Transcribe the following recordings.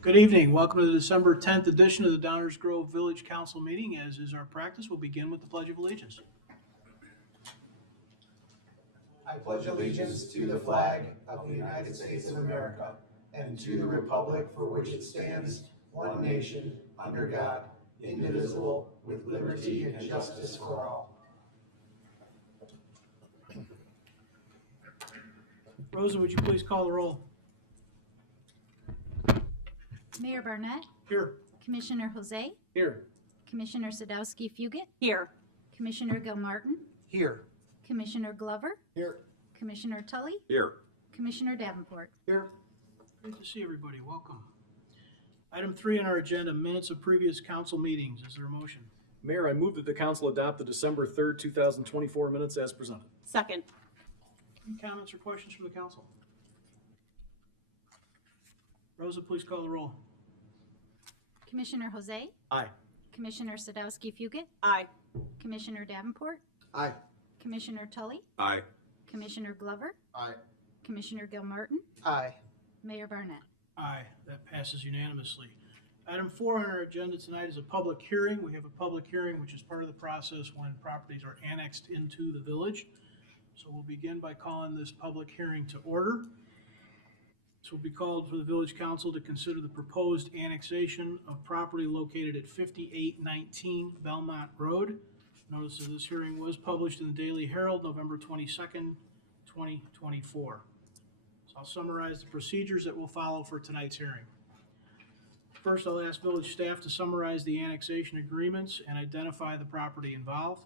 Good evening. Welcome to the December 10th edition of the Downers Grove Village Council meeting. As is our practice, we'll begin with the Pledge of Allegiance. I pledge allegiance to the flag of the United States of America and to the republic for which it stands, one nation, under God, indivisible, with liberty and justice for all. Rosa, would you please call the roll? Mayor Barnett, Here. Commissioner Jose, Here. Commissioner Sadowski Fugit, Here. Commissioner Gilmartin, Here. Commissioner Glover, Here. Commissioner Tully, Here. Commissioner Davenport. Here. Great to see everybody. Welcome. Item 3 on our agenda, minutes of previous council meetings. Is there a motion? Mayor, I move that the council adopt the December 3rd, 2024 minutes as presented. Second. Any comments or questions from the council? Rosa, please call the roll. Commissioner Jose, Aye. Commissioner Sadowski Fugit, Aye. Commissioner Davenport, Aye. Commissioner Tully, Aye. Commissioner Glover, Aye. Commissioner Gilmartin, Aye. Mayor Barnett. Aye, that passes unanimously. Item 4 on our agenda tonight is a public hearing. We have a public hearing, which is part of the process when properties are annexed into the village. So we'll begin by calling this public hearing to order. This will be called for the village council to consider the proposed annexation of property located at 5819 Belmont Road. Notice of this hearing was published in the Daily Herald, November 22nd, 2024. So I'll summarize the procedures that will follow for tonight's hearing. First, I'll ask village staff to summarize the annexation agreements and identify the property involved.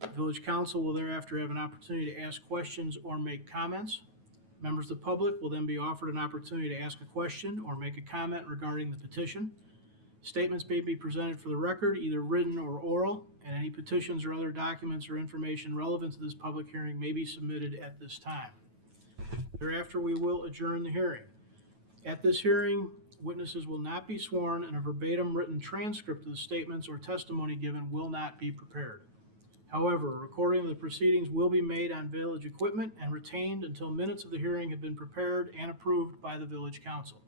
The village council will thereafter have an opportunity to ask questions or make comments. Members of the public will then be offered an opportunity to ask a question or make a comment regarding the petition. Statements may be presented for the record, either written or oral, and any petitions or other documents or information relevant to this public hearing may be submitted at this time. Thereafter, we will adjourn the hearing. At this hearing, witnesses will not be sworn, and a verbatim written transcript of the statements or testimony given will not be prepared. However, a recording of the proceedings will be made on village equipment and retained until minutes of the hearing have been prepared and approved by the village council.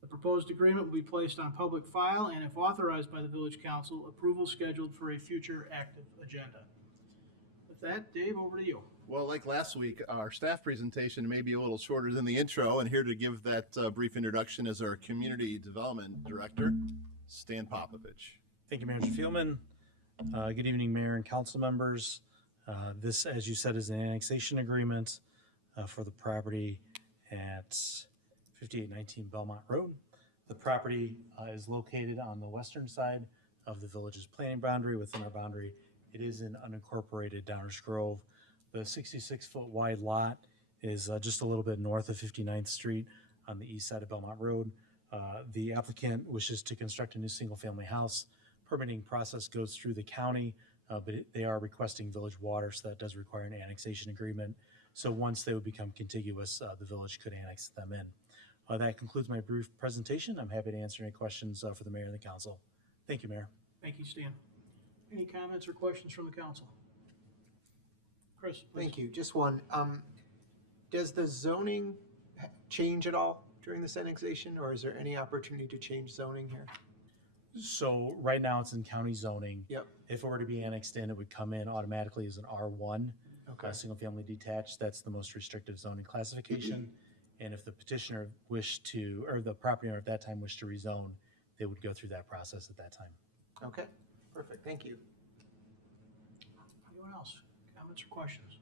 The proposed agreement will be placed on public file, and if authorized by the village council, approval scheduled for a future active agenda. With that, Dave, over to you. Well, like last week, our staff presentation may be a little shorter than the intro, and here to give that brief introduction is our Community Development Director, Stan Popovich. Thank you, Manager Fielman. Good evening, Mayor and council members. This, as you said, is an annexation agreement for the property at 5819 Belmont Road. The property is located on the western side of the village's planning boundary. Within our boundary, it is in unincorporated Downers Grove. The 66-foot wide lot is just a little bit north of 59th Street on the east side of Belmont Road. The applicant wishes to construct a new single-family house. Permitting process goes through the county, but they are requesting village water, so that does require an annexation agreement. So once they would become contiguous, the village could annex them in. That concludes my brief presentation. I'm happy to answer any questions for the mayor and the council. Thank you, Mayor. Thank you, Stan. Any comments or questions from the council? Chris, please. Thank you. Just one. Does the zoning change at all during this annexation, or is there any opportunity to change zoning here? So right now it's in county zoning. Yep. If it were to be annexed in, it would come in automatically as an R1, Okay. single family detached. That's the most restrictive zoning classification. And if the petitioner wished to, or the property owner at that time wished to rezone, they would go through that process at that time. Okay. Perfect. Thank you. Anyone else? Comments or questions?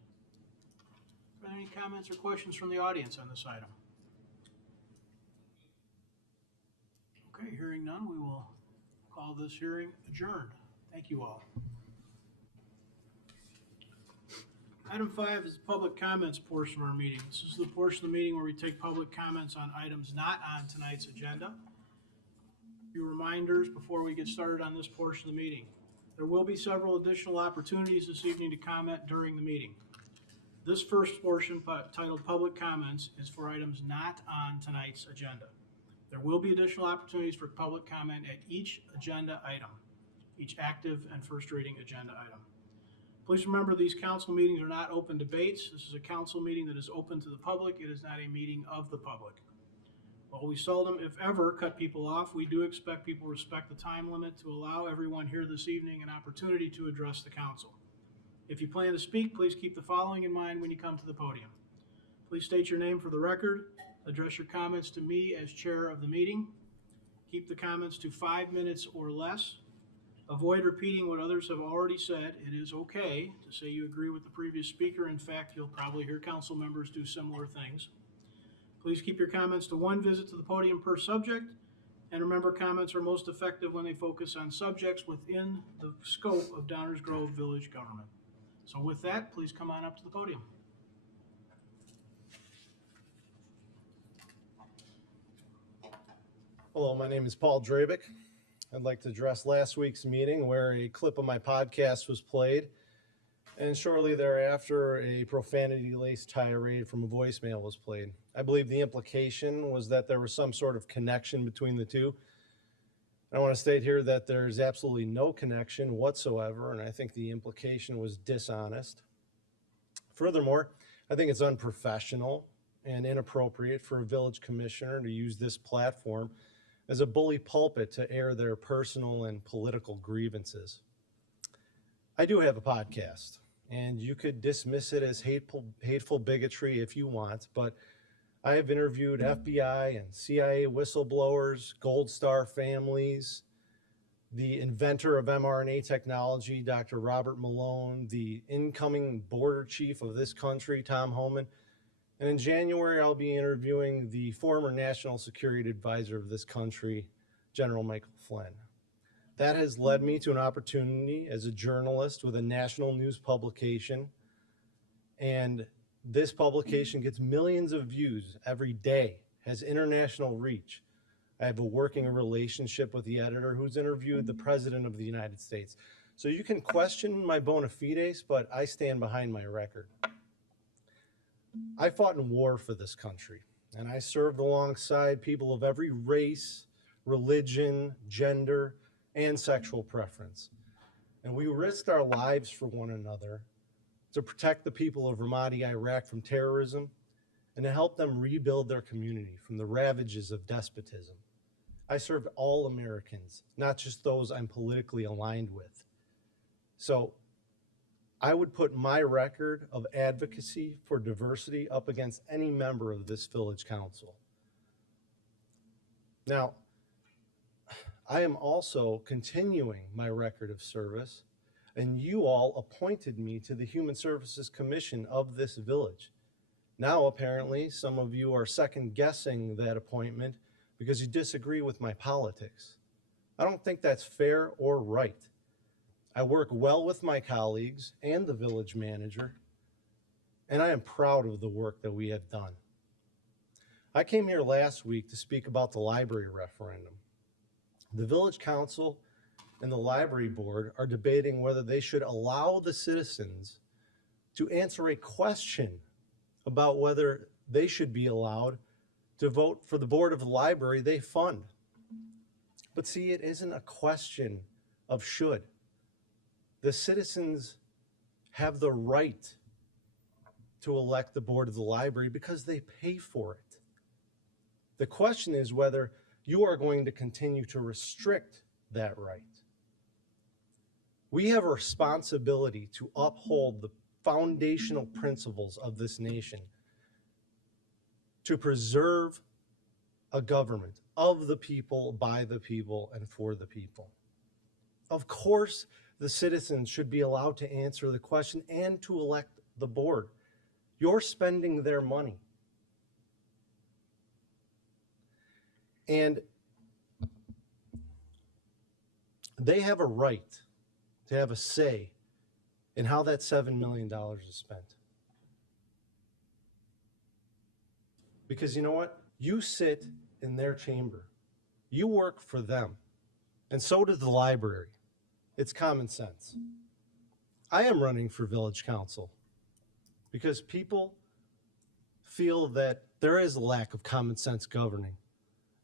Any comments or questions from the audience on this item? Okay, hearing none, we will call this hearing adjourned. Thank you all. Item 5 is the public comments portion of our meeting. This is the portion of the meeting where we take public comments on items not on tonight's agenda. A few reminders before we get started on this portion of the meeting. There will be several additional opportunities this evening to comment during the meeting. This first portion, titled Public Comments, is for items not on tonight's agenda. There will be additional opportunities for public comment at each agenda item, each active and first reading agenda item. Please remember, these council meetings are not open debates. This is a council meeting that is open to the public. It is not a meeting of the public. While we seldom, if ever, cut people off, we do expect people to respect the time limit to allow everyone here this evening an opportunity to address the council. If you plan to speak, please keep the following in mind when you come to the podium. Please state your name for the record. Address your comments to me as chair of the meeting. Keep the comments to 5 minutes or less. Avoid repeating what others have already said. It is okay to say you agree with the previous speaker. In fact, you'll probably hear council members do similar things. Please keep your comments to one visit to the podium per subject. And remember, comments are most effective when they focus on subjects within the scope of Downers Grove Village government. So with that, please come on up to the podium. Hello, my name is Paul Drabick. I'd like to address last week's meeting where a clip of my podcast was played, and shortly thereafter, a profanity-laced tirade from a voicemail was played. I believe the implication was that there was some sort of connection between the two. I want to state here that there's absolutely no connection whatsoever, and I think the implication was dishonest. Furthermore, I think it's unprofessional and inappropriate for a village commissioner to use this platform as a bully pulpit to air their personal and political grievances. I do have a podcast, and you could dismiss it as hateful bigotry if you want, but I have interviewed FBI and CIA whistleblowers, Gold Star families, the inventor of mRNA technology, Dr. Robert Malone, the incoming border chief of this country, Tom Homan, and in January, I'll be interviewing the former National Security Advisor of this country, General Michael Flynn. That has led me to an opportunity as a journalist with a national news publication, and this publication gets millions of views every day, has international reach. I have a working relationship with the editor who's interviewed the President of the United States. So you can question my bona fides, but I stand behind my record. I fought in war for this country, and I served alongside people of every race, religion, gender, and sexual preference. And we risked our lives for one another to protect the people of Ramadi, Iraq from terrorism, and to help them rebuild their community from the ravages of despotism. I served all Americans, not just those I'm politically aligned with. So I would put my record of advocacy for diversity up against any member of this village council. Now, I am also continuing my record of service, and you all appointed me to the Human Services Commission of this village. Now, apparently, some of you are second guessing that appointment because you disagree with my politics. I don't think that's fair or right. I work well with my colleagues and the village manager, and I am proud of the work that we have done. I came here last week to speak about the library referendum. The village council and the library board are debating whether they should allow the citizens to answer a question about whether they should be allowed to vote for the board of the library they fund. But see, it isn't a question of should. The citizens have the right to elect the board of the library because they pay for it. The question is whether you are going to continue to restrict that right. We have a responsibility to uphold the foundational principles of this nation, to preserve a government of the people, by the people, and for the people. Of course, the citizens should be allowed to answer the question and to elect the board. You're spending their money. And they have a right to have a say in how that $7 million is spent. Because you know what? You sit in their chamber. You work for them. And so does the library. It's common sense. I am running for village council because people feel that there is a lack of common sense governing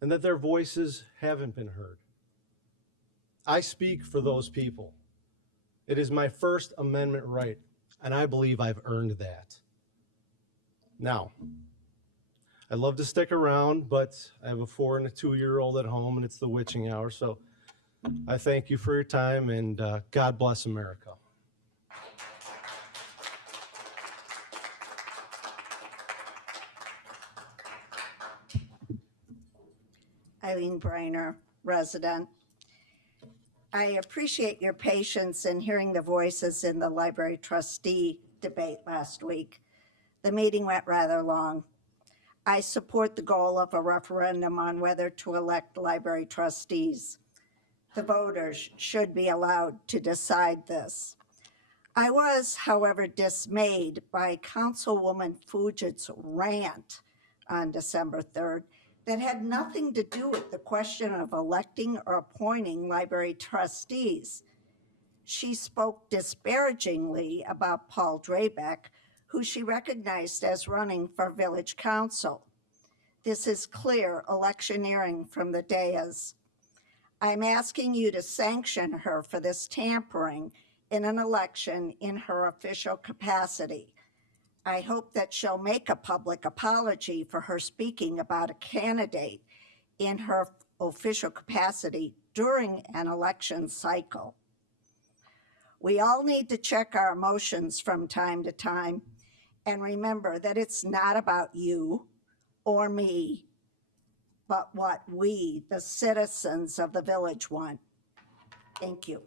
and that their voices haven't been heard. I speak for those people. It is my First Amendment right, and I believe I've earned that. Now, I'd love to stick around, but I have a 4 and a 2-year-old at home, and it's the witching hour. So I thank you for your time, and God bless America. Eileen Briner, resident. I appreciate your patience in hearing the voices in the library trustee debate last week. The meeting went rather long. I support the goal of a referendum on whether to elect library trustees. The voters should be allowed to decide this. I was, however, dismayed by Councilwoman Fugit's rant on December 3rd that had nothing to do with the question of electing or appointing library trustees. She spoke disparagingly about Paul Drabeck, who she recognized as running for village council. This is clear electioneering from the dais. I'm asking you to sanction her for this tampering in an election in her official capacity. I hope that she'll make a public apology for her speaking about a candidate in her official capacity during an election cycle. We all need to check our emotions from time to time and remember that it's not about you or me, but what we, the citizens of the village, want. Thank you.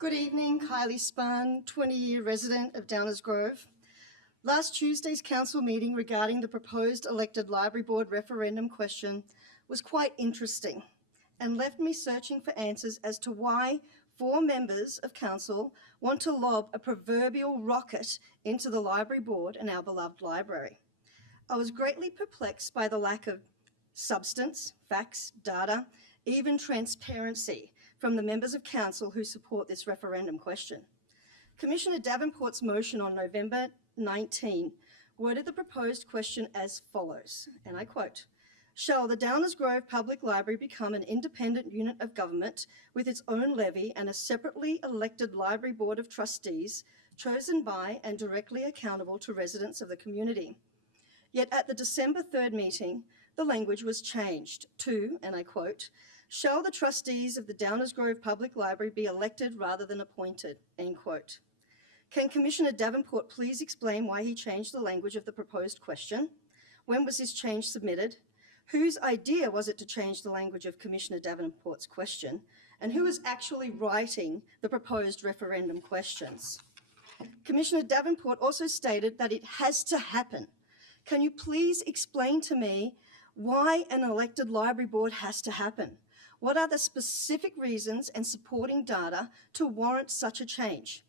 Good evening, Kylie Spahn, 20-year resident of Downers Grove. Last Tuesday's council meeting regarding the proposed elected library board referendum question was quite interesting and left me searching for answers as to why 4 members of council want to lob a proverbial rocket into the library board and our beloved library. I was greatly perplexed by the lack of substance, facts, data, even transparency from the members of council who support this referendum question. Commissioner Davenport's motion on November 19 worded the proposed question as follows, and I quote, "Shall the Downers Grove Public Library become an independent unit of government with its own levy and a separately elected library board of trustees chosen by and directly accountable to residents of the community?" Yet at the December 3rd meeting, the language was changed to, and I quote, "Shall the trustees of the Downers Grove Public Library be elected rather than appointed?" End quote. Can Commissioner Davenport please explain why he changed the language of the proposed question? When was this change submitted? Whose idea was it to change the language of Commissioner Davenport's question? And who is actually writing the proposed referendum questions? Commissioner Davenport also stated that it has to happen. Can you please explain to me why an elected library board has to happen? What are the specific reasons and supporting data to warrant such a change?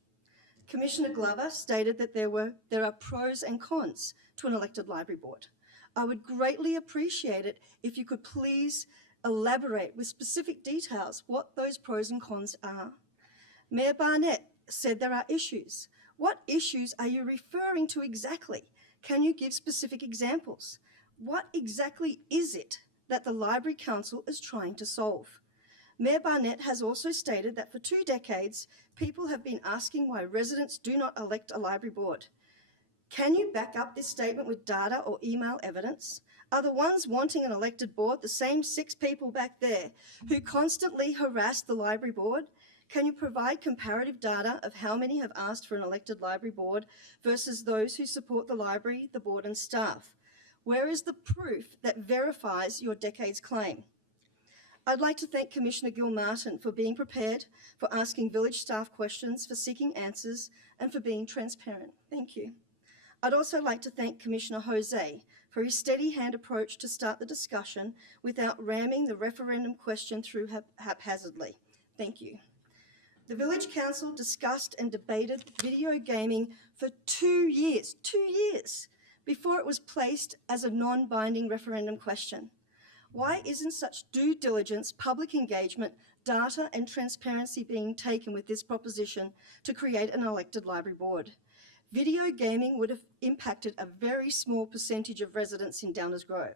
Commissioner Glover stated that there are pros and cons to an elected library board. I would greatly appreciate it if you could please elaborate with specific details what those pros and cons are. Mayor Barnett said there are issues. What issues are you referring to exactly? Can you give specific examples? What exactly is it that the Library Council is trying to solve? Mayor Barnett has also stated that for 2 decades, people have been asking why residents do not elect a library board. Can you back up this statement with data or email evidence? Are the ones wanting an elected board the same 6 people back there who constantly harass the library board? Can you provide comparative data of how many have asked for an elected library board versus those who support the library, the board and staff? Where is the proof that verifies your decade's claim? I'd like to thank Commissioner Gilmartin for being prepared, for asking village staff questions, for seeking answers, and for being transparent. Thank you. I'd also like to thank Commissioner Jose for his steady hand approach to start the discussion without ramming the referendum question through haphazardly. Thank you. The Village Council discussed and debated video gaming for 2 years, before it was placed as a non-binding referendum question. Why isn't such due diligence, public engagement, data and transparency being taken with this proposition to create an elected library board? Video gaming would have impacted a very small percentage of residents in Downers Grove.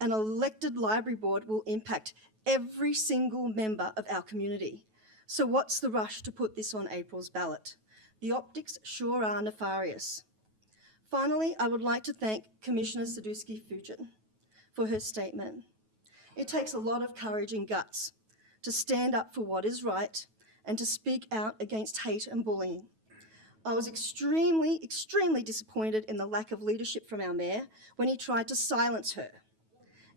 An elected library board will impact every single member of our community. So what's the rush to put this on April's ballot? The optics sure are nefarious. Finally, I would like to thank Commissioner Sadowski-Fugit for her statement. It takes a lot of courage and guts to stand up for what is right and to speak out against hate and bullying. I was extremely disappointed in the lack of leadership from our mayor when he tried to silence her.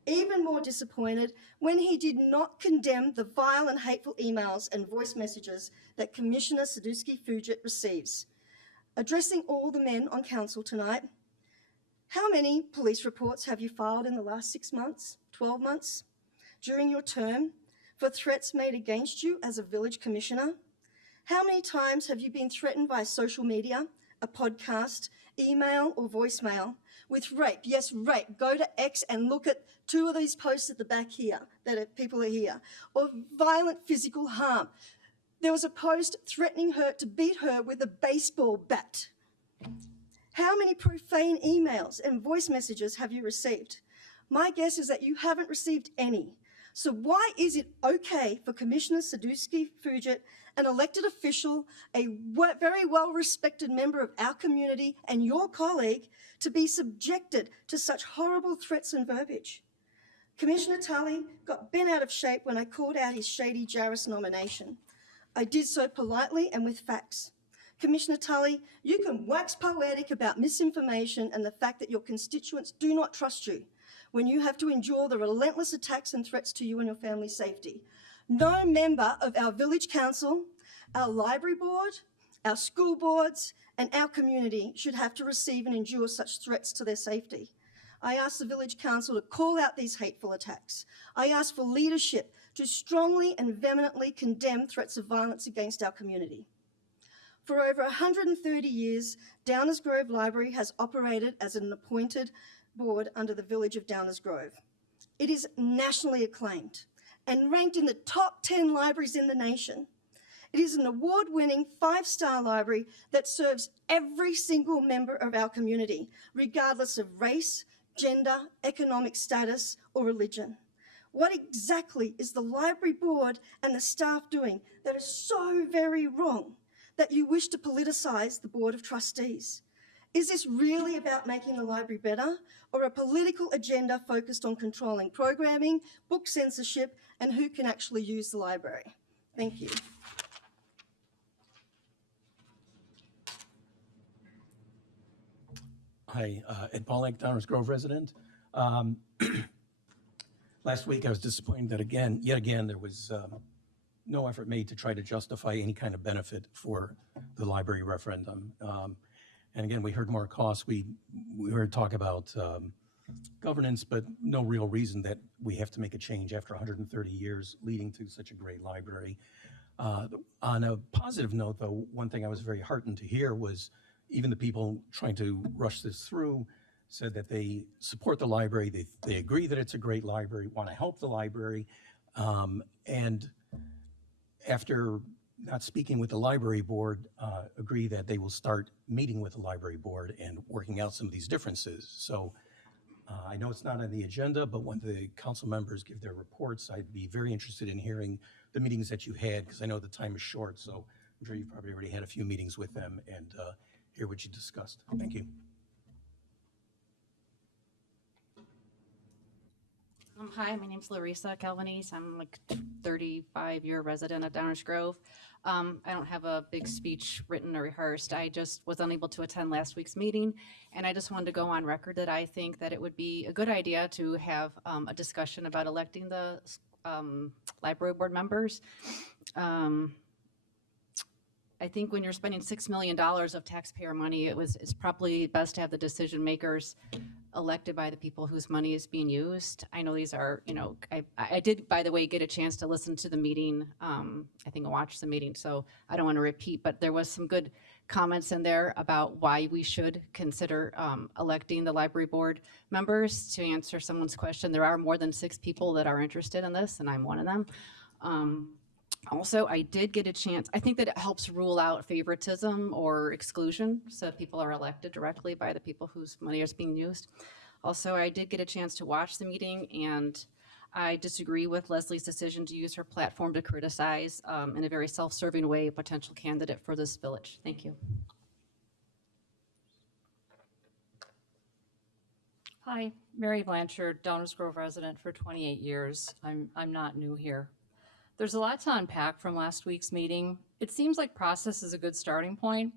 Even more disappointed when he did not condemn the vile and hateful emails and voice messages that Commissioner Sadowski-Fugit receives. Addressing all the men on council tonight, how many police reports have you filed in the last 6 months, 12 months, during your term for threats made against you as a village commissioner? How many times have you been threatened by social media, a podcast, email or voicemail with rape? Yes, rape. Go to X and look at 2 of these posts at the back here people are here. Or violent physical harm. There was a post threatening her to beat her with a baseball bat. How many profane emails and voice messages have you received? My guess is that you haven't received any. So why is it okay for Commissioner Sadowski-Fugit, an elected official, a very well-respected member of our community and your colleague, to be subjected to such horrible threats and verbiage? Commissioner Tully got bent out of shape when I called out his shady Jarvis nomination. I did so politely and with facts. Commissioner Tully, you can wax poetic about misinformation and the fact that your constituents do not trust you when you have to endure the relentless attacks and threats to you and your family's safety. No member of our village council, our library board, our school boards, and our community should have to receive and endure such threats to their safety. I ask the village council to call out these hateful attacks. I ask for leadership to strongly and vehemently condemn threats of violence against our community. For over 130 years, Downers Grove Library has operated as an appointed board under the village of Downers Grove. It is nationally acclaimed and ranked in the top 10 libraries in the nation. It is an award-winning 5-star library that serves every single member of our community, regardless of race, gender, economic status, or religion. What exactly is the library board and the staff doing that is so very wrong that you wish to politicize the Board of Trustees? Is this really about making the library better, or a political agenda focused on controlling programming, book censorship, and who can actually use the library? Thank you. Hi, Ed Pollock, Downers Grove resident. Last week I was disappointed that yet again, there was no effort made to try to justify any kind of benefit for the library referendum. And again, we heard more costs. We heard talk about governance, but no real reason that we have to make a change after 130 years leading to such a great library. On a positive note, though, one thing I was very heartened to hear was even the people trying to rush this through said that they support the library, they agree that it's a great library, want to help the library, and after not speaking with the library board, agree that they will start meeting with the library board and working out some of these differences. So I know it's not on the agenda, but when the council members give their reports, I'd be very interested in hearing the meetings that you had, because I know the time is short, so I'm sure you've probably already had a few meetings with them and hear what you discussed. Thank you. Hi, my name's Larissa Calvanese. I'm like 35-year resident of Downers Grove. I don't have a big speech written or rehearsed. I just was unable to attend last week's meeting, and I just wanted to go on record that I think that it would be a good idea to have a discussion about electing the library board members. I think when you're spending $6 million of taxpayer money, it's probably best to have the decision makers elected by the people whose money is being used. I know these are, I did, by the way, get a chance to listen to the meeting. I think I watched the meeting, so I don't want to repeat, but there was some good comments in there about why we should consider electing the library board members. To answer someone's question, there are more than 6 people that are interested in this, and I'm one of them. Also, I did get a chance, I think that it helps rule out favoritism or exclusion, so people are elected directly by the people whose money is being used. Also, I did get a chance to watch the meeting, and I disagree with Leslie's decision to use her platform to criticize in a very self-serving way a potential candidate for this village. Thank you. Hi, Mary Blanchard, Downers Grove resident for 28 years. I'm not new here. There's a lot to unpack from last week's meeting. It seems like process is a good starting point.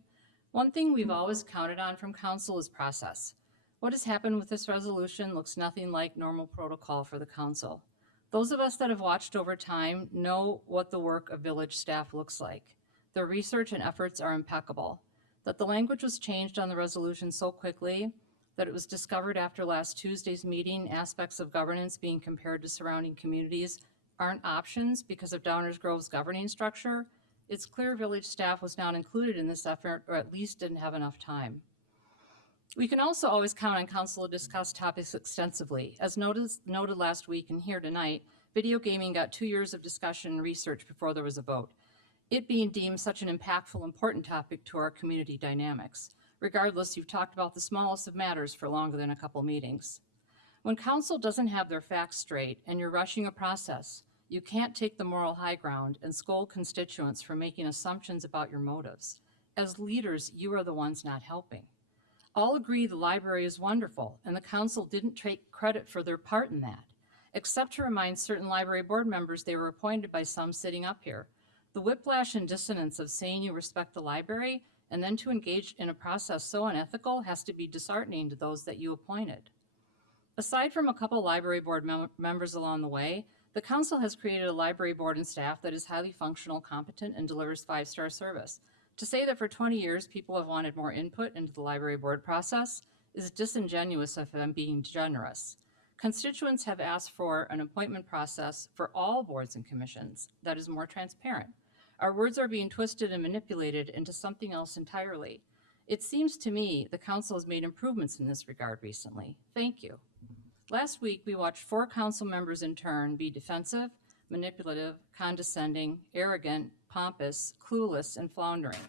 One thing we've always counted on from council is process. What has happened with this resolution looks nothing like normal protocol for the council. Those of us that have watched over time know what the work of village staff looks like. Their research and efforts are impeccable. That the language was changed on the resolution so quickly, that it was discovered after last Tuesday's meeting, aspects of governance being compared to surrounding communities aren't options because of Downers Grove's governing structure. It's clear village staff was not included in this effort, or at least didn't have enough time. We can also always count on council to discuss topics extensively. As noted last week and here tonight, video gaming got 2 years of discussion and research before there was a vote, it being deemed such an impactful, important topic to our community dynamics. Regardless, you've talked about the smallest of matters for longer than a couple meetings. When council doesn't have their facts straight and you're rushing a process, you can't take the moral high ground and scold constituents for making assumptions about your motives. As leaders, you are the ones not helping. All agree the library is wonderful, and the council didn't take credit for their part in that, except to remind certain library board members they were appointed by some sitting up here. The whiplash and dissonance of saying you respect the library and then to engage in a process so unethical has to be disheartening to those that you appointed. Aside from a couple library board members along the way, the council has created a library board and staff that is highly functional, competent, and delivers 5-star service. To say that for 20 years people have wanted more input into the library board process is disingenuous if I'm being generous. Constituents have asked for an appointment process for all boards and commissions that is more transparent. Our words are being twisted and manipulated into something else entirely. It seems to me the council has made improvements in this regard recently. Thank you. Last week, we watched 4 council members in turn be defensive, manipulative, condescending, arrogant, pompous, clueless, and floundering.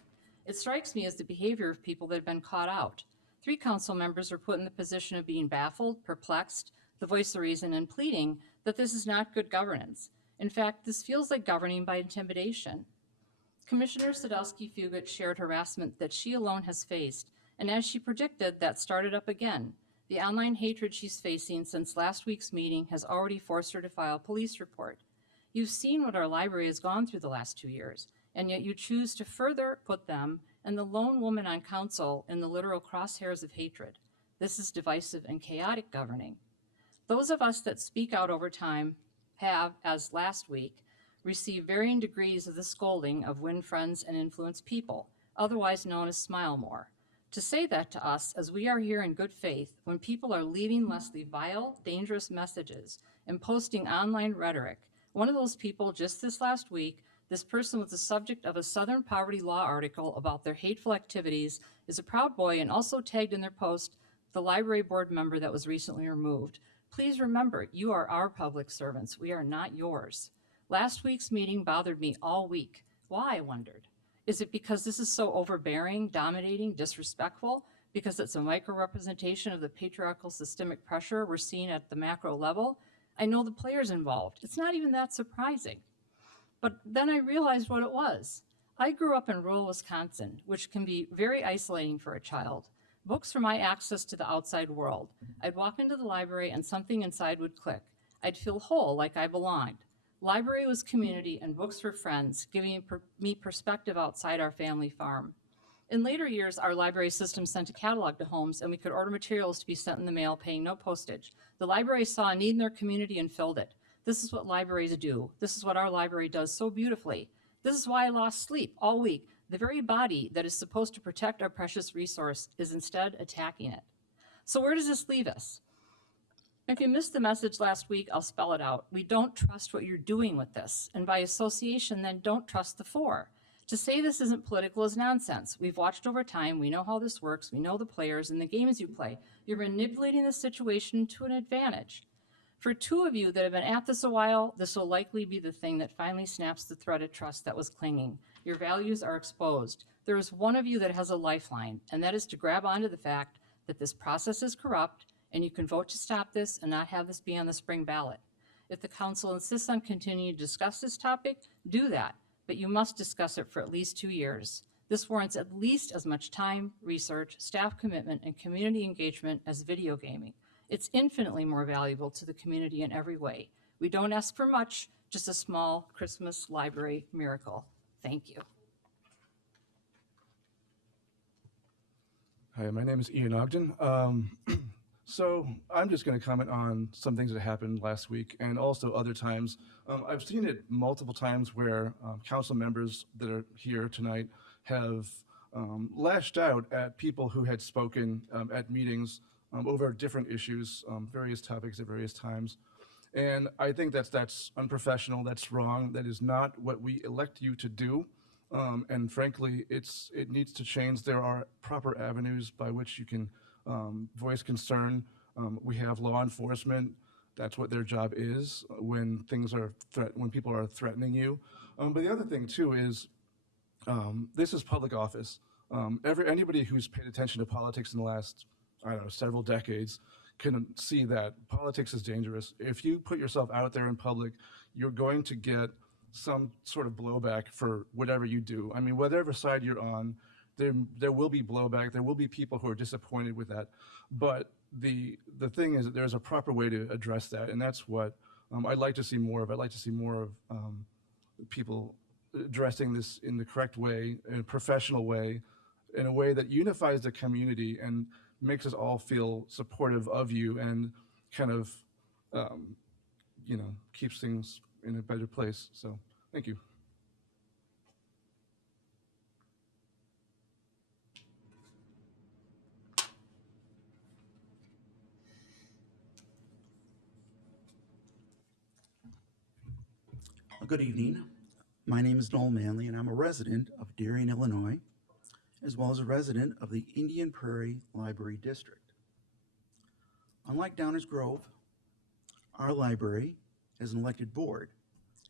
It strikes me as the behavior of people that have been caught out. 3 council members are put in the position of being baffled, perplexed, the voice of reason, and pleading that this is not good governance. In fact, this feels like governing by intimidation. Commissioner Sadowski-Fugit shared harassment that she alone has faced, and as she predicted, that started up again. The online hatred she's facing since last week's meeting has already forced her to file a police report. You've seen what our library has gone through the last 2 years, and yet you choose to further put them and the lone woman on council in the literal crosshairs of hatred. This is divisive and chaotic governing. Those of us that speak out over time have, as last week, received varying degrees of the scolding of win friends and influence people, otherwise known as Smile More. To say that to us, as we are here in good faith, when people are leaving Leslie vile, dangerous messages and posting online rhetoric, one of those people just this last week, this person was the subject of a Southern Poverty Law article about their hateful activities, is a Proud Boy and also tagged in their post the library board member that was recently removed. Please remember, you are our public servants. We are not yours. Last week's meeting bothered me all week. Why, I wondered. Is it because this is so overbearing, dominating, disrespectful? Because it's a micro-representation of the patriarchal systemic pressure we're seeing at the macro level? I know the players involved. It's not even that surprising. But then I realized what it was. I grew up in rural Wisconsin, which can be very isolating for a child. Books were my access to the outside world. I'd walk into the library and something inside would click. I'd feel whole, like I belonged. Library was community and books were friends, giving me perspective outside our family farm. In later years, our library system sent a catalog to homes and we could order materials to be sent in the mail, paying no postage. The library saw a need in their community and filled it. This is what libraries do. This is what our library does so beautifully. This is why I lost sleep all week. The very body that is supposed to protect our precious resource is instead attacking it. So where does this leave us? If you missed the message last week, I'll spell it out. We don't trust what you're doing with this, and by association, then don't trust the 4. To say this isn't political is nonsense. We've watched over time, we know how this works, we know the players and the games you play. You're manipulating the situation to an advantage. For 2 of you that have been at this a while, this will likely be the thing that finally snaps the thread of trust that was clinging. Your values are exposed. There is one of you that has a lifeline, and that is to grab onto the fact that this process is corrupt, and you can vote to stop this and not have this be on the spring ballot. If the council insists on continuing to discuss this topic, do that, but you must discuss it for at least 2 years. This warrants at least as much time, research, staff commitment, and community engagement as video gaming. It's infinitely more valuable to the community in every way. We don't ask for much, just a small Christmas library miracle. Thank you. Hi, my name is Ian Ogden. So I'm just going to comment on some things that happened last week and also other times. I've seen it multiple times where council members that are here tonight have lashed out at people who had spoken at meetings over different issues, various topics at various times. And I think that's unprofessional, that's wrong, that is not what we elect you to do. And frankly, it needs to change. There are proper avenues by which you can voice concern. We have law enforcement. That's what their job is when when people are threatening you. But the other thing too is this is public office. Anybody who's paid attention to politics in the last, I don't know, several decades can see that politics is dangerous. If you put yourself out there in public, you're going to get some sort of blowback for whatever you do. I mean, whatever side you're on, there will be blowback. There will be people who are disappointed with that. But the thing is that there's a proper way to address that, and that's what I'd like to see more of. I'd like to see more of people addressing this in the correct way, in a professional way, in a way that unifies the community and makes us all feel supportive of you and kind of, keeps things in a better place. So, thank you. Good evening. My name is Noel Manley, and I'm a resident of Darien, Illinois, as well as a resident of the Indian Prairie Library District. Unlike Downers Grove, our library has an elected board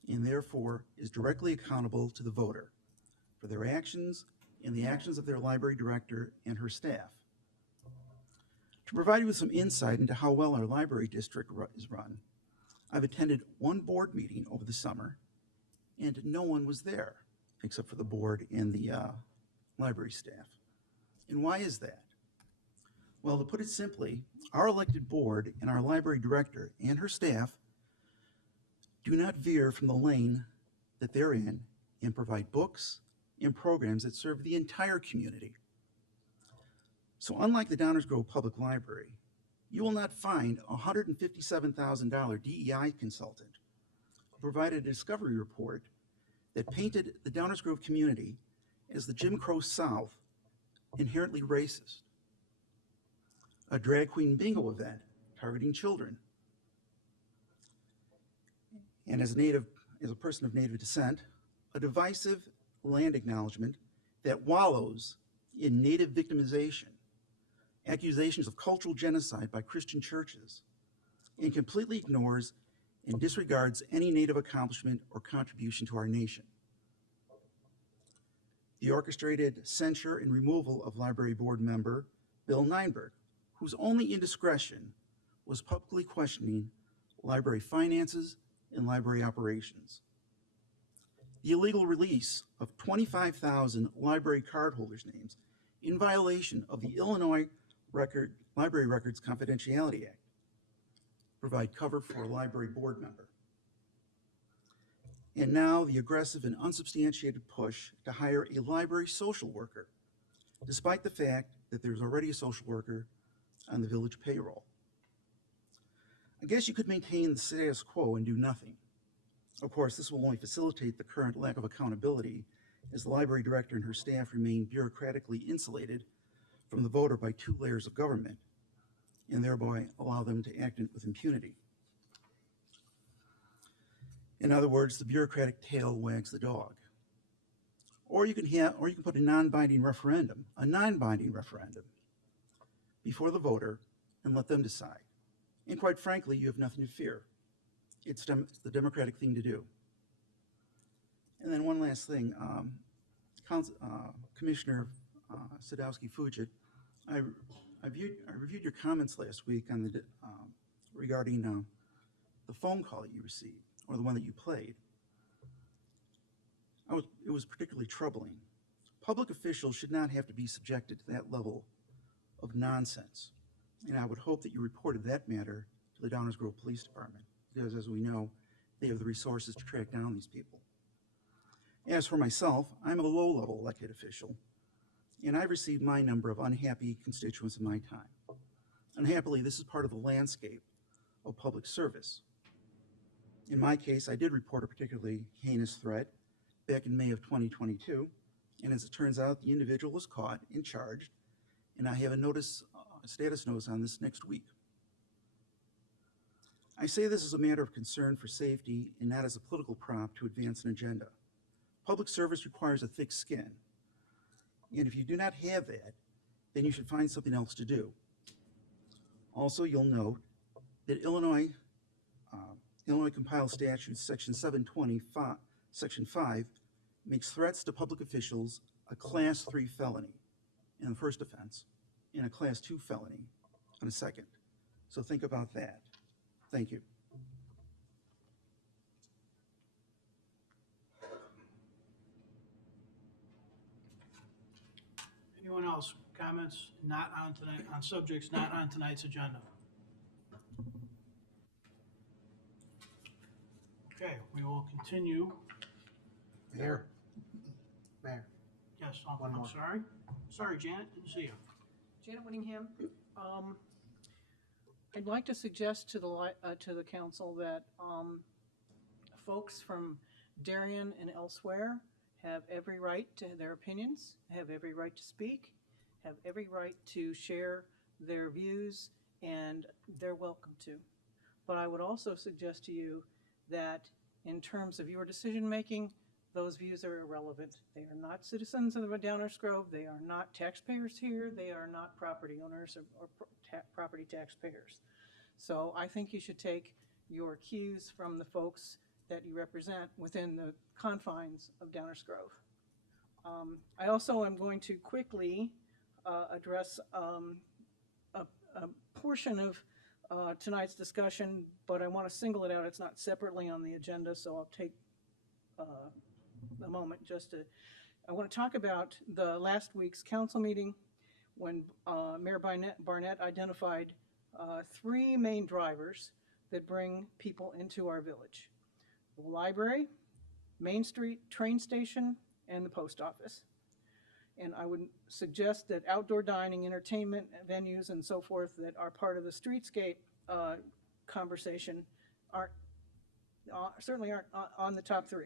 and therefore is directly accountable to the voter for their actions and the actions of their library director and her staff. To provide you with some insight into how well our library district is run, I've attended one board meeting over the summer and no one was there except for the board and the library staff. And why is that? Well, to put it simply, our elected board and our library director and her staff do not veer from the lane that they're in and provide books and programs that serve the entire community. So unlike the Downers Grove Public Library, you will not find a $157,000 DEI consultant who provided a discovery report that painted the Downers Grove community as the Jim Crow South, inherently racist. A drag queen bingo event targeting children. And as a person of Native descent, a divisive land acknowledgement that wallows in Native victimization, accusations of cultural genocide by Christian churches, and completely ignores and disregards any Native accomplishment or contribution to our nation. The orchestrated censure and removal of library board member Bill Nienberg, whose only indiscretion was publicly questioning library finances and library operations. The illegal release of 25,000 library cardholders' names in violation of the Illinois Library Records Confidentiality Act provide cover for a library board member. And now the aggressive and unsubstantiated push to hire a library social worker, despite the fact that there's already a social worker on the village payroll. I guess you could maintain the status quo and do nothing. Of course, this will only facilitate the current lack of accountability as the library director and her staff remain bureaucratically insulated from the voter by 2 layers of government and thereby allow them to act with impunity. In other words, the bureaucratic tail wags the dog. Or you can put a non-binding referendum before the voter and let them decide. And quite frankly, you have nothing to fear. It's the democratic thing to do. And then one last thing, Commissioner Sadowski-Fugit, I reviewed your comments last week on regarding the phone call you received or the one that you played. It was particularly troubling. Public officials should not have to be subjected to that level of nonsense. And I would hope that you reported that matter to the Downers Grove Police Department, because as we know, they have the resources to track down these people. As for myself, I'm a low-level elected official, and I've received my number of unhappy constituents in my time. Unhappily, this is part of the landscape of public service. In my case, I did report a particularly heinous threat back in May of 2022, and as it turns out, the individual was caught and charged, and I have a status notice on this next week. I say this as a matter of concern for safety and not as a political prop to advance an agenda. Public service requires a thick skin, and if you do not have that, then you should find something else to do. Also, you'll note that Illinois compiled statutes section 725, section 5, makes threats to public officials a class 3 felony in the first offense and a class 2 felony on a second. So think about that. Thank you. Anyone else? Comments not on tonight, on subjects not on tonight's agenda? Okay, we will continue. Mayor. Yes, One I'm more. sorry. Sorry, Janet, didn't see you. Janet Whittingham. I'd like to suggest to the council that folks from Darien and elsewhere have every right to their opinions, have every right to speak, have every right to share their views, and they're welcome to. But I would also suggest to you that in terms of your decision-making, those views are irrelevant. They are not citizens of Downers Grove. They are not taxpayers here. They are not property owners or property taxpayers. So I think you should take your cues from the folks that you represent within the confines of Downers Grove. I also am going to quickly address a portion of tonight's discussion, but I want to single it out. It's not separately on the agenda, so I'll take a moment I want to talk about the last week's council meeting when Mayor Barnett identified 3 main drivers that bring people into our village: the library, Main Street train station, and the post office. And I would suggest that outdoor dining, entertainment venues, and so forth that are part of the streetscape conversation certainly aren't on the top 3.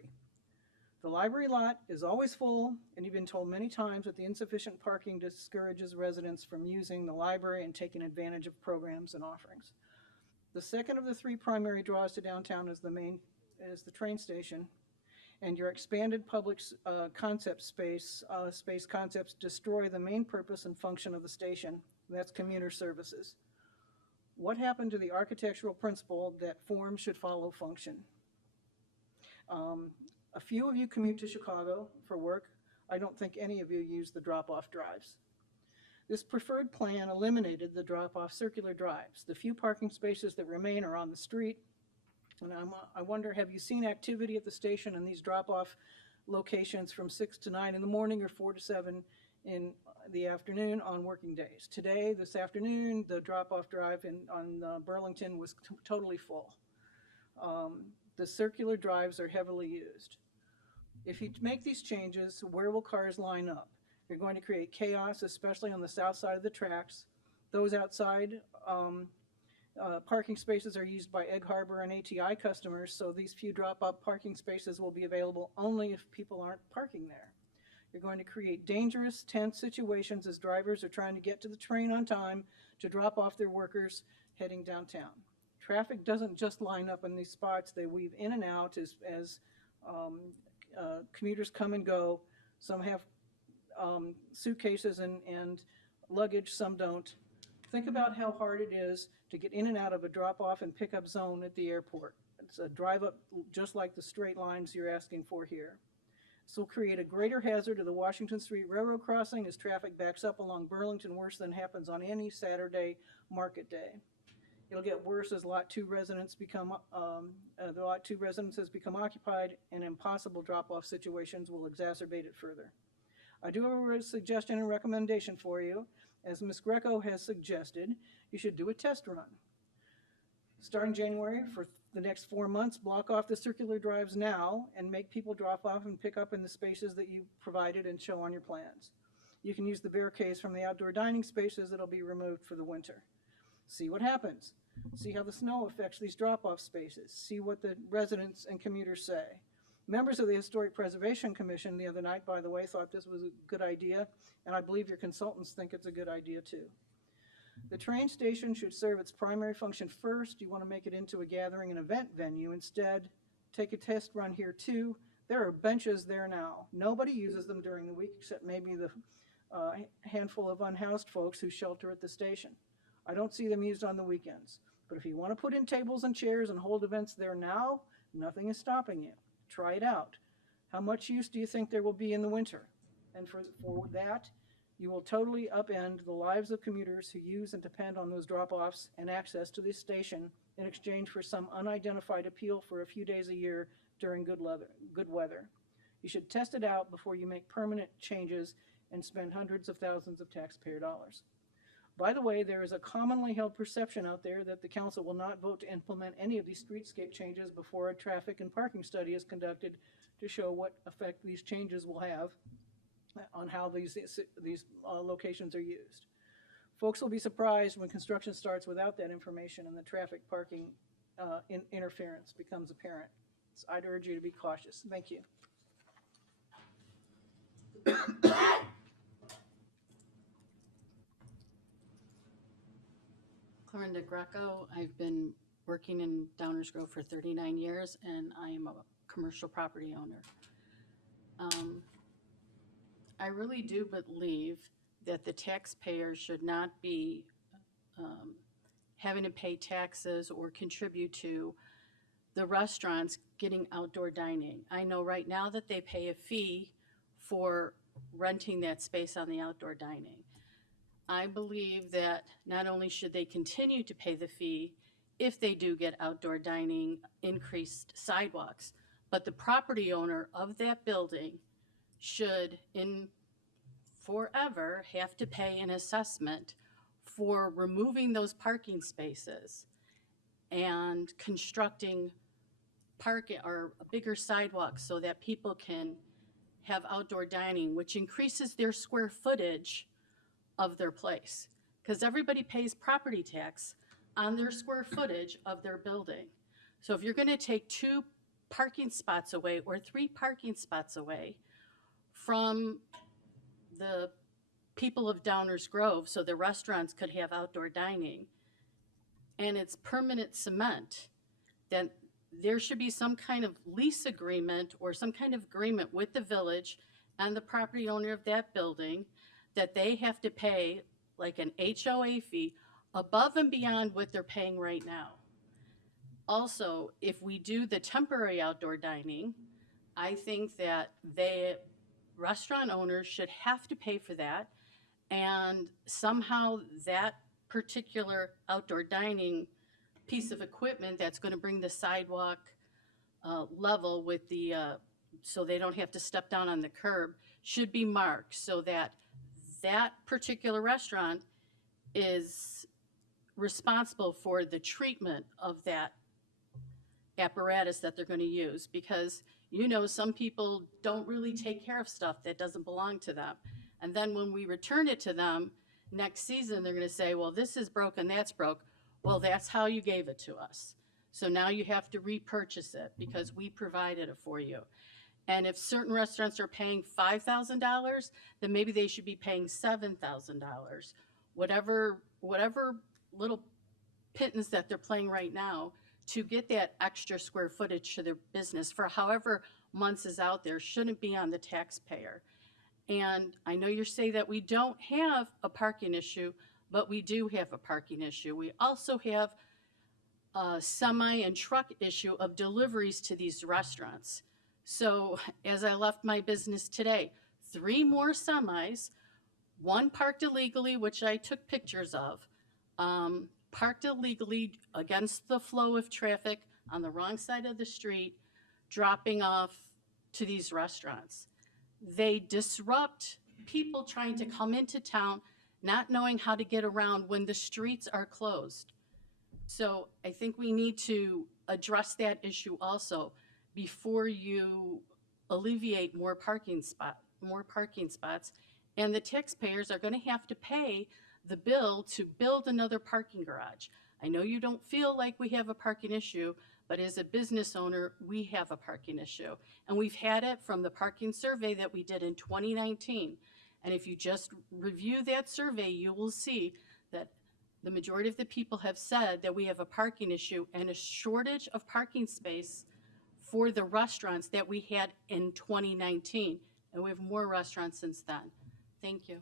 The library lot is always full, and you've been told many times that the insufficient parking discourages residents from using the library and taking advantage of programs and offerings. The second of the 3 primary draws to downtown is the train station, and your expanded public concept space concepts destroy the main purpose and function of the station. That's commuter services. What happened to the architectural principle that form should follow function? A few of you commute to Chicago for work. I don't think any of you use the drop-off drives. This preferred plan eliminated the drop-off circular drives. The few parking spaces that remain are on the street. And I wonder, have you seen activity at the station in these drop-off locations from 6 to 9 in the morning or 4 to 7 in the afternoon on working days? Today, this afternoon, the drop-off drive on Burlington was totally full. The circular drives are heavily used. If you make these changes, where will cars line up? You're going to create chaos, especially on the south side of the tracks. Those outside parking spaces are used by Egg Harbor and ATI customers, so these few drop-off parking spaces will be available only if people aren't parking there. You're going to create dangerous, tense situations as drivers are trying to get to the train on time to drop off their workers heading downtown. Traffic doesn't just line up in these spots. They weave in and out as commuters come and go. Some have suitcases and luggage, some don't. Think about how hard it is to get in and out of a drop-off and pick-up zone at the airport. It's a drive-up just like the straight lines you're asking for here. This will create a greater hazard to the Washington Street Railroad crossing as traffic backs up along Burlington worse than happens on any Saturday market day. It'll get worse as Lot 2 residents become, the Lot 2 residences become occupied, and impossible drop-off situations will exacerbate it further. I do have a suggestion and recommendation for you. As Ms. Greco has suggested, you should do a test run. Starting January, for the next 4 months, block off the circular drives now and make people drop off and pick up in the spaces that you provided and show on your plans. You can use the barricades from the outdoor dining spaces that'll be removed for the winter. See what happens. See how the snow affects these drop-off spaces. See what the residents and commuters say. Members of the Historic Preservation Commission the other night, by the way, thought this was a good idea, and I believe your consultants think it's a good idea too. The train station should serve its primary function first. You want to make it into a gathering and event venue. Instead, take a test run here too. There are benches there now. Nobody uses them during the week except maybe the handful of unhoused folks who shelter at the station. I don't see them used on the weekends. But if you want to put in tables and chairs and hold events there now, nothing is stopping you. Try it out. How much use do you think there will be in the winter? And for that, you will totally upend the lives of commuters who use and depend on those drop-offs and access to this station in exchange for some unidentified appeal for a few days a year during good weather. You should test it out before you make permanent changes and spend hundreds of thousands of taxpayer dollars. By the way, there is a commonly held perception out there that the council will not vote to implement any of these streetscape changes before a traffic and parking study is conducted to show what effect these changes will have on how these locations are used. Folks will be surprised when construction starts without that information and the traffic parking interference becomes apparent. So I'd urge you to be cautious. Thank you. Clorinda Greco. I've been working in Downers Grove for 39 years, and I am a commercial property owner. I really do believe that the taxpayer should not be having to pay taxes or contribute to the restaurants getting outdoor dining. I know right now that they pay a fee for renting that space on the outdoor dining. I believe that not only should they continue to pay the fee if they do get outdoor dining, increased sidewalks, but the property owner of that building should forever have to pay an assessment for removing those parking spaces and constructing parking or bigger sidewalks so that people can have outdoor dining, which increases their square footage of their place, because everybody pays property tax on their square footage of their building. So if you're going to take 2 parking spots away or 3 parking spots away from the people of Downers Grove so the restaurants could have outdoor dining, and it's permanent cement, then there should be some kind of lease agreement or some kind of agreement with the village and the property owner of that building that they have to pay like an HOA fee above and beyond what they're paying right now. Also, if we do the temporary outdoor dining, I think that restaurant owners should have to pay for that, and somehow that particular outdoor dining piece of equipment that's going to bring the sidewalk level with the so they don't have to step down on the curb should be marked so that that particular restaurant is responsible for the treatment of that apparatus that they're going to use, because you know some people don't really take care of stuff that doesn't belong to them, and then when we return it to them next season they're going to say, well, this is broken, that's broke. Well, that's how you gave it to us, so now you have to repurchase it because we provided it for you. And if certain restaurants are paying $5,000, then maybe they should be paying $7,000. Whatever little pittance that they're playing right now to get that extra square footage to their business for however months is out there shouldn't be on the taxpayer. And I know you say that we don't have a parking issue, but we do have a parking issue. We also have a semi and truck issue of deliveries to these restaurants. So as I left my business today, 3 more semis, 1 parked illegally, which I took pictures of, parked illegally against the flow of traffic on the wrong side of the street, dropping off to these restaurants. They disrupt people trying to come into town, not knowing how to get around when the streets are closed. So I think we need to address that issue also before you alleviate more parking spots. And the taxpayers are going to have to pay the bill to build another parking garage. I know you don't feel like we have a parking issue, but as a business owner, we have a parking issue. And we've had it from the parking survey that we did in 2019. And if you just review that survey, you will see that the majority of the people have said that we have a parking issue and a shortage of parking space for the restaurants that we had in 2019. And we have more restaurants since then. Thank you.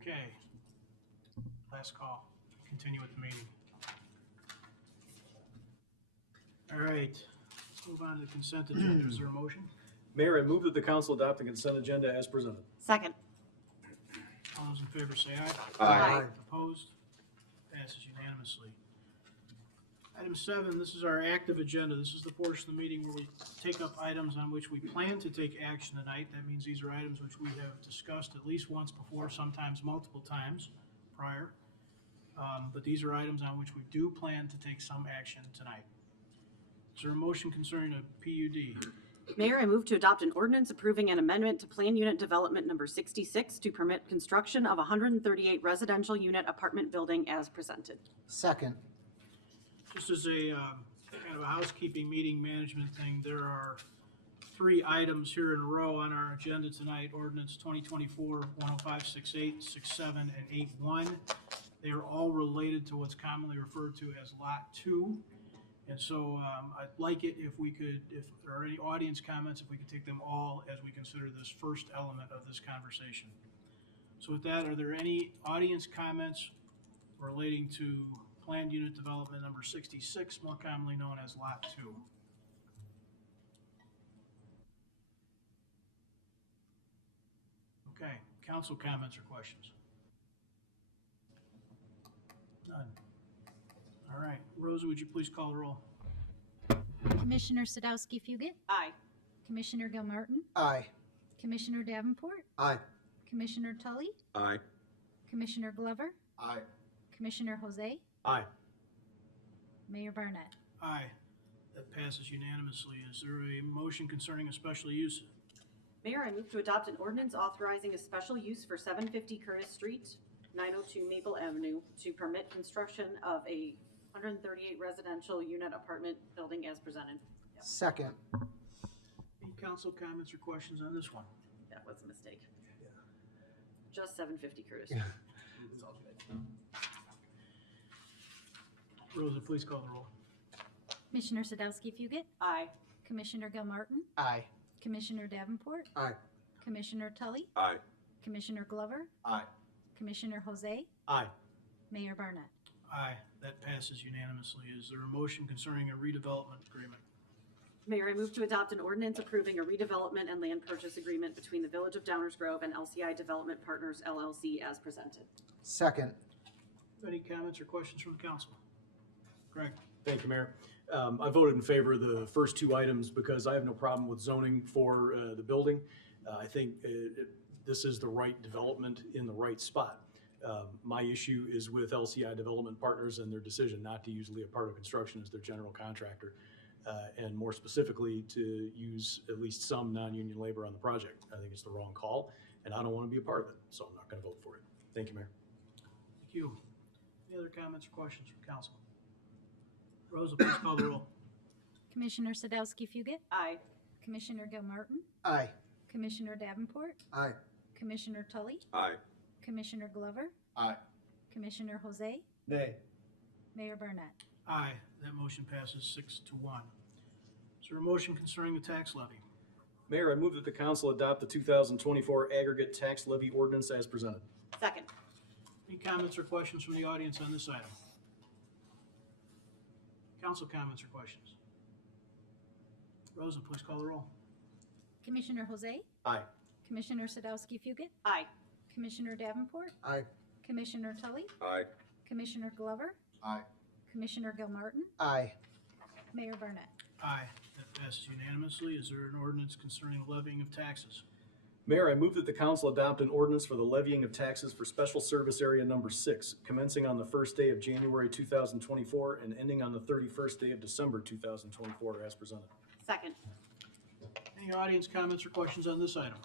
Okay. Last call. Continue with the meeting. All right, let's move on to the consent agenda. Is there a motion? Mayor, I move that the council adopt the consent agenda as presented. Second. All those in favor say aye. Aye. Opposed? Passes unanimously. Item 7, this is our active agenda. This is the portion of the meeting where we take up items on which we plan to take action tonight. That means these are items which we have discussed at least once before, sometimes multiple times prior. But these are items on which we do plan to take some action tonight. Is there a motion concerning a PUD? Mayor, I move to adopt an ordinance approving an amendment to Plan Unit Development Number 66 to permit construction of a 138 residential unit apartment building as presented. Second. Just as a kind of a housekeeping meeting management thing, there are 3 items here in a row on our agenda tonight. Ordinance 2024-105, 68, 67, and 81. They are all related to what's commonly referred to as Lot 2. And so I'd like it if we could, if there are any audience comments, if we could take them all as we consider this first element of this conversation. So with that, are there any audience comments relating to Planned Unit Development Number 66, more commonly known as Lot 2? Okay, council comments or questions? None. All right, Rosa, would you please call the roll? Commissioner Sadowski-Fugit, Aye. Commissioner Gilmartin, Aye. Commissioner Davenport, Aye. Commissioner Tully, Aye. Commissioner Glover, Aye. Commissioner Jose, Aye. Mayor Barnett. Aye. That passes unanimously. Is there a motion concerning a special use? Mayor, I move to adopt an ordinance authorizing a special use for 750 Curtis Street, 902 Maple Avenue, to permit construction of a 138 residential unit apartment building as presented. Second. Any council comments or questions on this one? That was a mistake. Just 750 Curtis. It's all good. Rosa, please call the roll. Commissioner Sadowski-Fugit, Aye. Commissioner Gilmartin, Aye. Commissioner Davenport, Aye. Commissioner Tully, Aye. Commissioner Glover, Aye. Commissioner Jose, Aye. Mayor Barnett. Aye. That passes unanimously. Is there a motion concerning a redevelopment agreement? Mayor, I move to adopt an ordinance approving a redevelopment and land purchase agreement between the Village of Downers Grove and LCI Development Partners LLC as presented. Second. Any comments or questions from the council? Greg? Thank you, Mayor. I voted in favor of the first 2 items because I have no problem with zoning for the building. I think this is the right development in the right spot. My issue is with LCI Development Partners and their decision not to use Leopardo Construction as their general contractor, and more specifically to use at least some non-union labor on the project. I think it's the wrong call, and I don't want to be a part of it, so I'm not going to vote for it. Thank you, Mayor. Thank you. Any other comments or questions from council? Rosa, please call the roll. Commissioner Sadowski-Fugit, Aye. Commissioner Gilmartin, Aye. Commissioner Davenport, Aye. Commissioner Tully, Aye. Commissioner Glover, Aye. Commissioner Jose, Nay. Mayor Barnett. Aye. That motion passes 6-1. Is there a motion concerning the tax levy? Mayor, I move that the council adopt the 2024 aggregate tax levy ordinance as presented. Second. Any Any comments or questions from the audience on this item? Council comments or questions? Rosa, please call the roll. Commissioner Jose? Aye. Commissioner Sadowski Fugit? Aye. Commissioner Davenport? Aye. Commissioner Tully? Aye. Commissioner Glover? Aye. Commissioner Gilmartin? Aye. Mayor Barnett? Aye. That passes unanimously. Is there an ordinance concerning levying of taxes? Mayor, I move that the council adopt an ordinance for the levying of taxes for Special Service Area Number 6, commencing on the first day of January 2024 and ending on the 31st day of December 2024 as presented. Second. Any audience comments or questions on this item?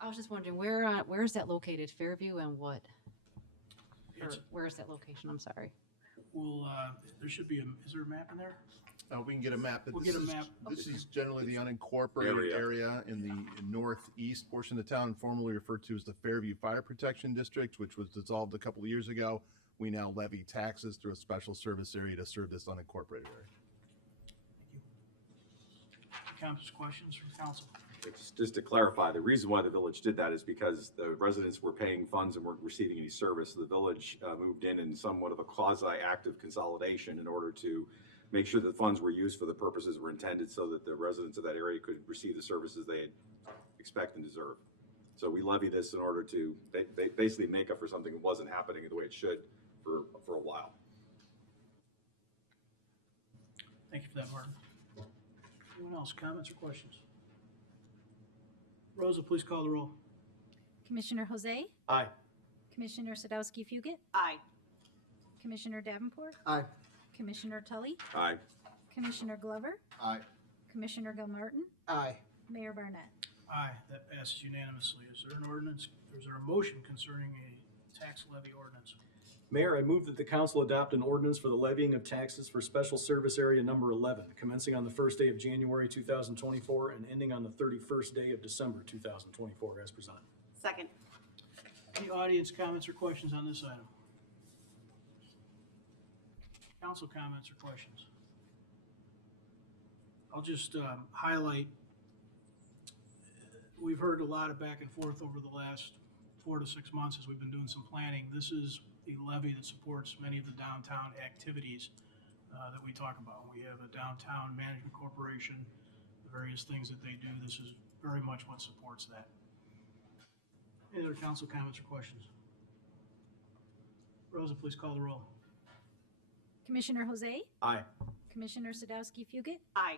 I was just wondering, where is that located? Fairview and what? Or It's- where is that location? I'm sorry. Well, there should be is there a map in there? We can get a map, but We'll this get a is, map. this is generally the unincorporated area in the northeast portion of the town, formerly referred to as the Fairview Fire Protection District, which was dissolved a couple of years ago. We now levy taxes through a special service area to serve this unincorporated area. Comments, questions from council? Just to clarify, the reason why the village did that is because the residents were paying funds and weren't receiving any service. The village moved in somewhat of a quasi-active consolidation in order to make sure that funds were used for the purposes were intended so that the residents of that area could receive the services they expect and deserve. So we levy this in order to basically make up for something that wasn't happening the way it should for a while. Thank you for that, Martin. Anyone else, comments or questions? Rosa, please call the roll. Commissioner Jose? Aye. Commissioner Sadowski Fugit? Aye. Commissioner Davenport? Aye. Commissioner Tully? Aye. Commissioner Glover? Aye. Commissioner Gilmartin? Aye. Mayor Barnett? Aye, that passes unanimously. Is there an ordinance, or is there a motion concerning a tax levy ordinance? Mayor, I move that the council adopt an ordinance for the levying of taxes for Special Service Area Number 11, commencing on the first day of January 2024 and ending on the 31st day of December 2024 as presented. Second. Any audience comments or questions on this item? Council comments or questions? I'll just highlight, we've heard a lot of back and forth over the last 4 to 6 months as we've been doing some planning. This is a levy that supports many of the downtown activities that we talk about. We have a downtown management corporation, the various things that they do. This is very much what supports that. Any other council comments or questions? Rosa, please call the roll. Commissioner Jose? Aye. Commissioner Sadowski Fugit? Aye.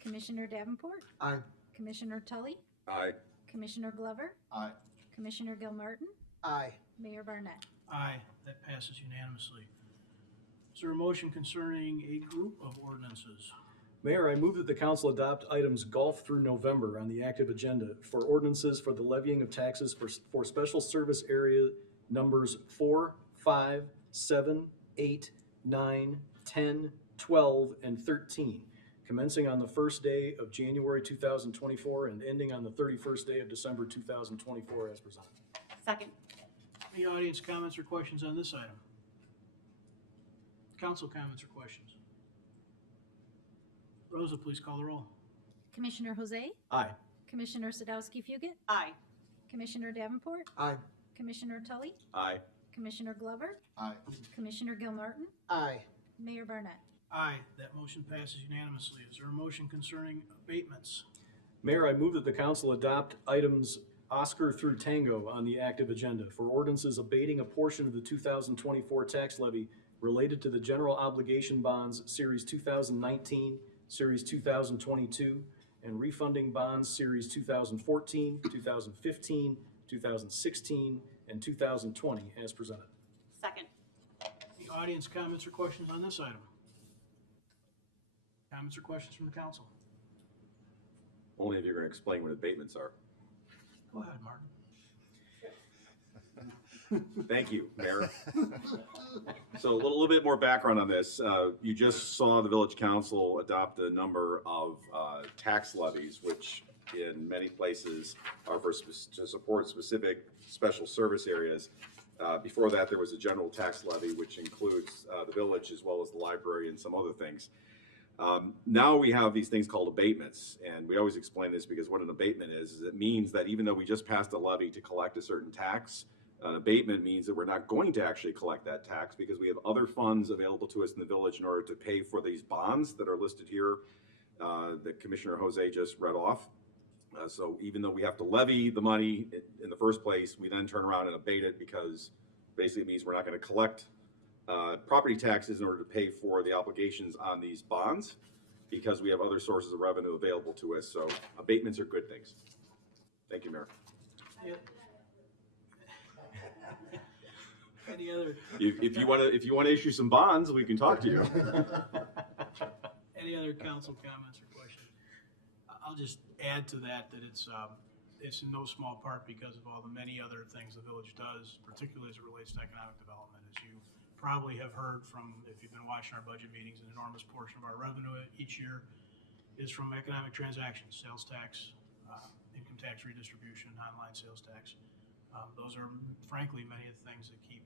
Commissioner Davenport? Aye. Commissioner Tully? Aye. Commissioner Glover? Aye. Commissioner Gilmartin? Aye. Mayor Barnett? Aye, that passes unanimously. Is there a motion concerning a group of ordinances? Mayor, I move that the council adopt items golf through November on the active agenda for ordinances for the levying of taxes for Special Service Area Numbers 4, 5, 7, 8, 9, 10, 12, and 13, commencing on the first day of January 2024 and ending on the 31st day of December 2024 as presented. Second. Any audience comments or questions on this item? Council comments or questions? Rosa, please call the roll. Commissioner Jose? Aye. Commissioner Sadowski Fugit? Aye. Commissioner Davenport? Aye. Commissioner Tully? Aye. Commissioner Glover? Aye. Commissioner Gilmartin? Aye. Mayor Barnett? Aye, that motion passes unanimously. Is there a motion concerning abatements? Mayor, I move that the council adopt items Oscar through Tango on the active agenda for ordinances abating a portion of the 2024 tax levy related to the general obligation bonds Series 2019, Series 2022, and refunding bonds Series 2014, 2015, 2016, and 2020 as presented. Second. Any audience comments or questions on this item? Comments or questions from the council? Only if you're going to explain what abatements are. Go ahead, Martin. Thank you, Mayor. So a little bit more background on this. You just saw the village council adopt a number of tax levies, which in many places are to support specific special service areas. Before that, there was a general tax levy, which includes the village as well as the library and some other things. Now we have these things called abatements, and we always explain this because what an abatement is it means that even though we just passed a levy to collect a certain tax, an abatement means that we're not going to actually collect that tax because we have other funds available to us in the village in order to pay for these bonds that are listed here that Commissioner Jose just read off. So even though we have to levy the money in the first place, we then turn around and abate it because basically it means we're not going to collect property taxes in order to pay for the obligations on these bonds because we have other sources of revenue available to us. So abatements are good things. Thank you, Mayor. Any other? If you want to issue some bonds, we can talk to you. Any other council comments or questions? I'll just add to that it's in no small part because of all the many other things the village does, particularly as it relates to economic development. As you probably have heard from, if you've been watching our budget meetings, an enormous portion of our revenue each year is from economic transactions, sales tax, income tax redistribution, online sales tax. Those are frankly many of the things that keep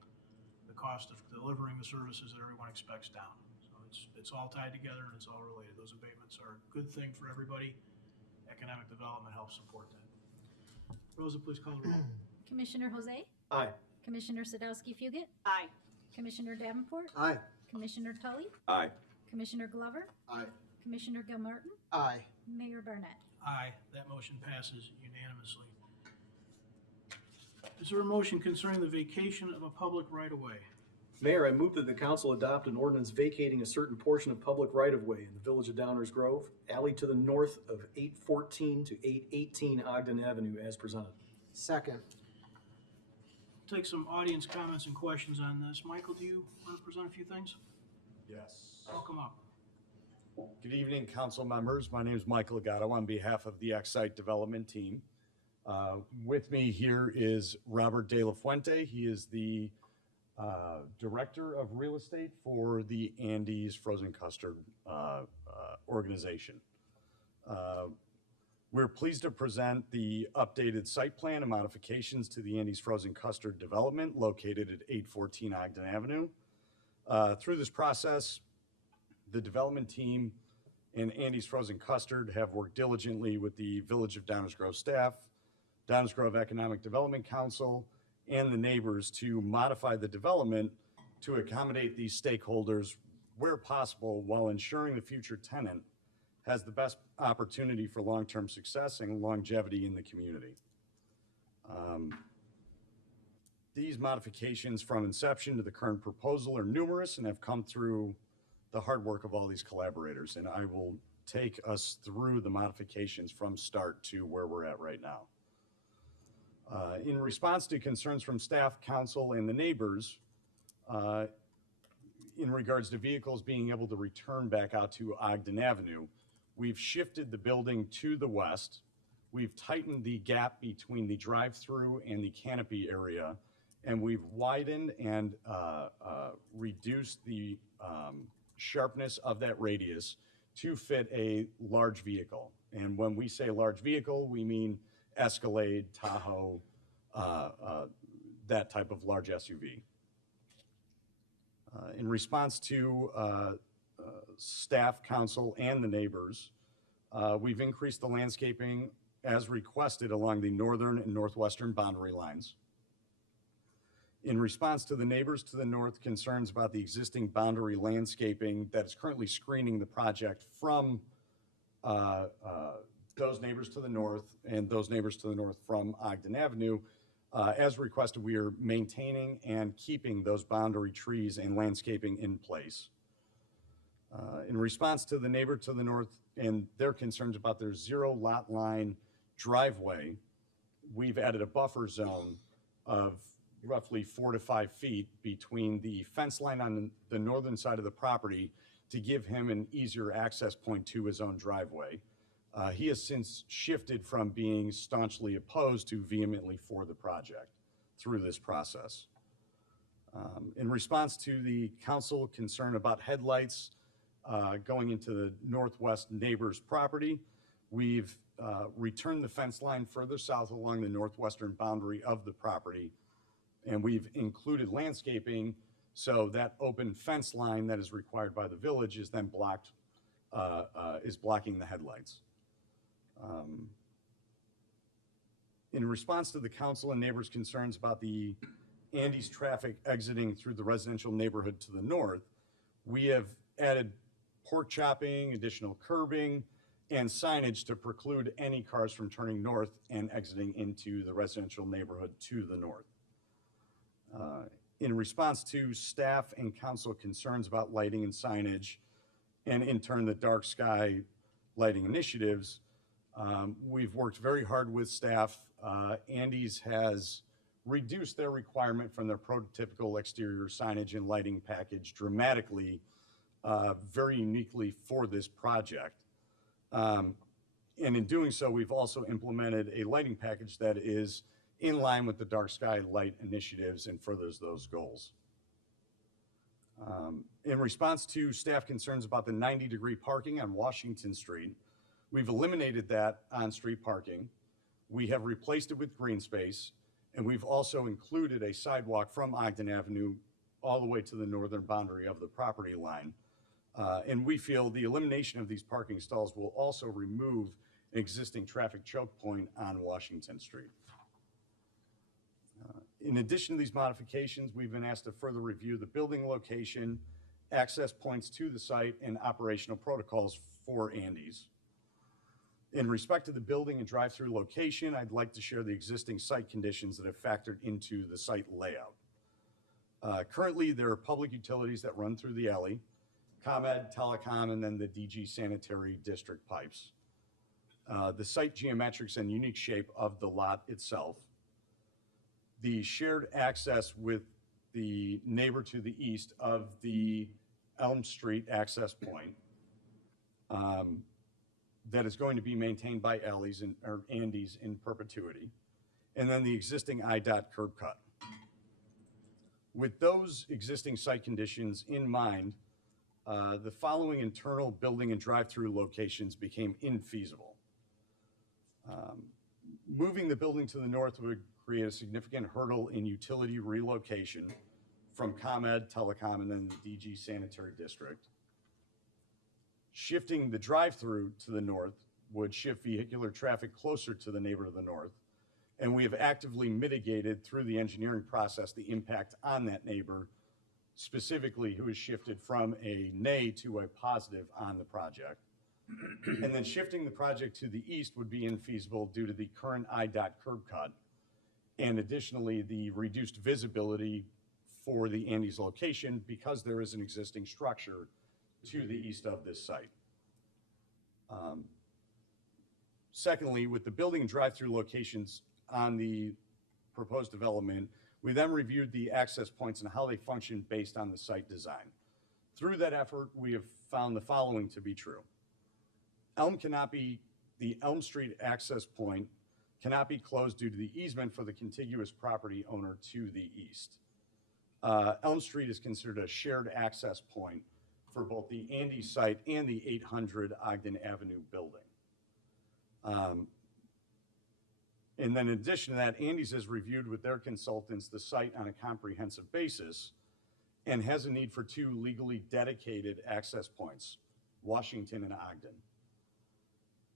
the cost of delivering the services that everyone expects down. So it's all tied together and it's all related. Those abatements are a good thing for everybody. Economic development helps support that. Rosa, please call the roll. Commissioner Jose? Aye. Commissioner Sadowski Fugit? Aye. Commissioner Davenport? Aye. Commissioner Tully? Aye. Commissioner Glover? Aye. Commissioner Gilmartin? Aye. Mayor Barnett? Aye, that motion passes unanimously. Is there a motion concerning the vacation of a public right-of-way? Mayor, I move that the council adopt an ordinance vacating a certain portion of public right-of-way in the village of Downers Grove, alley to the north of 814 to 818 Ogden Avenue as presented. Second. Take some audience comments and questions on this. Michael, do you want to present a few things? Yes. Welcome up. Good evening, council members. My name is Michael Agato on behalf of the X-Site Development Team. With me here is Robert De La Fuente. He is the Director of Real Estate for the Andes Frozen Custard organization. We're pleased to present the updated site plan and modifications to the Andes Frozen Custard development located at 814 Ogden Avenue. Through this process, the development team and Andes Frozen Custard have worked diligently with the Village of Downers Grove staff, Downers Grove Economic Development Council, and the neighbors to modify the development to accommodate these stakeholders where possible while ensuring the future tenant has the best opportunity for long-term success and longevity in the community. These modifications from inception to the current proposal are numerous and have come through the hard work of all these collaborators, and I will take us through the modifications from start to where we're at right now. In response to concerns from staff, council, and the neighbors, in regards to vehicles being able to return back out to Ogden Avenue, we've shifted the building to the west. We've tightened the gap between the drive-through and the canopy area, and we've widened and reduced the sharpness of that radius to fit a large vehicle. And when we say large vehicle, we mean Escalade, Tahoe, that type of large SUV. In response to staff, council, and the neighbors, we've increased the landscaping as requested along the northern and northwestern boundary lines. In response to the neighbors to the north concerns about the existing boundary landscaping that is currently screening the project from those neighbors to the north and those neighbors to the north from Ogden Avenue, as requested, we are maintaining and keeping those boundary trees and landscaping in place. In response to the neighbor to the north and their concerns about their zero lot line driveway, we've added a buffer zone of roughly 4 to 5 feet between the fence line on the northern side of the property to give him an easier access point to his own driveway. He has since shifted from being staunchly opposed to vehemently for the project through this process. In response to the council concern about headlights going into the northwest neighbor's property, we've returned the fence line further south along the northwestern boundary of the property, and we've included landscaping so that open fence line that is required by the village is then blocked is blocking the headlights. In response to the council and neighbors' concerns about the Andes traffic exiting through the residential neighborhood to the north, we have added pork chopping, additional curbing, and signage to preclude any cars from turning north and exiting into the residential neighborhood to the north. In response to staff and council concerns about lighting and signage, and in turn the dark sky lighting initiatives, we've worked very hard with staff. Andes has reduced their requirement from their prototypical exterior signage and lighting package dramatically, very uniquely for this project. And in doing so, we've also implemented a lighting package that is in line with the dark sky light initiatives and furthers those goals. In response to staff concerns about the 90-degree parking on Washington Street, we've eliminated that on-street parking. We have replaced it with green space, and we've also included a sidewalk from Ogden Avenue all the way to the northern boundary of the property line. And we feel the elimination of these parking stalls will also remove an existing traffic choke point on Washington Street. In addition to these modifications, we've been asked to further review the building location, access points to the site, and operational protocols for Andes. In respect to the building and drive-through location, I'd like to share the existing site conditions that have factored into the site layout. Currently, there are public utilities that run through the alley, ComEd, Telecom, and then the DG Sanitary District pipes. The site geometrics and unique shape of the lot itself, the shared access with the neighbor to the east of the Elm Street access point that is going to be maintained by Andes in perpetuity, and then the existing IDOT curb cut. With those existing site conditions in mind, the following internal building and drive-through locations became infeasible. Moving the building to the north would create a significant hurdle in utility relocation from ComEd, Telecom, and then the DG Sanitary District. Shifting the drive-through to the north would shift vehicular traffic closer to the neighbor to the north, and we have actively mitigated through the engineering process the impact on that neighbor, specifically who has shifted from a nay to a positive on the project. And then shifting the project to the east would be infeasible due to the current IDOT curb cut, and additionally the reduced visibility for the Andes location because there is an existing structure to the east of this site. Secondly, with the building and drive-through locations on the proposed development, we then reviewed the access points and how they function based on the site design. Through that effort, we have found the following to be true. The Elm Street access point cannot be closed due to the easement for the contiguous property owner to the east. Elm Street is considered a shared access point for both the Andes site and the 800 Ogden Avenue building. And then in addition to that, Andes has reviewed with their consultants the site on a comprehensive basis and has a need for two legally dedicated access points, Washington and Ogden.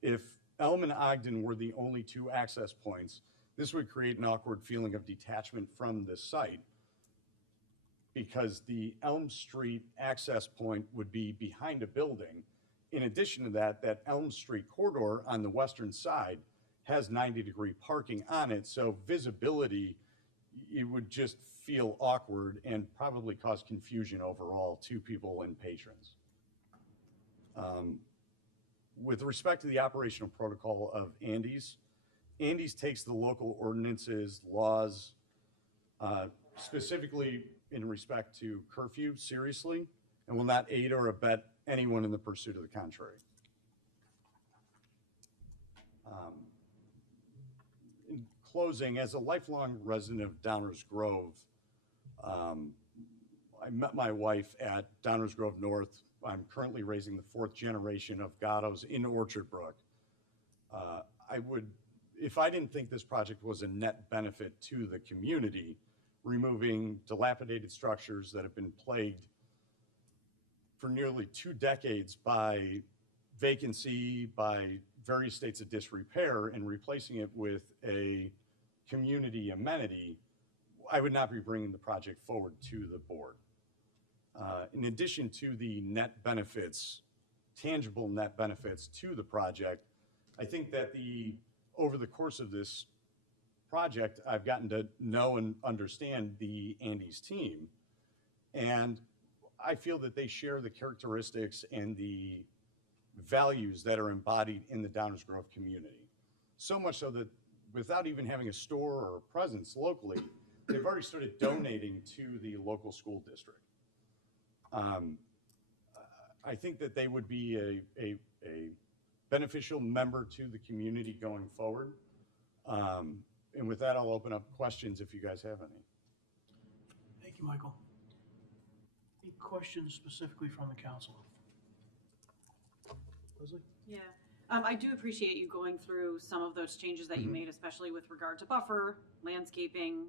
If Elm and Ogden were the only two access points, this would create an awkward feeling of detachment from the site because the Elm Street access point would be behind a building. In addition to that, that Elm Street corridor on the western side has 90-degree parking on it, so visibility, it would just feel awkward and probably cause confusion overall to people and patrons. With respect to the operational protocol of Andes, Andes takes the local ordinances, laws, specifically in respect to curfew seriously, and will not aid or abet anyone in the pursuit of the contrary. In closing, as a lifelong resident of Downers Grove, I met my wife at Downers Grove North. I'm currently raising the 4th generation of Gattos in Orchard Brook. If I didn't think this project was a net benefit to the community, removing dilapidated structures that have been plagued for nearly 2 decades by vacancy by various states of disrepair and replacing it with a community amenity, I would not be bringing the project forward to the board. In addition to the net benefits, tangible net benefits to the project, I think that over the course of this project, I've gotten to know and understand the Andes team. And I feel that they share the characteristics and the values that are embodied in the Downers Grove community. So much so that without even having a store or a presence locally, they've already started donating to the local school district. I think that they would be a beneficial member to the community going forward. And with that, I'll open up questions if you guys have any. Thank you, Michael. Any questions specifically from the council? Leslie? Yeah, I do appreciate you going through some of those changes that you made, especially with regard to buffer, landscaping,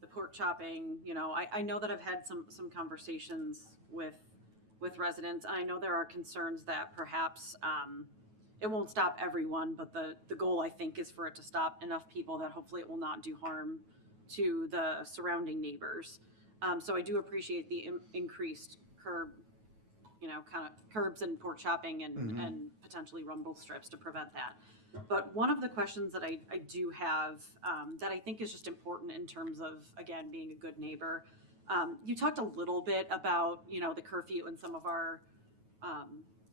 the pork chopping. You know, I know that I've had some conversations with residents. I know there are concerns that perhaps it won't stop everyone, but the goal, I think, is for it to stop enough people that hopefully it will not do harm to the surrounding neighbors. So I do appreciate the increased curb, you know, kind of curbs and pork chopping and potentially rumble strips to prevent that. But one of the questions that I do have that I think is just important in terms of, again, being a good neighbor. You talked a little bit about, you know, the curfew and some of our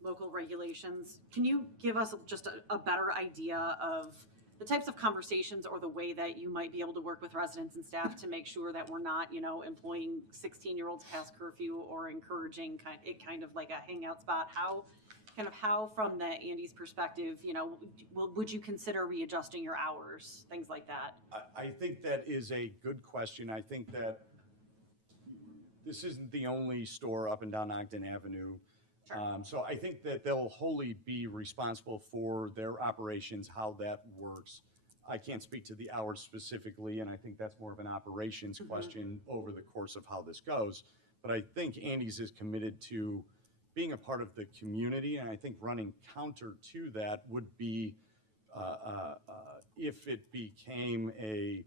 local regulations. Can you give us just a better idea of the types of conversations or the way that you might be able to work with residents and staff to make sure that we're not, you know, employing 16-year-olds past curfew or encouraging kind of like a hangout spot? How from the Andes perspective, you know, would you consider readjusting your hours, things like that? I think that is a good question. I think that this isn't the only store up and down Ogden Avenue. So I think that they'll wholly be responsible for their operations, how that works. I can't speak to the hours specifically, and I think that's more of an operations question over the course of how this goes. But I think Andes is committed to being a part of the community, and I think running counter to that would be if it became a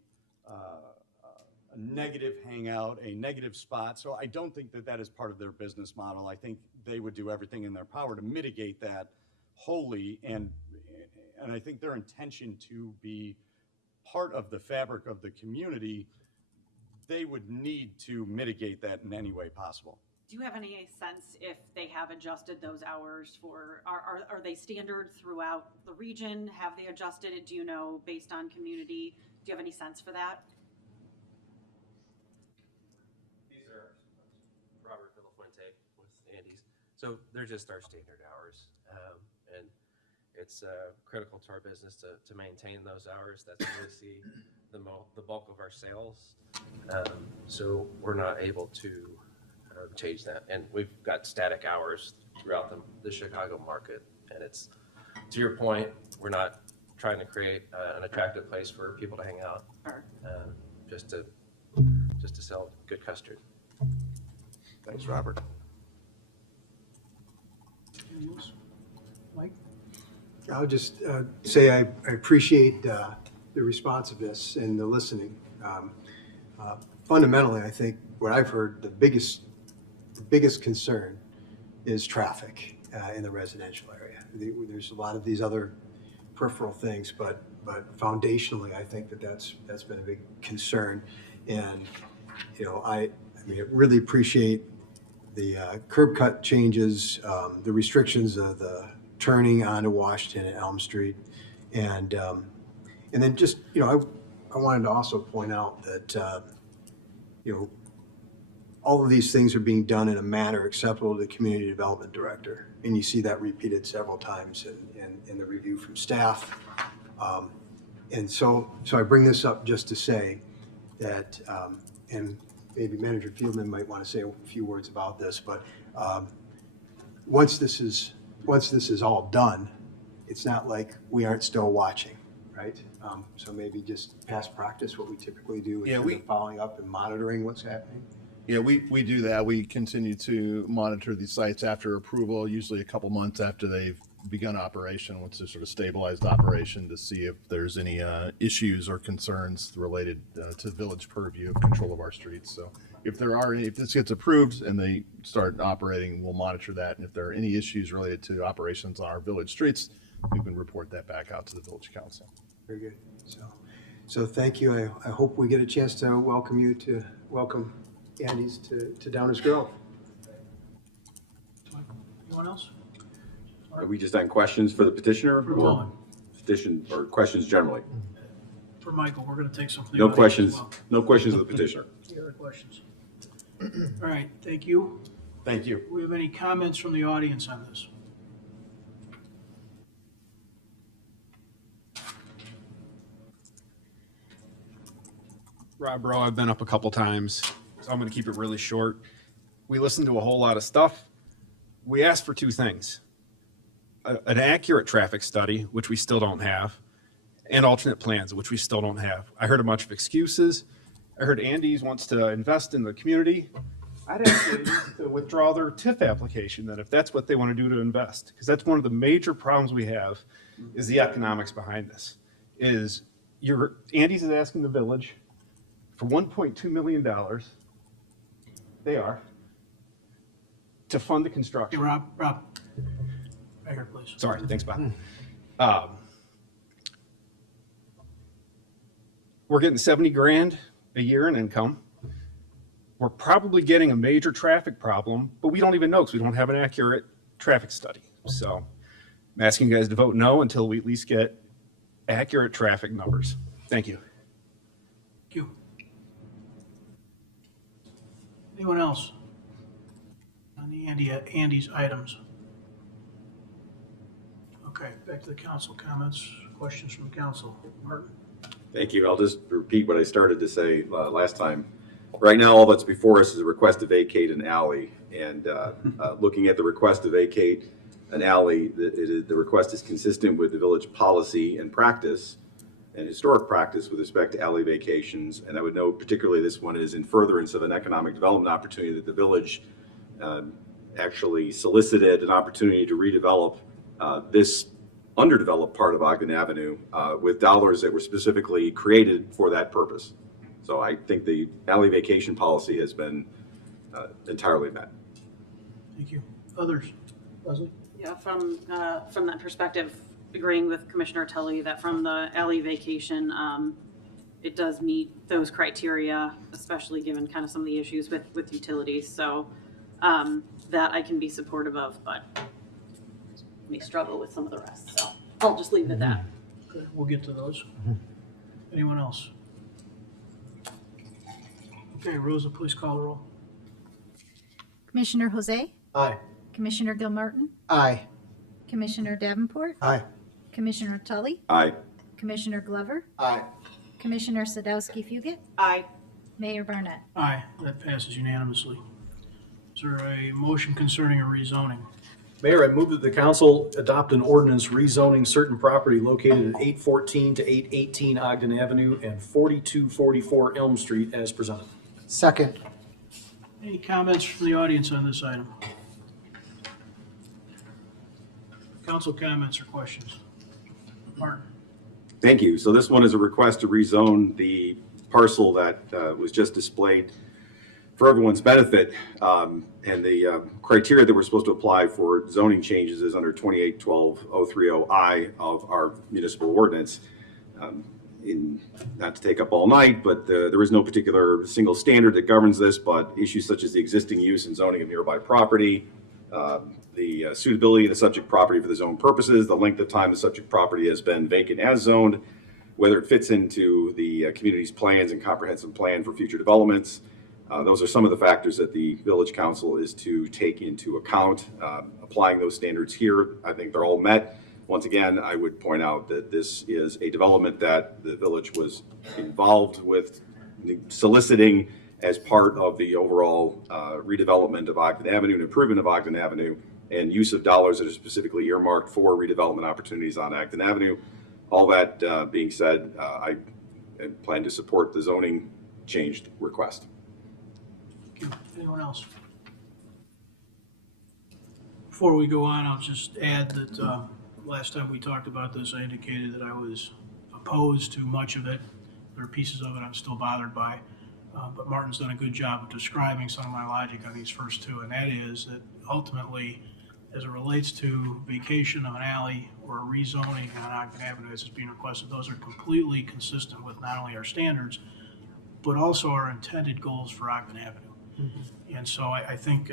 negative hangout, a negative spot. So I don't think that that is part of their business model. I think they would do everything in their power to mitigate that wholly, and I think their intention to be part of the fabric of the community, they would need to mitigate that in any way possible. Do you have any sense if they have adjusted those hours for, are they standard throughout the region? Have they adjusted it, do you know, based on community? Do you have any sense for that? These are Robert Villafuente with Andes. So they're just our standard hours. And it's critical to our business to maintain those hours. That's where we see the bulk of our sales. So we're not able to change that. And we've got static hours throughout the Chicago market. And it's, to your point, we're not trying to create an attractive place for people to hang out, just to sell good custard. Thanks, Robert. Mike? I'll just say I appreciate the responsiveness and the listening. Fundamentally, I think what I've heard, the biggest concern is traffic in the residential area. There's a lot of these other peripheral things, but foundationally, I think that's been a big concern. And you know, I mean, I really appreciate the curb cut changes, the restrictions of the turning onto Washington and Elm Street, and then just, you know, I wanted to also point out that you know, all of these things are being done in a manner acceptable to the community development director, and you see that repeated several times in the review from staff. And so I bring this up just to say that, and maybe Manager Fieldman might want to say a few words about this, but once this is all done, it's not like we aren't still watching, right? So maybe just past practice, what we typically do in terms of following up and monitoring what's happening. Yeah, we do that. We continue to monitor these sites after approval, usually a couple months after they've begun operation, once they're sort of stabilized operation, to see if there's any issues or concerns related to village purview of control of our streets. So if there are any, if this gets approved and they start operating, we'll monitor that. And if there are any issues related to operations on our village streets, we can report that back out to the village council. Very good. So thank you. I hope we get a chance to welcome Andy's to Downers Grove. Anyone else? Are we just on questions for the petitioner For or Mullen. petition or questions generally? For Michael, we're gonna take some. from the No audience as questions, well. no questions of the petitioner. Any other questions? All right, thank you. Thank you. Do we have any comments from the audience on this? Rob Rowe, I've been up a couple times, so I'm going to keep it really short. We listened to a whole lot of stuff. We asked for two things: an accurate traffic study, which we still don't have, and alternate plans, which we still don't have. I heard a bunch of excuses. I heard Andy's wants to invest in the community. I'd ask Andy's to withdraw their TIF application then, if that's what they want to do to invest, because that's one of the major problems we have, is the economics behind this. Andy's is asking the village for $1.2 million, they are, to fund the construction. Hey, Rob, back here, please. Sorry, thanks, Bob. We're getting 70 grand a year in income. We're probably getting a major traffic problem, but we don't even know because we don't have an accurate traffic study. So I'm asking you guys to vote no until we at least get accurate traffic numbers. Thank you. Thank you. Anyone else on the Andy's items? Okay, back to the council comments, questions from the council. Martin? Thank you. I'll just repeat what I started to say last time. Right now, all that's before us is a request to vacate an alley. And looking at the request to vacate an alley, the request is consistent with the village policy and practice and historic practice with respect to alley vacations. And I would note particularly this one is in furtherance of an economic development opportunity that the village actually solicited an opportunity to redevelop this underdeveloped part of Ogden Avenue with dollars that were specifically created for that purpose. So I think the alley vacation policy has been entirely met. Thank you. Others? Leslie? Yeah, from that perspective, agreeing with Commissioner Tully that from the alley vacation, it does meet those criteria, especially given kind of some of the issues with utilities. So that I can be supportive of, but may struggle with some of the rest. So I'll just leave it at that. Okay, we'll get to those. Anyone else? Okay, Rosa, please call the roll. Commissioner Jose? Aye. Commissioner Gilmartin? Aye. Commissioner Davenport? Aye. Commissioner Tully? Aye. Commissioner Glover? Aye. Commissioner Sadowski-Fugit? Aye. Mayor Barnett? Aye, that passes unanimously. Is there a motion concerning a rezoning? Mayor, I move that the council adopt an ordinance rezoning certain property located at 814 to 818 Ogden Avenue and 4244 Elm Street as presented. Second. Any comments from the audience on this item? Council comments or questions? Martin? Thank you. So this one is a request to rezone the parcel that was just displayed for everyone's benefit. And the criteria that we're supposed to apply for zoning changes is under 2812-030I of our municipal ordinance. Not to take up all night, but there is no particular single standard that governs this, but issues such as the existing use and zoning of nearby property, the suitability of the subject property for the zone purposes, the length of time the subject property has been vacant as zoned, whether it fits into the community's plans and comprehensive plan for future developments. Those are some of the factors that the village council is to take into account. Applying those standards here, I think they're all met. Once again, I would point out that this is a development that the village was involved with soliciting as part of the overall redevelopment of Ogden Avenue and improvement of Ogden Avenue and use of dollars that are specifically earmarked for redevelopment opportunities on Ogden Avenue. All that being said, I plan to support the zoning changed request. Thank you. Anyone else? Before we go on, I'll just add that last time we talked about this, I indicated that I was opposed to much of it. There are pieces of it I'm still bothered by. But Martin's done a good job of describing some of my logic on these first two, and that is that ultimately, as it relates to vacation of an alley or rezoning on Ogden Avenue as is being requested, those are completely consistent with not only our standards, but also our intended goals for Ogden Avenue. And so I think,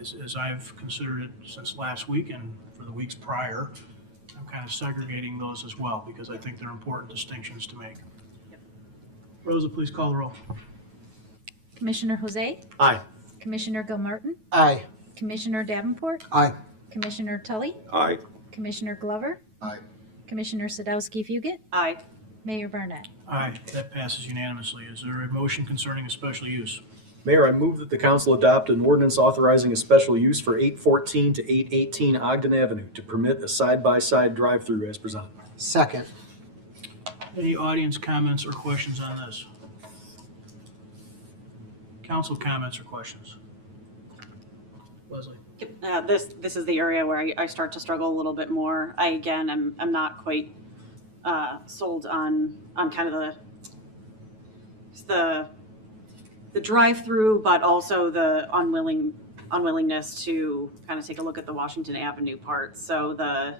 as I've considered it since last week and for the weeks prior, I'm kind of segregating those as well, because I think they're important distinctions to make. Rosa, please call the roll. Commissioner Jose? Aye. Commissioner Gilmartin? Aye. Commissioner Davenport? Aye. Commissioner Tully? Aye. Commissioner Glover? Aye. Commissioner Sadowski Fugit? Aye. Mayor Barnett? Aye, that passes unanimously. Is there a motion concerning a special use? Mayor, I move that the council adopt an ordinance authorizing a special use for 814 to 818 Ogden Avenue to permit a side-by-side drive-through as presented. Second. Any audience comments or questions on this? Council comments or questions? Leslie? This is the area where I start to struggle a little bit more. I'm not quite sold on kind of the drive-through, but also the unwillingness to kind of take a look at the Washington Avenue part. So the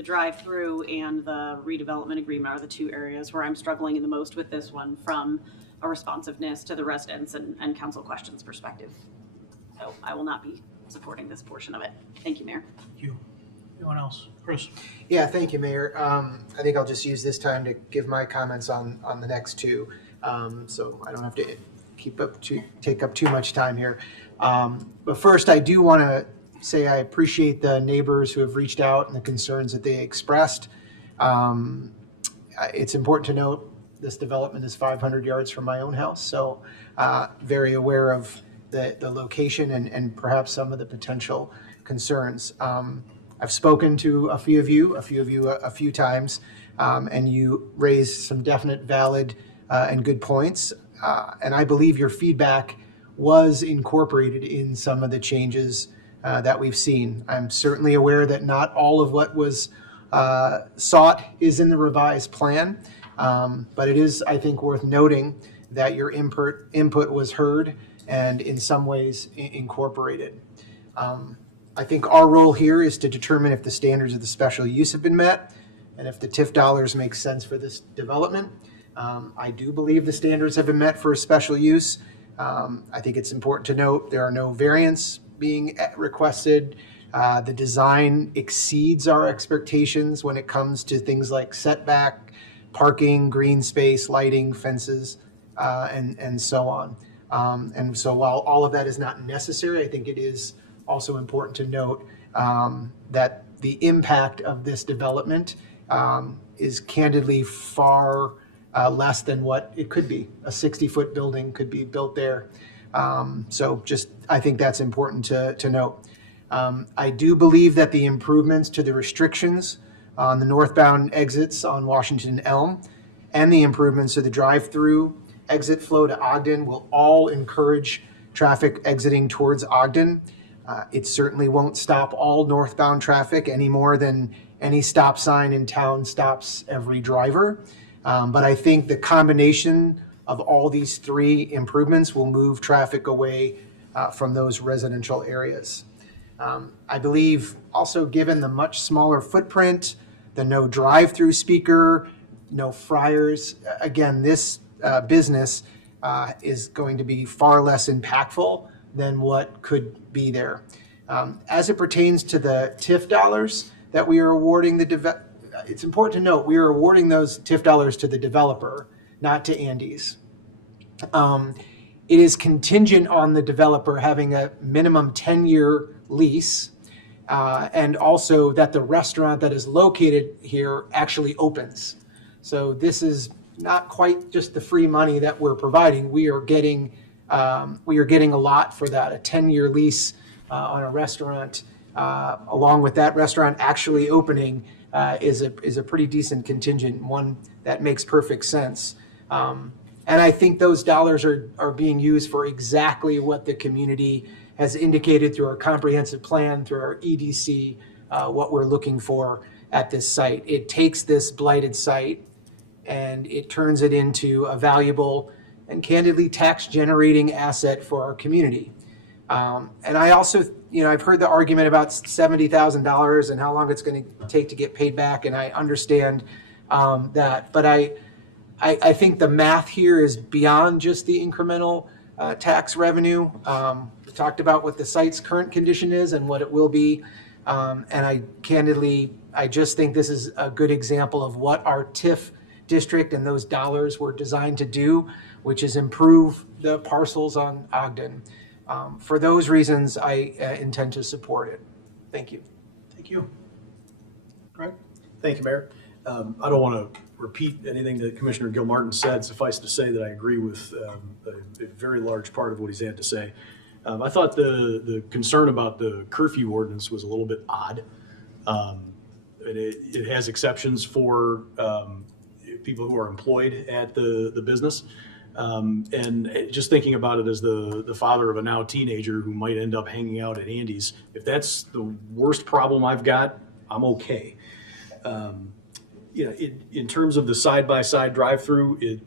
drive-through and the redevelopment agreement are the two areas where I'm struggling the most with this one from a responsiveness to the residents and council questions perspective. So I will not be supporting this portion of it. Thank you, Mayor. Thank you. Anyone else? Chris? Yeah, thank you, Mayor. I think I'll just use this time to give my comments on the next two, so I don't have to take up too much time here. But first, I do want to say I appreciate the neighbors who have reached out and the concerns that they expressed. It's important to note this development is 500 yards from my own house, so very aware of the location and perhaps some of the potential concerns. I've spoken to a few of you a few times, and you raised some definite valid and good points. And I believe your feedback was incorporated in some of the changes that we've seen. I'm certainly aware that not all of what was sought is in the revised plan, but it is, I think, worth noting that your input was heard and in some ways incorporated. I think our role here is to determine if the standards of the special use have been met and if the TIF dollars make sense for this development. I do believe the standards have been met for a special use. I think it's important to note there are no variants being requested. The design exceeds our expectations when it comes to things like setback, parking, green space, lighting, fences, and so on. And so while all of that is not necessary, I think it is also important to note that the impact of this development is candidly far less than what it could be. A 60-foot building could be built there. So just, I think that's important to note. I do believe that the improvements to the restrictions on the northbound exits on Washington Elm and the improvements to the drive-through exit flow to Ogden will all encourage traffic exiting towards Ogden. It certainly won't stop all northbound traffic any more than any stop sign in town stops every driver. But I think the combination of all these three improvements will move traffic away from those residential areas. I believe also, given the much smaller footprint, the no drive-through speaker, no fryers, again, this business is going to be far less impactful than what could be there. As it pertains to the TIF dollars that we are awarding it's important to note we are awarding those TIF dollars to the developer, not to Andy's. It is contingent on the developer having a minimum 10-year lease, and also that the restaurant that is located here actually opens. So this is not quite just the free money that we're providing. We are getting a lot for that. A 10-year lease on a restaurant, along with that restaurant actually opening, is a pretty decent contingent, one that makes perfect sense. And I think those dollars are being used for exactly what the community has indicated through our comprehensive plan, through our EDC, what we're looking for at this site. It takes this blighted site and it turns it into a valuable and candidly tax-generating asset for our community. And I also, I've heard the argument about $70,000 and how long it's going to take to get paid back, and I understand that. But I think the math here is beyond just the incremental tax revenue. We talked about what the site's current condition is and what it will be. And I just think this is a good example of what our TIF district and those dollars were designed to do, which is improve the parcels on Ogden. For those reasons, I intend to support it. Thank you. Thank you. Greg? Thank you, Mayor. I don't want to repeat anything that Commissioner Gilmartin said. Suffice to say that I agree with a very large part of what he's had to say. I thought the concern about the curfew ordinance was a little bit odd. It has exceptions for people who are employed at the business. And just thinking about it as the father of a now teenager who might end up hanging out at Andy's, if that's the worst problem I've got, I'm okay. In terms of the side-by-side drive-through,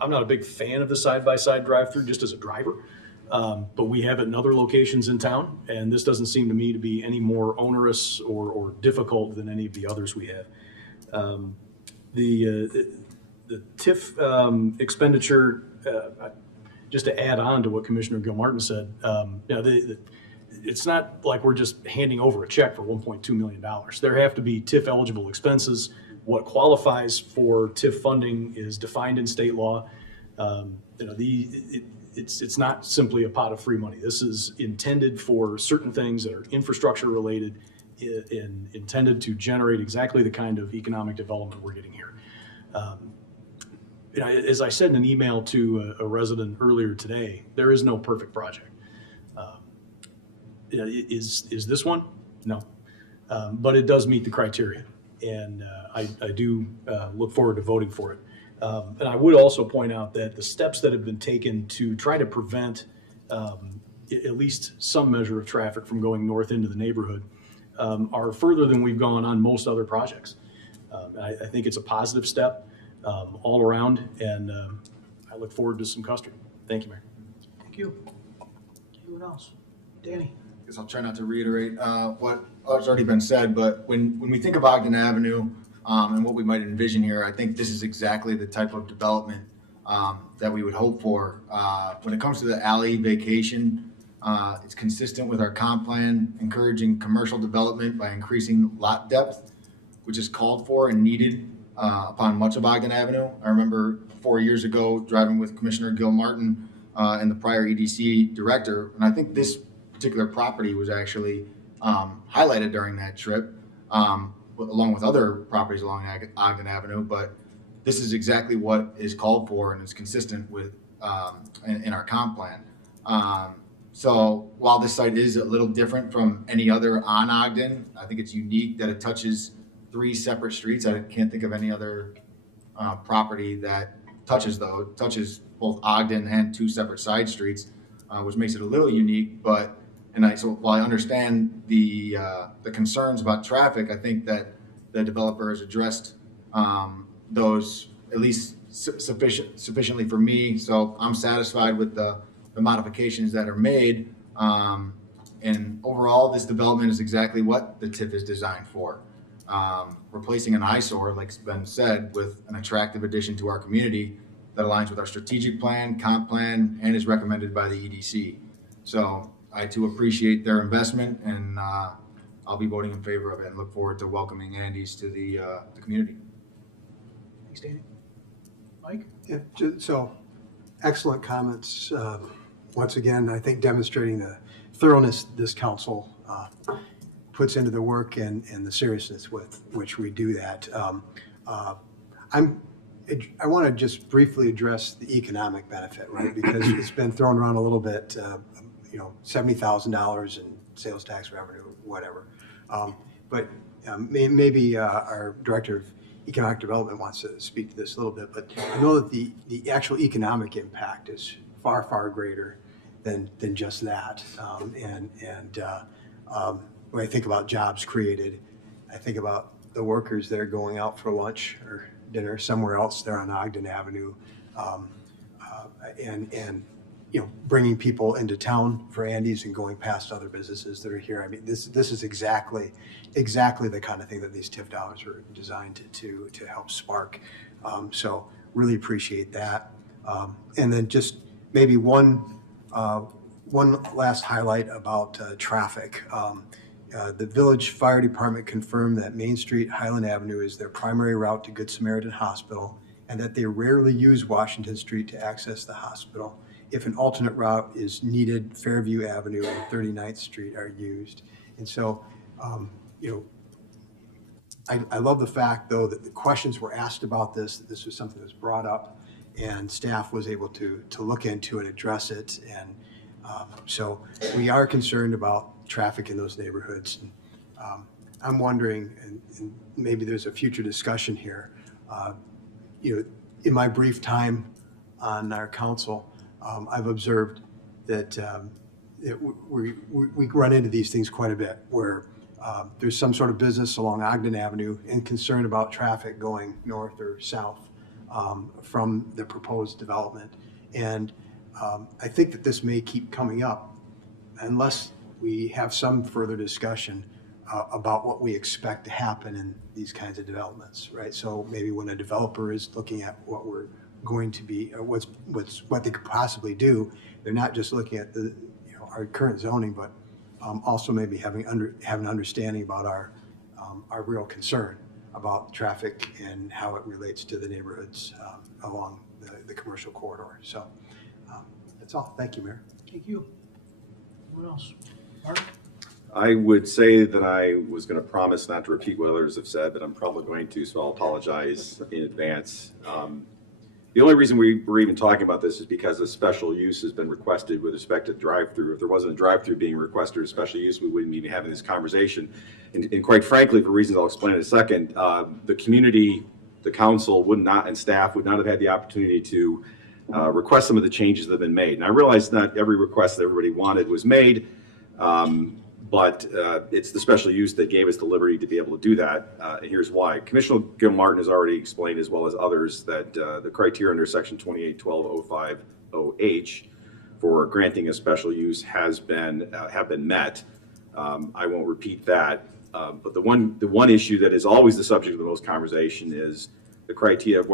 I'm not a big fan of the side-by-side drive-through just as a driver. But we have it in other locations in town, and this doesn't seem to me to be any more onerous or difficult than any of the others we have. The TIF expenditure, just to add on to what Commissioner Gilmartin said, it's not like we're just handing over a check for $1.2 million. There have to be TIF eligible expenses. What qualifies for TIF funding is defined in state law. It's not simply a pot of free money. This is intended for certain things that are infrastructure related, intended to generate exactly the kind of economic development we're getting here. As I said in an email to a resident earlier today, there is no perfect project. Is this one? No. But it does meet the criteria, and I do look forward to voting for it. And I would also point out that the steps that have been taken to try to prevent at least some measure of traffic from going north into the neighborhood are further than we've gone on most other projects. I think it's a positive step all around, and I look forward to some custard. Thank you, Mayor. Thank you. Anyone else? Danny? I guess I'll try not to reiterate what has already been said, but when we think of Ogden Avenue and what we might envision here, I think this is exactly the type of development that we would hope for. When it comes to the alley vacation, it's consistent with our comp plan, encouraging commercial development by increasing lot depth, which is called for and needed upon much of Ogden Avenue. I remember 4 years ago driving with Commissioner Gilmartin and the prior EDC director, and I think this particular property was actually highlighted during that trip, along with other properties along Ogden Avenue. But this is exactly what is called for and is consistent with in our comp plan. So while this site is a little different from any other on Ogden, I think it's unique that it touches 3 separate streets. I can't think of any other property that touches both Ogden and 2 separate side streets, which makes it a little unique. So while I understand the concerns about traffic, I think that the developer has addressed those at least sufficiently for me. So I'm satisfied with the modifications that are made. And overall, this development is exactly what the TIF is designed for. Replacing an eyesore, like it's been said, with an attractive addition to our community that aligns with our strategic plan, comp plan, and is recommended by the EDC. So I too appreciate their investment, and I'll be voting in favor of it and look forward to welcoming Andy's to the community. Thanks, Danny. Mike? Yeah, so excellent comments. Once again, I think demonstrating the thoroughness this council puts into the work and the seriousness with which we do that. I want to just briefly address the economic benefit, right? Because it's been thrown around a little bit, $70,000 in sales tax revenue, whatever. But maybe our Director of Economic Development wants to speak to this a little bit, but I know that the actual economic impact is far, far greater than just that. When I think about jobs created, I think about the workers that are going out for lunch or dinner somewhere else there on Ogden Avenue, and bringing people into town for Andy's and going past other businesses that are here. I mean, this is exactly the kind of thing that these TIF dollars were designed to help spark. So really appreciate that. And then just maybe one last highlight about traffic. The Village Fire Department confirmed that Main Street, Highland Avenue is their primary route to Good Samaritan Hospital, and that they rarely use Washington Street to access the hospital. If an alternate route is needed, Fairview Avenue and 39th Street are used. And so, I love the fact, though, that the questions were asked about this, that this was something that was brought up, and staff was able to look into and address it. And so we are concerned about traffic in those neighborhoods. And, I'm wondering, and maybe there's a future discussion here, in my brief time on our council, I've observed that we run into these things quite a bit, where there's some sort of business along Ogden Avenue and concern about traffic going north or south from the proposed development. And I think that this may keep coming up unless we have some further discussion about what we expect to happen in these kinds of developments, right? So maybe when a developer is looking at what we're going to be, or what they could possibly do, they're not just looking at the our current zoning, but also maybe having an understanding about our real concern about traffic and how it relates to the neighborhoods along the commercial corridor. So that's all. Thank you, Mayor. Thank you. Anyone else? Mark? I would say that I was going to promise not to repeat what others have said, but I'm probably going to, so I'll apologize in advance. The only reason we're even talking about this is because a special use has been requested with respect to drive-through. If there wasn't a drive-through being requested or a special use, we wouldn't be having this conversation. And quite frankly, for reasons I'll explain in a second, the community, the council and staff would not have had the opportunity to request some of the changes that have been made. And I realize not every request that everybody wanted was made, but it's the special use that gave us the liberty to be able to do that. And here's why. Commissioner Gilmartin has already explained, as well as others, that the criteria under Section 2812.05.0H for granting a special use have been met. I won't repeat that. But the one issue that is always the subject of the most conversation is the criteria of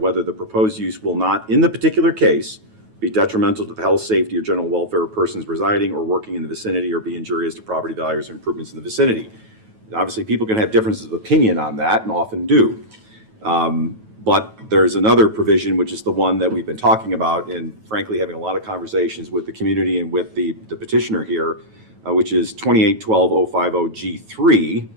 whether the proposed use will not, in the particular case, be detrimental to the health, safety, or general welfare of persons residing or working in the vicinity, or be injurious to property values or improvements in the vicinity. And obviously, people can have differences of opinion on that, and often do. But there's another provision, which is the one that we've been talking about, and frankly, having a lot of conversations with the community and with the petitioner here, which is 2812.050G3,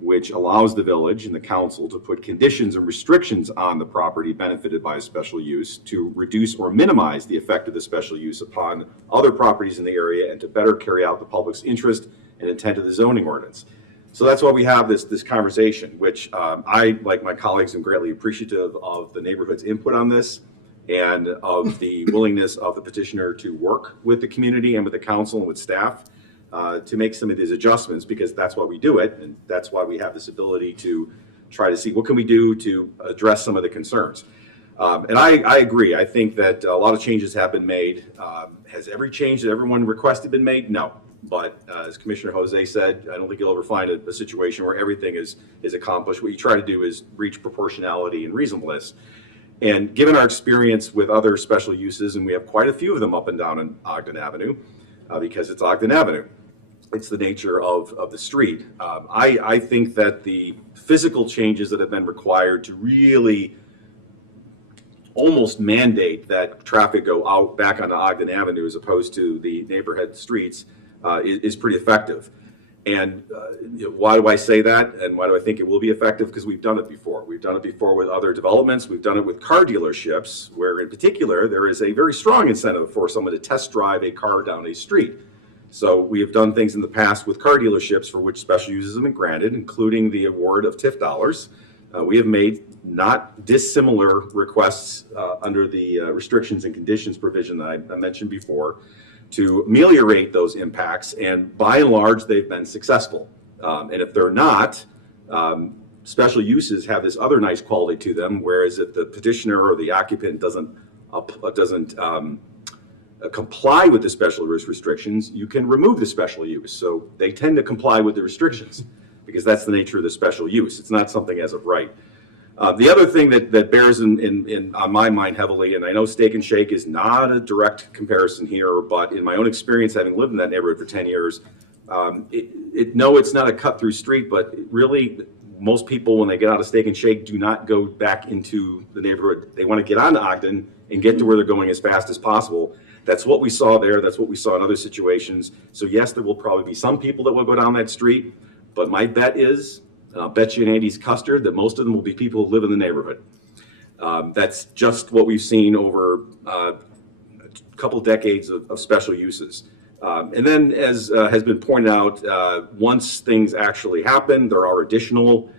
which allows the village and the council to put conditions and restrictions on the property benefited by a special use to reduce or minimize the effect of the special use upon other properties in the area and to better carry out the public's interest and intent of the zoning ordinance. So that's why we have this conversation, which I, like my colleagues, am greatly appreciative of the neighborhood's input on this and of the willingness of the petitioner to work with the community and with the council and with staff to make some of these adjustments, because that's why we do it, and that's why we have this ability to try to see what can we do to address some of the concerns. And I agree. I think that a lot of changes have been made. Has every change that everyone requested been made? No. But as Commissioner Jose said, I don't think you'll ever find a situation where everything is accomplished. What you try to do is reach proportionality and reasonableness. And given our experience with other special uses, and we have quite a few of them up and down on Ogden Avenue, because it's Ogden Avenue. It's the nature of the street. I think that the physical changes that have been required to really almost mandate that traffic go out back onto Ogden Avenue as opposed to the neighborhood streets is pretty effective. And why do I say that? And why do I think it will be effective? Because we've done it before. We've done it before with other developments. We've done it with car dealerships, where in particular there is a very strong incentive for someone to test drive a car down a street. So we have done things in the past with car dealerships for which special uses have been granted, including the award of TIF dollars We have made not dissimilar requests under the restrictions and conditions provision that I mentioned before to ameliorate those impacts, and by and large, they've been successful. And if they're not, special uses have this other nice quality to them, whereas if the petitioner or the occupant doesn't comply with the special use restrictions, you can remove the special use. So they tend to comply with the restrictions because that's the nature of the special use. It's not something as of right. The other thing that bears on my mind heavily, and I know Steak and Shake is not a direct comparison here, but in my own experience, having lived in that neighborhood for 10 years, no, it's not a cut-through street, but really, most people, when they get out of Steak and Shake, do not go back into the neighborhood. They want to get onto Ogden and get to where they're going as fast as possible. That's what we saw there. That's what we saw in other situations. So yes, there will probably be some people that will go down that street, but my bet is, I'll bet you an Andy's custard, that most of them will be people who live in the neighborhood. That's just what we've seen over a couple decades of special uses. And then, as has been pointed out, once things actually happen, there are additional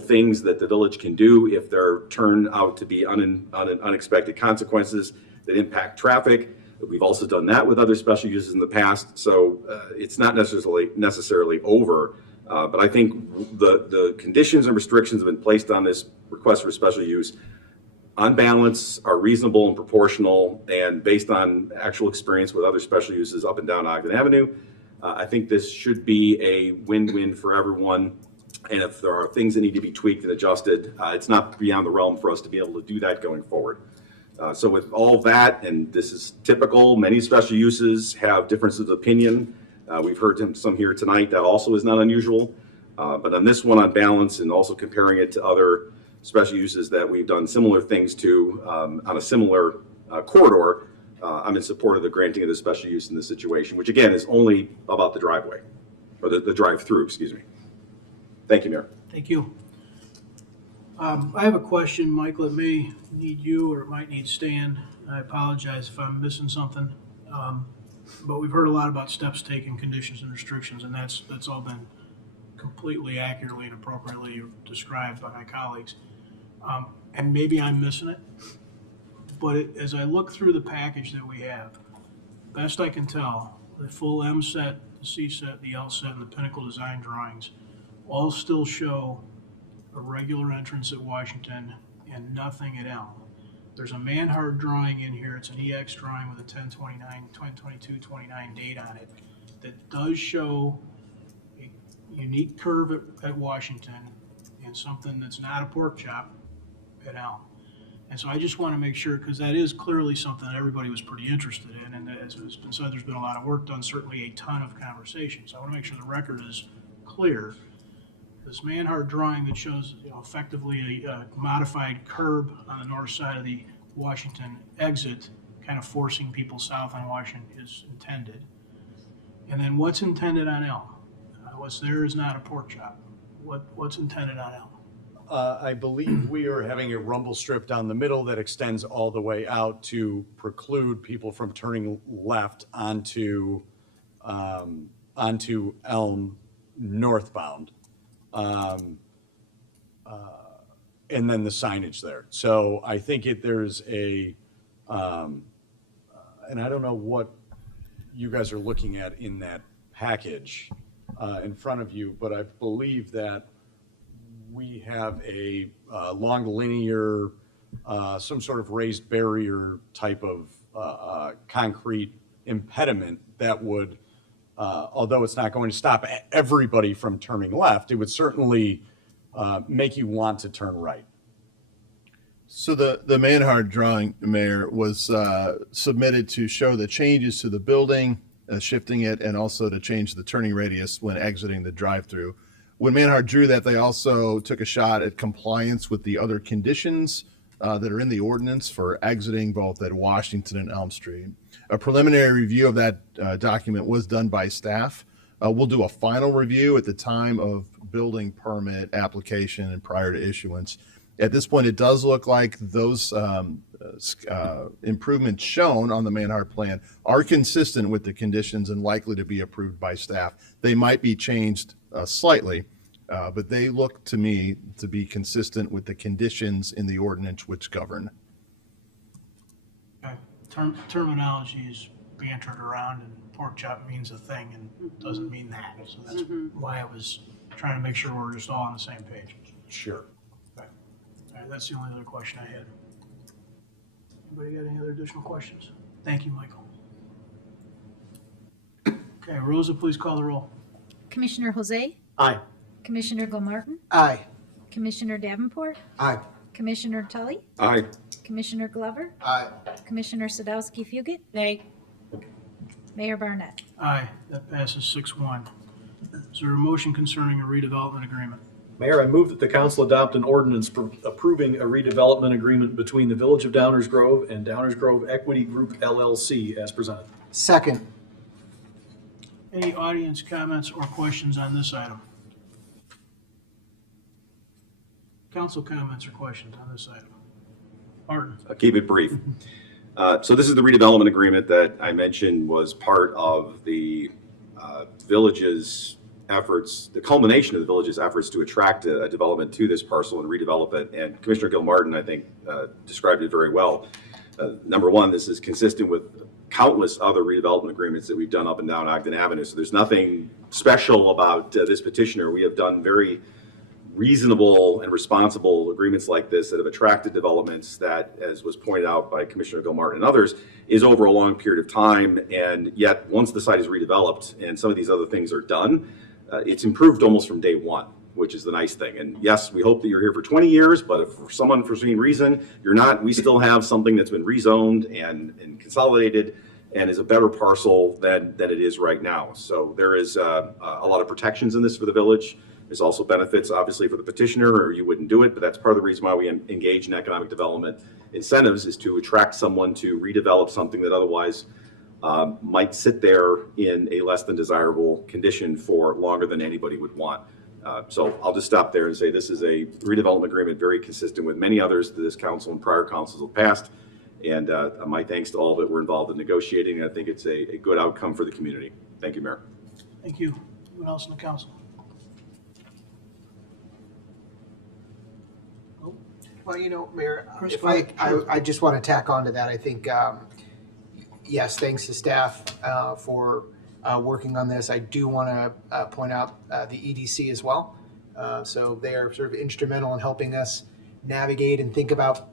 things that the village can do if there turn out to be unexpected consequences that impact traffic. We've also done that with other special uses in the past, so it's not necessarily over. But I think the conditions and restrictions have been placed on this request for special use on balance are reasonable and proportional, and based on actual experience with other special uses up and down Ogden Avenue, I think this should be a win-win for everyone. And if there are things that need to be tweaked and adjusted, it's not beyond the realm for us to be able to do that going forward. So with all that, and this is typical, many special uses have differences of opinion. We've heard some here tonight. That also is not unusual. But on this one, on balance, and also comparing it to other special uses that we've done similar things to on a similar corridor, I'm in support of the granting of the special use in this situation, which again is only about the driveway, or the drive-through, excuse me. Thank you, Mayor. Thank you. I have a question, Michael. It may need you or it might need Stan. I apologize if I'm missing something. But we've heard a lot about steps taken, conditions and restrictions, and that's all been completely accurately and appropriately described by my colleagues. And maybe I'm missing it, but as I look through the package that we have, best I can tell, the full M set, the C set, the L set, and the Pinnacle design drawings all still show a regular entrance at Washington and nothing at Elm. There's a Manhard drawing in here. It's an EX drawing with a 10/22/29 date on it that does show a unique curve at Washington and something that's not a pork chop at Elm. And so I just want to make sure, because that is clearly something that everybody was pretty interested in, and as has been said, there's been a lot of work done, certainly a ton of conversation. So I want to make sure the record is clear. This Manhard drawing that shows, effectively a modified curb on the north side of the Washington exit, kind of forcing people south on Washington, is intended. And then what's intended on Elm? What's there is not a pork chop. What's intended on Elm? I believe we are having a rumble strip down the middle that extends all the way out to preclude people from turning left onto Elm northbound. And then the signage there. So I think there's a, and I don't know what you guys are looking at in that package in front of you, but I believe that we have a long linear, some sort of raised barrier type of concrete impediment that would, although it's not going to stop everybody from turning left, it would certainly make you want to turn right. So the Manhard drawing, Mayor, was submitted to show the changes to the building, shifting it, and also to change the turning radius when exiting the drive-through. When Manhard drew that, they also took a shot at compliance with the other conditions that are in the ordinance for exiting both at Washington and Elm Street. A preliminary review of that document was done by staff. We'll do a final review at the time of building permit application and prior to issuance. At this point, it does look like those improvements shown on the Manhard plan are consistent with the conditions and likely to be approved by staff. They might be changed slightly, But they look to me to be consistent with the conditions in the ordinance which govern. Okay. Terminology is bantered around, and pork chop means a thing and doesn't mean that. So that's why I was trying to make sure we're just all on the same page. Sure. Okay. All right, that's the only other question I had. Anybody got any other additional questions? Thank you, Michael. Okay, Rosa, please call the roll. Commissioner Jose? Aye. Commissioner Gilmartin? Aye. Commissioner Davenport? Aye. Commissioner Tully? Aye. Commissioner Glover? Aye. Commissioner Sadowski Fugit? Nay. Mayor Barnett? Aye, that passes 6-1. Is there a motion concerning a redevelopment agreement? Mayor, I move that the council adopt an ordinance approving a redevelopment agreement between the Village of Downers Grove and Downers Grove Equity Group LLC as presented. Second. Any audience comments or questions on this item? Council comments or questions on this item? Martin? I'll keep it brief. So this is the redevelopment agreement that I mentioned was part of the village's efforts, the culmination of the village's efforts to attract a development to this parcel and redevelop it. And Commissioner Gilmartin, I think, described it very well. Number one, this is consistent with countless other redevelopment agreements that we've done up and down Ogden Avenue. So there's nothing special about this petitioner. We have done very reasonable and responsible agreements like this that have attracted developments that, as was pointed out by Commissioner Gilmartin and others, is over a long period of time. And yet, once the site is redeveloped and some of these other things are done, it's improved almost from day one, which is the nice thing. And yes, we hope that you're here for 20 years, but if for some unforeseen reason you're not, we still have something that's been rezoned and consolidated and is a better parcel than it is right now. So there is a lot of protections in this for the village. There's also benefits, obviously, for the petitioner, or you wouldn't do it, but that's part of the reason why we engage in economic development incentives, is to attract someone to redevelop something that otherwise might sit there in a less than desirable condition for longer than anybody would want. So I'll just stop there and say this is a redevelopment agreement very consistent with many others that this council and prior councils have passed. And my thanks to all that were involved in negotiating. I think it's a good outcome for the community. Thank you, Mayor. Thank you. Anyone else in the council? Well, you know, Mayor, Chris, if go ahead. I just want to tack on to that. I think, yes, thanks to staff for working on this. I do want to point out the EDC as well. So they are sort of instrumental in helping us navigate and think about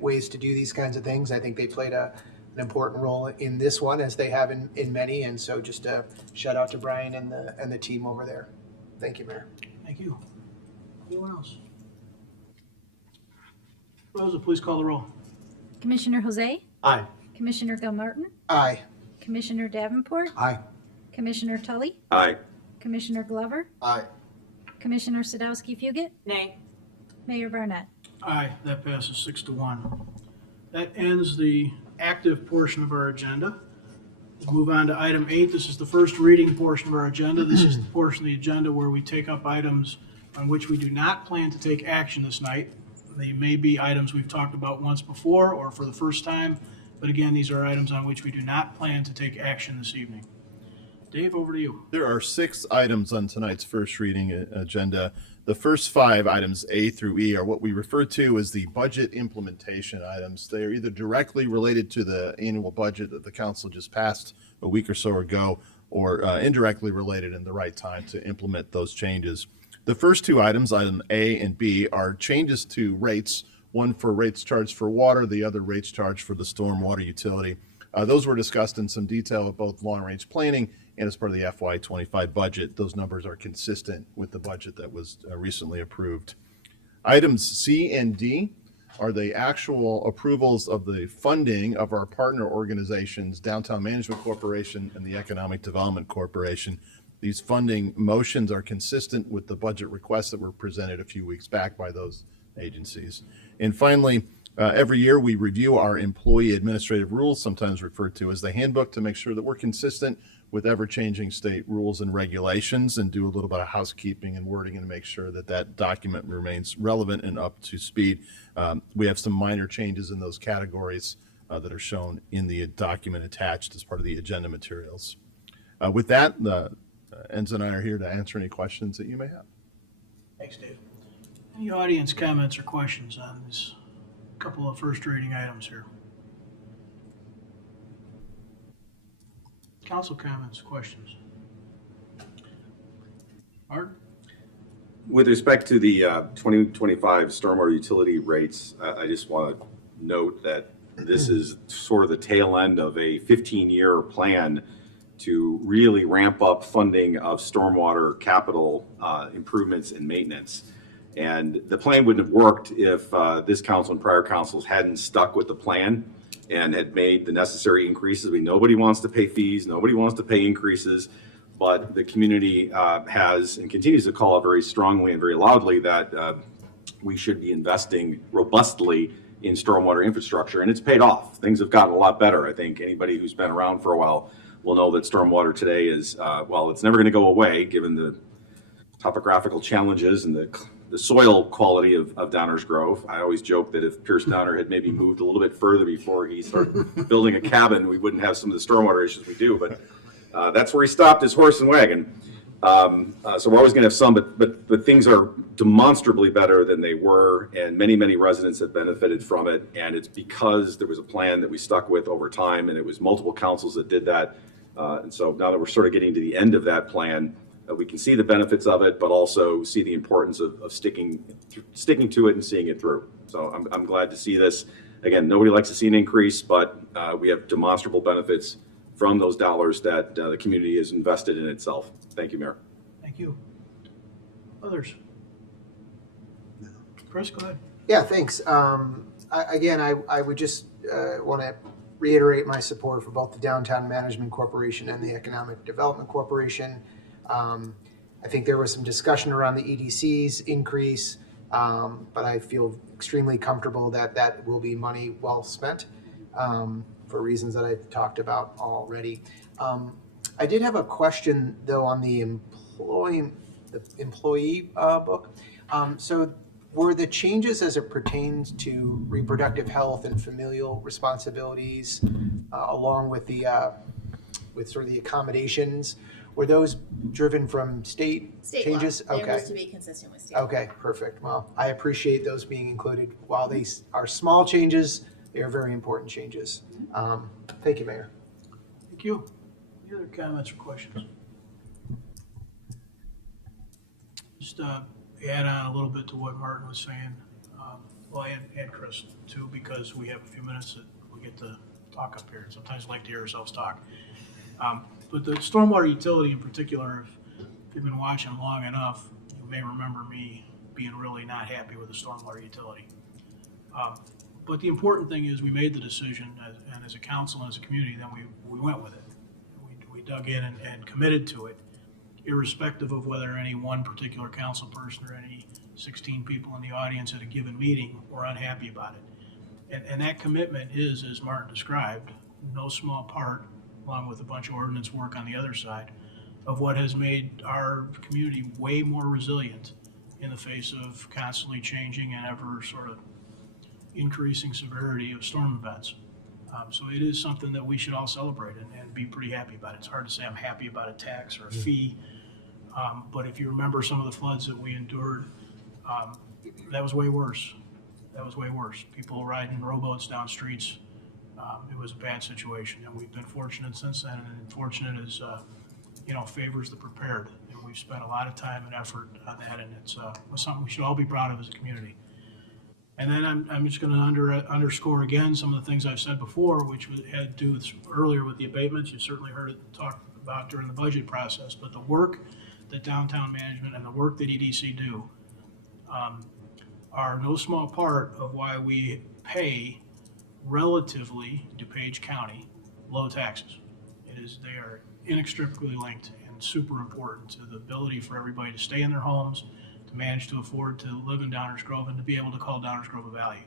ways to do these kinds of things. I think they played an important role in this one, as they have in many. And so just a shout out to Brian and the team over there. Thank you, Mayor. Thank you. Anyone else? Rosa, please call the roll. Commissioner Jose? Aye. Commissioner Gilmartin? Aye. Commissioner Davenport? Aye. Commissioner Tully? Aye. Commissioner Glover? Aye. Commissioner Sadowski Fugit? Nay. Mayor Barnett? Aye, that passes 6-1. That ends the active portion of our agenda. We'll move on to item 8. This is the first reading portion of our agenda. This is the portion of the agenda where we take up items on which we do not plan to take action this night. They may be items we've talked about once before or for the first time, but again, these are items on which we do not plan to take action this evening. Dave, over to you. There are 6 items on tonight's first reading agenda. The first 5 items, A through E, are what we refer to as the budget implementation items. They are either directly related to the annual budget that the council just passed a week or so ago, or indirectly related in the right time to implement those changes. The first 2 items, item A and B, are changes to rates, one for rates charged for water, the other rates charged for the stormwater utility. Those were discussed in some detail at both long-range planning and as part of the FY25 budget. Those numbers are consistent with the budget that was recently approved. Items C and D are the actual approvals of the funding of our partner organizations, Downtown Management Corporation and the Economic Development Corporation. These funding motions are consistent with the budget requests that were presented a few weeks back by those agencies. And finally, every year we review our employee administrative rules, sometimes referred to as the handbook, to make sure that we're consistent with ever-changing state rules and regulations, and do a little bit of housekeeping and wording and make sure that that document remains relevant and up to speed. We have some minor changes in those categories that are shown in the document attached as part of the agenda materials. With that, Enzo and I are here to answer any questions that you may have. Thanks, Dave. Any audience comments or questions on this couple of first reading items here? Council comments, questions? Martin? With respect to the 2025 stormwater utility rates, I just want to note that this is sort of the tail end of a 15-year plan to really ramp up funding of stormwater capital improvements and maintenance. And the plan wouldn't have worked if this council and prior councils hadn't stuck with the plan and had made the necessary increases. Nobody wants to pay fees, nobody wants to pay increases, but the community has and continues to call out very strongly and very loudly that we should be investing robustly in stormwater infrastructure, and it's paid off. Things have gotten a lot better. I think anybody who's been around for a while will know that stormwater today is, well, it's never going to go away given the topographical challenges and the soil quality of Downers Grove. I always joke that if Pierce Downer had maybe moved a little bit further before he started building a cabin, we wouldn't have some of the stormwater issues we do, but that's where he stopped his horse and wagon. So we're always going to have some, but things are demonstrably better than they were, and many residents have benefited from it. And it's because there was a plan that we stuck with over time, and it was multiple councils that did that. And so now that we're sort of getting to the end of that plan, we can see the benefits of it, but also see the importance of sticking to it and seeing it through. So I'm glad to see this. Again, nobody likes to see an increase, but we have demonstrable benefits from those dollars that the community has invested in itself. Thank you, Mayor. Thank you. Others? Chris, go ahead. Yeah, thanks. I would just want to reiterate my support for both the Downtown Management Corporation and the Economic Development Corporation. I think there was some discussion around the EDC's increase, but I feel extremely comfortable that that will be money well spent for reasons that I've talked about already. I did have a question though on the employee book. So were the changes as it pertains to reproductive health and familial responsibilities, along with the with sort of the accommodations, were those driven from state changes? Law. They was to be consistent with state. Okay, perfect. Well, I appreciate those being included. While they are small changes, they are very important changes. Thank you, Mayor. Thank you. Any other comments or questions? Just add on a little bit to what Martin was saying, well, and Chris too, because we have a few minutes that we get to talk up here. Sometimes we like to hear ourselves talk. But the stormwater utility in particular, if you've been watching long enough, you may remember me being really not happy with the stormwater utility. But the important thing is we made the decision, and as a council and as a community, then we went with it. We dug in and committed to it, irrespective of whether any one particular council person or any 16 people in the audience at a given meeting were unhappy about it. And that commitment is, as Martin described, no small part, along with a bunch of ordinance work on the other side, of what has made our community way more resilient in the face of constantly changing and ever sort of increasing severity of storm events. So it is something that we should all celebrate and be pretty happy about. It's hard to say I'm happy about a tax or a fee, but if you remember some of the floods that we endured, that was way worse. That was way worse. People riding rowboats down streets. It was a bad situation, and we've been fortunate since then, and fortunate is, favors the prepared. And we've spent a lot of time and effort on that, and it's something we should all be proud of as a community. And then I'm just going to underscore again some of the things I've said before, which had to do with earlier with the abatements. You certainly heard it talked about during the budget process, but the work that downtown management and the work that EDC do are no small part of why we pay relatively DuPage County low taxes. They are inextricably linked and super important to the ability for everybody to stay in their homes, to manage to afford to live in Downers Grove, and to be able to call Downers Grove a value.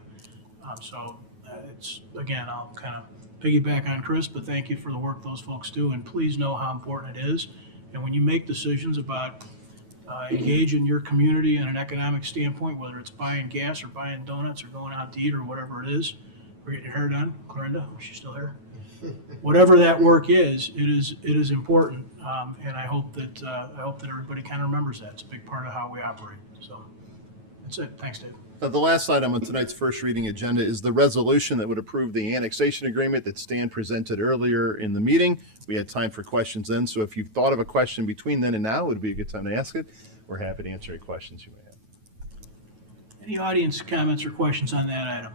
It's, again, I'll kind of piggyback on Chris, but thank you for the work those folks do, and please know how important it is. And when you make decisions about engaging your community in an economic standpoint, whether it's buying gas or buying donuts or going out to eat or whatever it is, or getting your hair done, Clorinda, is she still here? whatever that work is, it is important. And I hope that everybody kind of remembers that. It's a big part of how we operate. So that's it. Thanks, Dave. The last item on tonight's first reading agenda is the resolution that would approve the annexation agreement that Stan presented earlier in the meeting. We had time for questions then, so if you've thought of a question between then and now, it would be a good time to ask it. We're happy to answer any questions you may have. Any audience comments or questions on that item?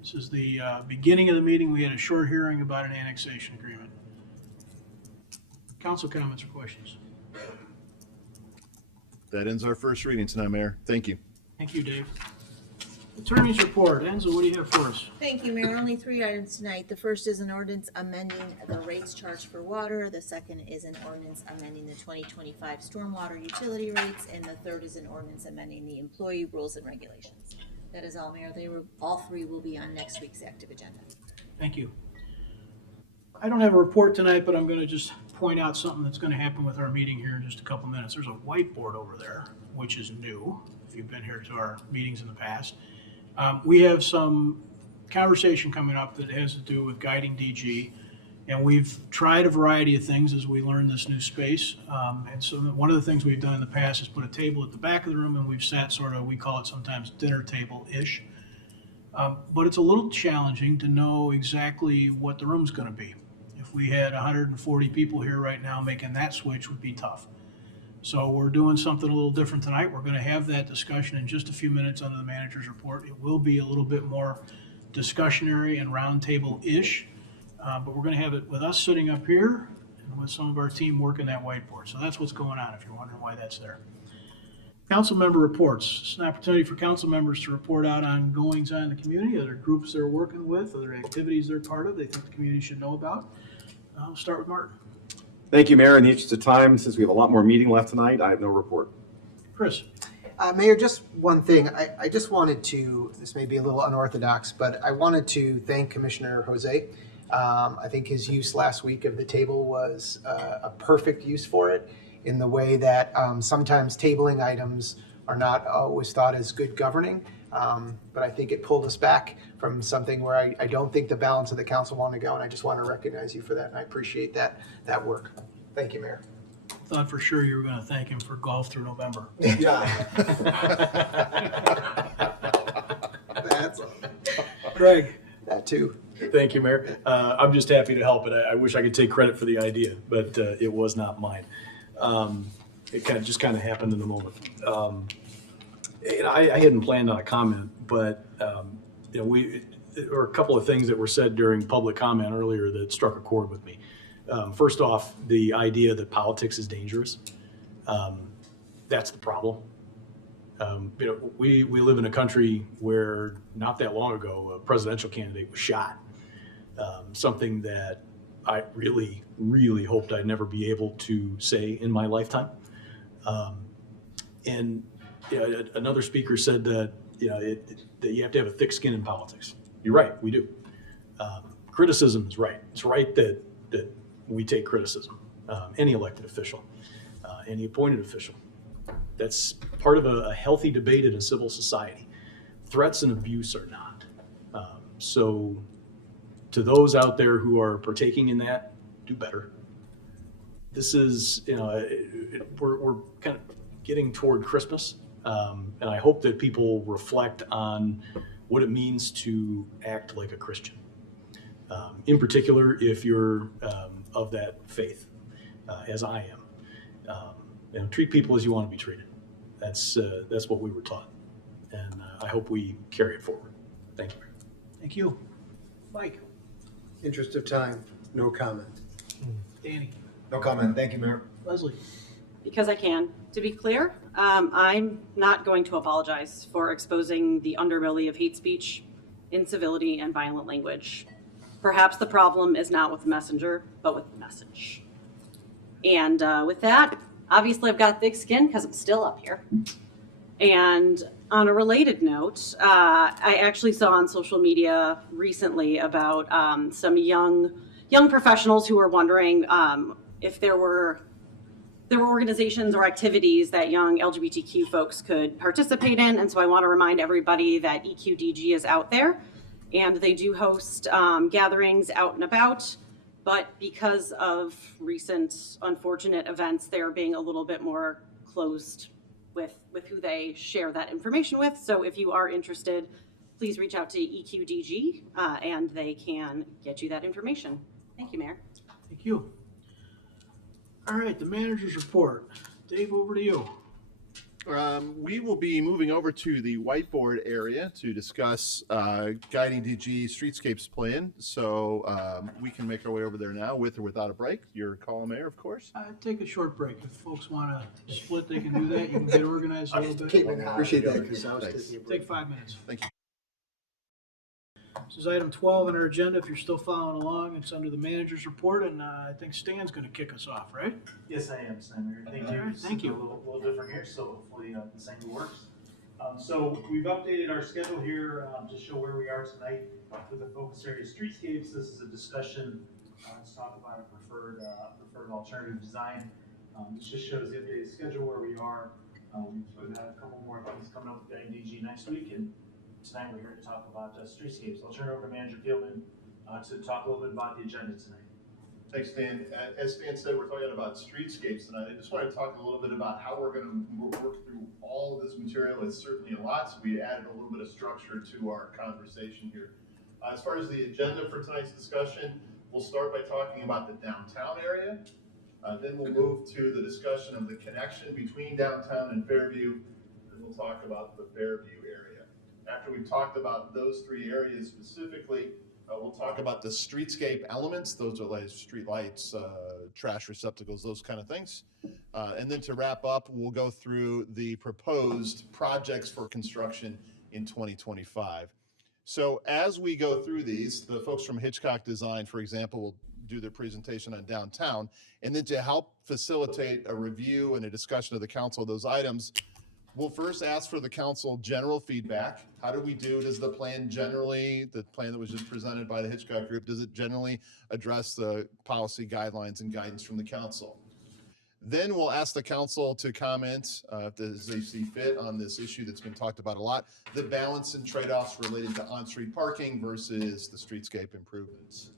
This is the beginning of the meeting. We had a short hearing about an annexation agreement. Council comments or questions? That ends our first reading tonight, Mayor. Thank you. Thank you, Dave. Attorney's report. Enzo, what do you have for us? Thank you, Mayor. Only 3 items tonight. The first is an ordinance amending the rates charged for water. The second is an ordinance amending the 2025 stormwater utility rates. And the third is an ordinance amending the employee rules and regulations. That is all, Mayor. All 3 will be on next week's active agenda. Thank you. I don't have a report tonight, but I'm going to just point out something that's going to happen with our meeting here in just a couple minutes. There's a whiteboard over there, which is new, if you've been here to our meetings in the past. We have some conversation coming up that has to do with guiding DG, and we've tried a variety of things as we learn this new space. And so one of the things we've done in the past is put a table at the back of the room, and we've sat sort of, we call it sometimes dinner table-ish. But it's a little challenging to know exactly what the room's going to be. If we had 140 people here right now, making that switch would be tough. So we're doing something a little different tonight. We're going to have that discussion in just a few minutes under the manager's report. It will be a little bit more discussionary and roundtable-ish, but we're going to have it with us sitting up here and with some of our team working that whiteboard. So that's what's going on, if you're wondering why that's there. Council member reports. It's an opportunity for council members to report out on goings on in the community, other groups they're working with, other activities they're part of, they think the community should know about. I'll start with Martin. Thank you, Mayor. In the interest of time, since we have a lot more meeting left tonight, I have no report. Chris. Mayor, just one thing. I just wanted to, this may be a little unorthodox, but I wanted to thank Commissioner Jose. I think his use last week of the table was a perfect use for it, in the way that sometimes tabling items are not always thought as good governing. But I think it pulled us back from something where I don't think the balance of the council wanted to go, and I just want to recognize you for that, and I appreciate that work. Thank you, Mayor. Thought for sure you were going to thank him for golf through November. Yeah. That's all. Greg. That too. Thank you, Mayor. I'm just happy to help it. I wish I could take credit for the idea, but it was not mine. It just kind of happened in the moment. I hadn't planned on a comment, but there were a couple of things that were said during public comment earlier that struck a chord with me. First off, the idea that politics is dangerous. That's the problem. We live in a country where not that long ago, a presidential candidate was shot. Something that I really, really hoped I'd never be able to say in my lifetime. Another speaker said that that you have to have a thick skin in politics. You're right, we do. Criticism is right. It's right that we take criticism. Any elected official, any appointed official. That's part of a healthy debate in a civil society. Threats and abuse are not. So to those out there who are partaking in that, do better. This is, we're kind of getting toward Christmas. And I hope that people reflect on what it means to act like a Christian. In particular, if you're of that faith, as I am. Treat people as you want to be treated. That's what we were taught. And I hope we carry it forward. Thank you. Thank you. Mike. Interest of time, no comment. Danny. No comment. Thank you, Mayor. Leslie. Because I can. To be clear, I'm not going to apologize for exposing the underbelly of hate speech, incivility, and violent language. Perhaps the problem is not with the messenger, but with the message. And with that, obviously I've got thick skin because I'm still up here. And on a related note, I actually saw on social media recently about some young professionals who were wondering if there were organizations or activities that young LGBTQ folks could participate in. And so I want to remind everybody that EQDG is out there, and they do host gatherings out and about. But because of recent unfortunate events, they're being a little bit more closed with who they share that information with. So if you are interested, please reach out to EQDG and they can get you that information. Thank you, Mayor. Thank you. All right, the manager's report. Dave, over to you. We will be moving over to the whiteboard area to discuss guiding DG streetscapes plan. So we can make our way over there now with or without a break. Your call, Mayor, of course. Take a short break. If folks want to split, they can do that. You can get organized a little bit. Appreciate that, because I was Thanks. taking a break. Take 5 minutes. Thank you. This is item 12 on our agenda. If you're still following along, it's under the manager's report, and I think Stan's going to kick us off, right? Yes, I am, Senator. Thank All you. right, thank you. A little different here, so hopefully the same works. So we've updated our schedule here to show where we are tonight with the focus area streetscapes. This is a discussion. Let's talk about a preferred alternative design. This just shows the updated schedule where we are. We've got a couple more things coming up with IDG next week, and tonight we're here to talk about streetscapes. I'll turn it over to Manager Fieldman to talk a little bit about the agenda tonight. Thanks, Stan. As Stan said, we're talking about streetscapes tonight. I just want to talk a little bit about how we're going to work through all of this material. It's certainly a lot, so we added a little bit of structure to our conversation here. As far as the agenda for tonight's discussion, we'll start by talking about the downtown area. Then we'll move to the discussion of the connection between downtown and Fairview. Then we'll talk about the Fairview area. After we've talked about those three areas specifically, we'll talk about the streetscape elements. Those are like street lights, trash receptacles, those kind of things. And then to wrap up, we'll go through the proposed projects for construction in 2025. So as we go through these, the folks from Hitchcock Design, for example, will do their presentation on downtown. And then to help facilitate a review and a discussion of the council of those items, we'll first ask for the council general feedback. How do we do? Does the plan generally, the plan that was just presented by the Hitchcock Group, does it generally address the policy guidelines and guidance from the council? Then we'll ask the council to comment, if they see fit, on this issue that's been talked about a lot, the balance and trade-offs related to on-street parking versus the streetscape improvements.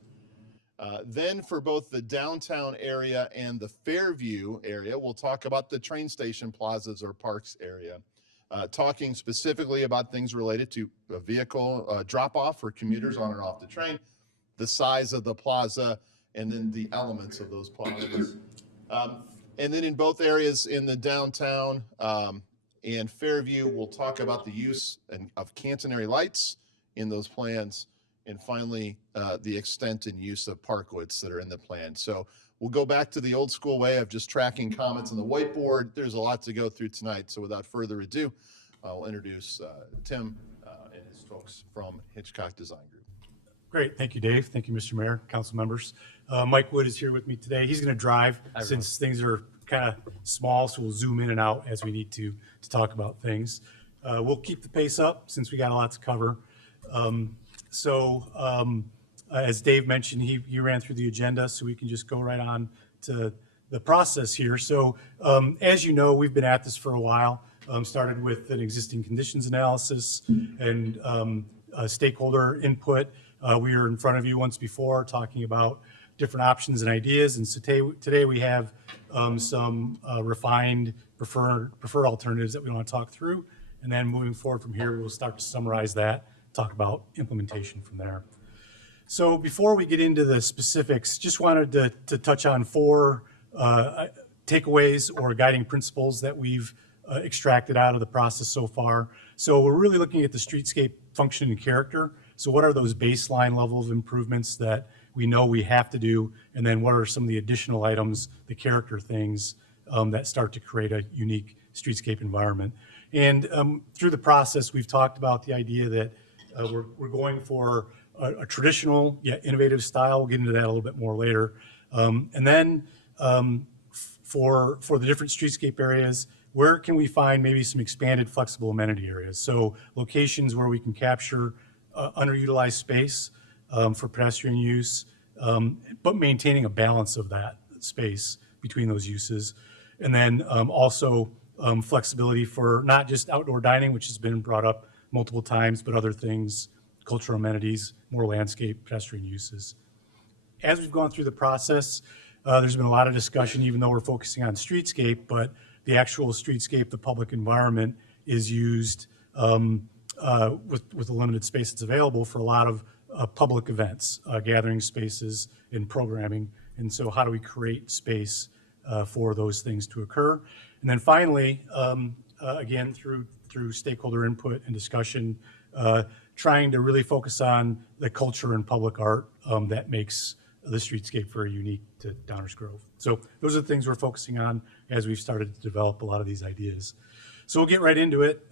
Then for both the downtown area and the Fairview area, we'll talk about the train station plazas or parks area, talking specifically about things related to a vehicle drop-off for commuters on and off the train, the size of the plaza, and then the elements of those plazas. And then in both areas in the downtown and Fairview, we'll talk about the use of catenary lights in those plans. And finally, the extent and use of parklets that are in the plan. So we'll go back to the old school way of just tracking comments on the whiteboard. There's a lot to go through tonight. So without further ado, I'll introduce Tim and his folks from Hitchcock Design Group. Great. Thank you, Dave. Thank you, Mr. Mayor, council members. Mike Wood is here with me today. He's going to drive since things are kind of small, so we'll zoom in and out as we need to talk about things. We'll keep the pace up since we got a lot to cover. As Dave mentioned, he ran through the agenda, so we can just go right on to the process here. So as you know, we've been at this for a while. Started with an existing conditions analysis and stakeholder input. We were in front of you once before talking about different options and ideas. And so today we have some refined preferred alternatives that we want to talk through. And then moving forward from here, we'll start to summarize that, talk about implementation from there. So before we get into the specifics, just wanted to touch on 4 takeaways or guiding principles that we've extracted out of the process so far. So we're really looking at the streetscape function and character. So what are those baseline level of improvements that we know we have to do? And then what are some of the additional items, the character things that start to create a unique streetscape environment? And through the process, we've talked about the idea that we're going for a traditional yet innovative style. We'll get into that a little bit more later. And then for the different streetscape areas, where can we find maybe some expanded flexible amenity areas? So locations where we can capture underutilized space for pedestrian use, but maintaining a balance of that space between those uses. And then also flexibility for not just outdoor dining, which has been brought up multiple times, but other things, cultural amenities, more landscape, pedestrian uses. as we've gone through the process, there's been a lot of discussion, even though we're focusing on streetscape, but the actual streetscape, the public environment, is used with the limited space that's available for a lot of public events, gathering spaces and programming. And so how do we create space for those things to occur? And then finally, again, through stakeholder input and discussion, trying to really focus on the culture and public art that makes the streetscape very unique to Downers Grove. So those are the things we're focusing on as we've started to develop a lot of these ideas. So we'll get right into it.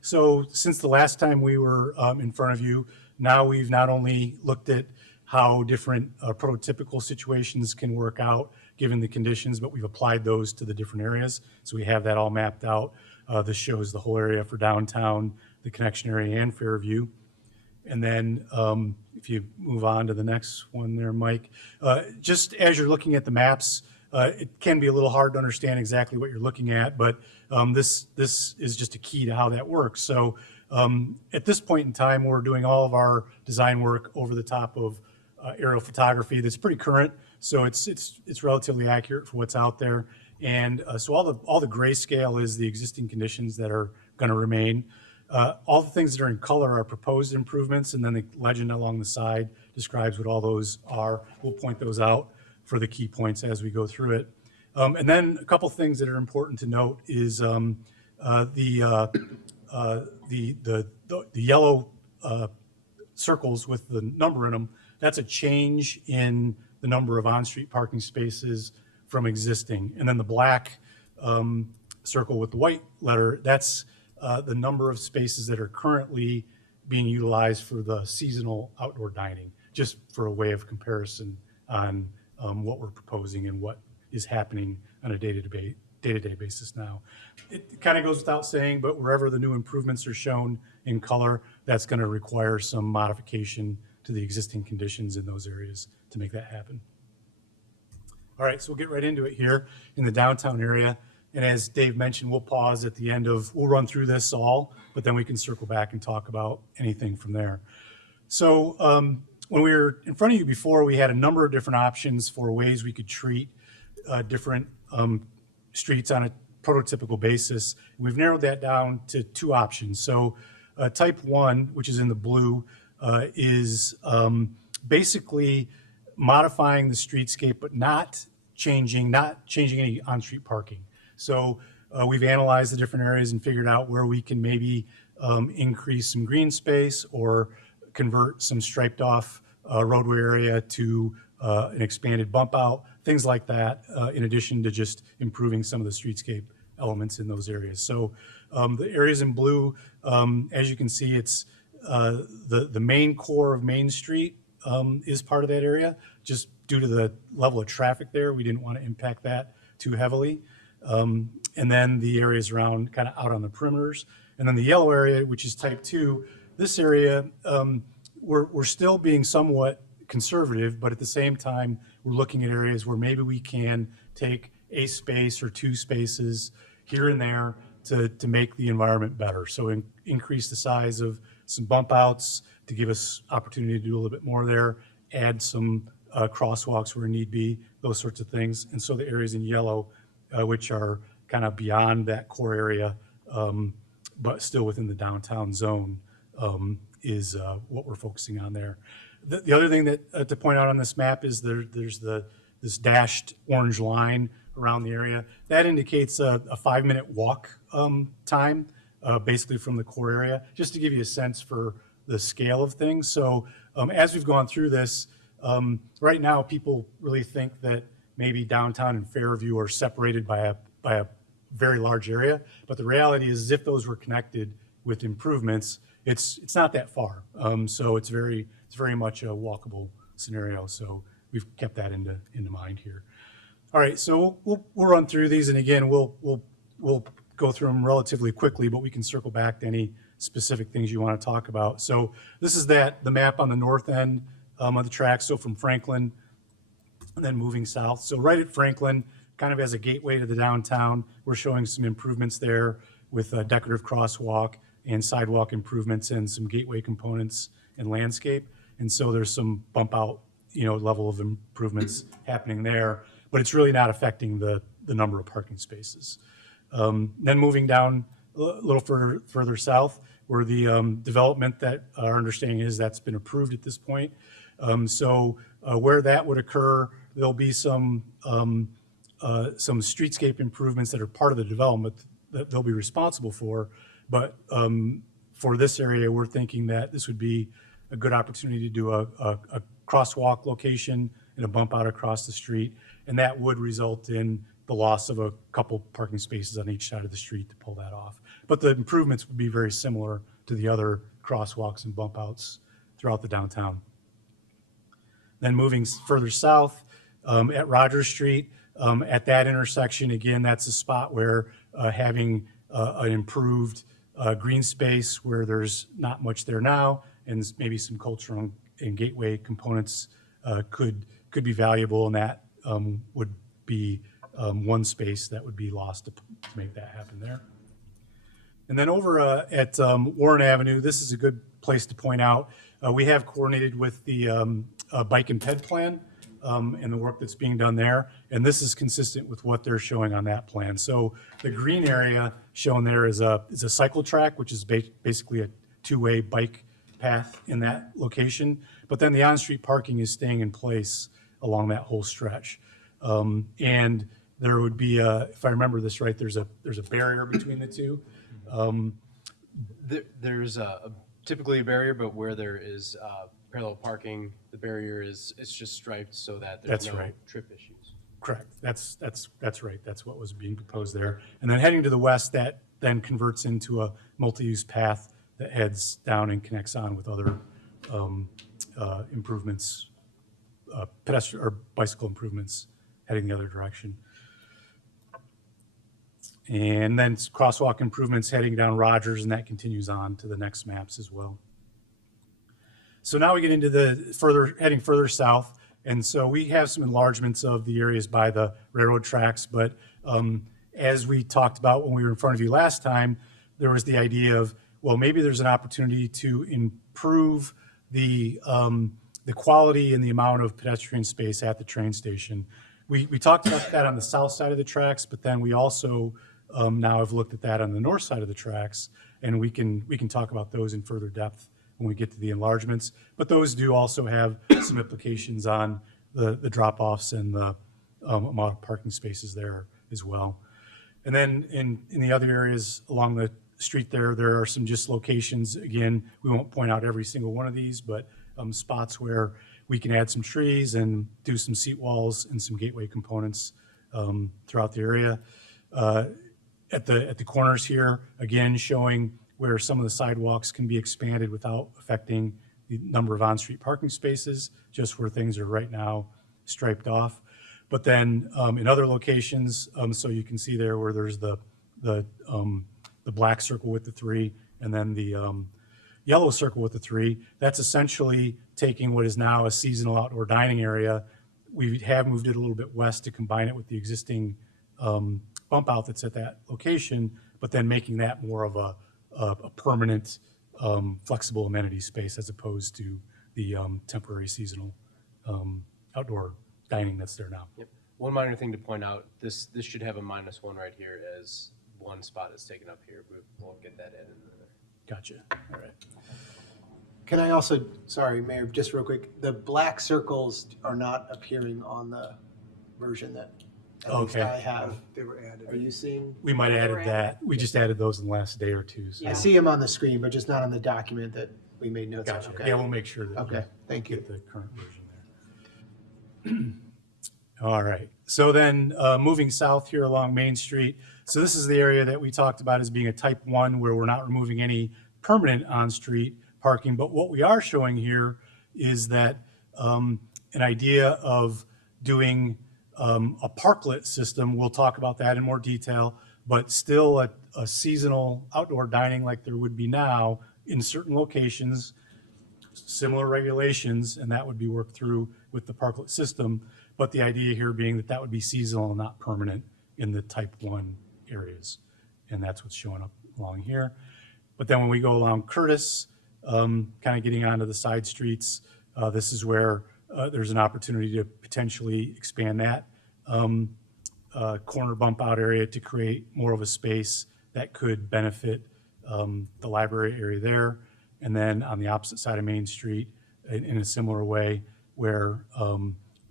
So since the last time we were in front of you, now we've not only looked at how different prototypical situations can work out given the conditions, but we've applied those to the different areas. So we have that all mapped out. This shows the whole area for downtown, the connection area, and Fairview. And then if you move on to the next one there, Mike, just as you're looking at the maps, it can be a little hard to understand exactly what you're looking at, but this is just a key to how that works. So at this point in time, we're doing all of our design work over the top of aerial photography that's pretty current. So it's relatively accurate for what's out there. And so all the grayscale is the existing conditions that are going to remain. All the things that are in color are proposed improvements, and then the legend along the side describes what all those are. We'll point those out for the key points as we go through it. And then a couple things that are important to note is the yellow circles with the number in them. That's a change in the number of on-street parking spaces from existing. And then the black circle with the white letter, that's the number of spaces that are currently being utilized for the seasonal outdoor dining, just for a way of comparison on what we're proposing and what is happening on a day-to-day basis now. It kind of goes without saying, but wherever the new improvements are shown in color, that's going to require some modification to the existing conditions in those areas to make that happen. All right, so we'll get right into it here in the downtown area. And as Dave mentioned, we'll pause at the end we'll run through this all, but then we can circle back and talk about anything from there. So when we were in front of you before, we had a number of different options for ways we could treat different streets on a prototypical basis. We've narrowed that down to two options. So type 1, which is in the blue, is basically modifying the streetscape, but not changing any on-street parking. So we've analyzed the different areas and figured out where we can maybe increase some green space or convert some striped off roadway area to an expanded bump out, things like that, in addition to just improving some of the streetscape elements in those areas. So the areas in blue, as you can see, it's the main core of Main Street is part of that area. Just due to the level of traffic there, we didn't want to impact that too heavily. And then the areas around kind of out on the perimeters. And then the yellow area, which is type 2, this area, we're still being somewhat conservative, but at the same time, we're looking at areas where maybe we can take a space or two spaces here and there to make the environment better. So increase the size of some bump outs to give us opportunity to do a little bit more there, add some crosswalks where need be, those sorts of things. And so the areas in yellow, which are kind of beyond that core area, but still within the downtown zone, is what we're focusing on there. The other thing that to point out on this map is there's this dashed orange line around the area. That indicates a 5-minute walk time, basically from the core area, just to give you a sense for the scale of things. So as we've gone through this, right now people really think that maybe downtown and Fairview are separated by a very large area, but the reality is if those were connected with improvements, it's not that far. So it's very much a walkable scenario. So we've kept that into mind here. All right, so we'll run through these, and again, we'll go through them relatively quickly, but we can circle back to any specific things you want to talk about. So this is the map on the north end of the track. So from Franklin, and then moving south. So right at Franklin, kind of as a gateway to the downtown, we're showing some improvements there with a decorative crosswalk and sidewalk improvements and some gateway components and landscape. And so there's some bump out level of improvements happening there, but it's really not affecting the number of parking spaces. Then moving down a little further south, where the development that our understanding is that's been approved at this point. So where that would occur, there'll be some streetscape improvements that are part of the development that they'll be responsible for. But for this area, we're thinking that this would be a good opportunity to do a crosswalk location and a bump out across the street. And that would result in the loss of a couple parking spaces on each side of the street to pull that off. But the improvements would be very similar to the other crosswalks and bump outs throughout the downtown. Then moving further south at Rogers Street, at that intersection, again, that's a spot where having an improved green space where there's not much there now, and maybe some cultural and gateway components could be valuable, and that would be one space that would be lost to make that happen there. And then over at Warren Avenue, this is a good place to point out. We have coordinated with the bike and ped plan and the work that's being done there. And this is consistent with what they're showing on that plan. So the green area shown there is a cycle track, which is basically a two-way bike path in that location. But then the on-street parking is staying in place along that whole stretch. And there would be, if I remember this right, there's a barrier between the two. There's typically a barrier, but where there is parallel parking, the barrier it's just striped so that there's no trip issues. Correct. That's right. That's what was being proposed there. And then heading to the west, that then converts into a multi-use path that heads down and connects on with other improvements, pedestrian or bicycle improvements heading the other direction. And then crosswalk improvements heading down Rogers, and that continues on to the next maps as well. So now we get into the heading further south. And so we have some enlargements of the areas by the railroad tracks. But as we talked about when we were in front of you last time, there was the idea of, well, maybe there's an opportunity to improve the quality and the amount of pedestrian space at the train station. We talked about that on the south side of the tracks, but then we also now have looked at that on the north side of the tracks, and we can talk about those in further depth when we get to the enlargements. But those do also have some implications on the drop-offs and the amount of parking spaces there as well. And then in the other areas along the street there are some just locations. Again, we won't point out every single one of these, but spots where we can add some trees and do some seat walls and some gateway components throughout the area. At the corners here, again, showing where some of the sidewalks can be expanded without affecting the number of on-street parking spaces, just where things are right now striped off. But then in other locations, so you can see there where there's the black circle with the 3 and then the yellow circle with the 3, that's essentially taking what is now a seasonal outdoor dining area. We have moved it a little bit west to combine it with the existing bump out that's at that location, but then making that more of a permanent, flexible amenity space as opposed to the temporary seasonal outdoor dining that's there now. Yep. One minor thing to point out, this should have a -1 right here as one spot is taken up here. We'll get that added in there. Gotcha. All right. Can I also, sorry, Mayor, just real quick, the black circles are not appearing on the version that at least I have. They were added. Are you seeing? We might have added that. We just added those in the last day or two. So. I see them on the screen, but just not on the document that we made notes Gotcha. on. Okay. Yeah, we'll make sure that okay. Thank you. Get the current version there. All right. So then moving south here along Main Street. So this is the area that we talked about as being a type 1 where we're not removing any permanent on-street parking. But what we are showing here is that an idea of doing a parklet system. We'll talk about that in more detail, but still a seasonal outdoor dining like there would be now in certain locations, similar regulations, and that would be worked through with the parklet system. But the idea here being that that would be seasonal and not permanent in the type 1 areas. And that's what's showing up along here. But then when we go along Curtis, kind of getting onto the side streets, this is where there's an opportunity to potentially expand that corner bump out area to create more of a space that could benefit the library area there. And then on the opposite side of Main Street, in a similar way, where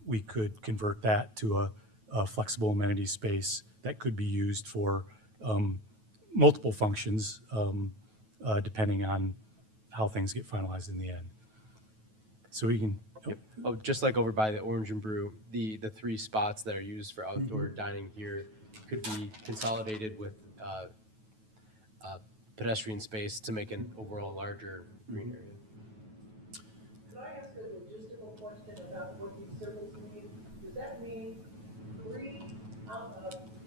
we could convert that to a flexible amenity space that could be used for multiple functions, depending on how things get finalized in the end. So we can. Oh, just like over by the Orange and Brew, the 3 spots that are used for outdoor dining here could be consolidated with pedestrian space to make an overall larger green area. Could I ask a logistical question about what these symbols mean? Does that mean 3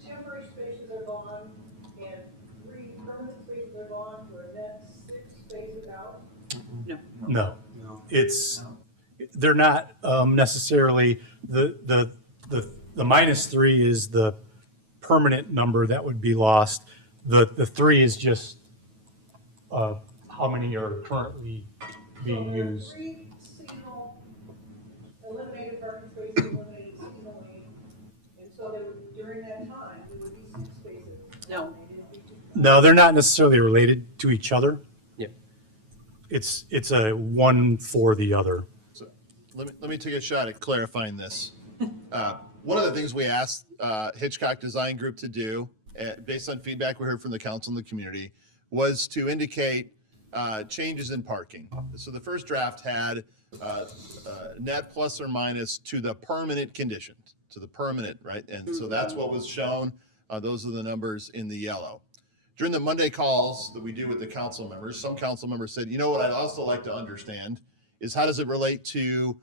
temporary spaces are gone and 3 permanent spaces are gone for a net 6 spaces out? No, they're not necessarily, the -3 is the permanent number that would be lost. The 3 is just how many are currently being used. 3 seasonal eliminated parking spaces, eliminated seasonally, and so there would, during that time, there would be 6 spaces. No. No, they're not necessarily related to each other. Yep. It's a one for the other. So let me take a shot at clarifying this. One of the things we asked Hitchcock Design Group to do, based on feedback we heard from the council and the community, was to indicate changes in parking. So the first draft had net plus or minus to the permanent conditions, to the permanent, right? And so that's what was shown. Those are the numbers in the yellow. During the Monday calls that we do with the council members, some council members said, you know what I'd also like to understand is how does it relate to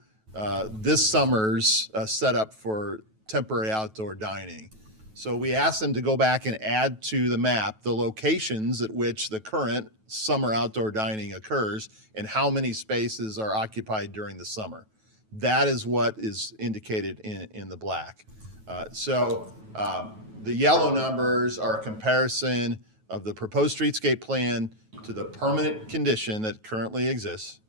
this summer's setup for temporary outdoor dining? So we asked them to go back and add to the map the locations at which the current summer outdoor dining occurs and how many spaces are occupied during the summer. That is what is indicated in the black. The yellow numbers are a comparison of the proposed streetscape plan to the permanent condition that currently exists.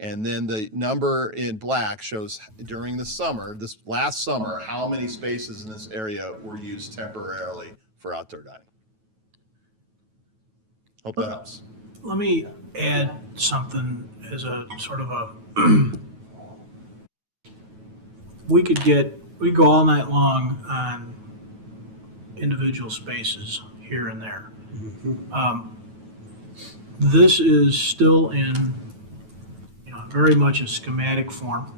And then the number in black shows during the summer, this last summer, how many spaces in this area were used temporarily for outdoor dining. Hope that helps. Let me add something as a sort of a, we could go all night long on individual spaces here and there. This is still in very much a schematic form.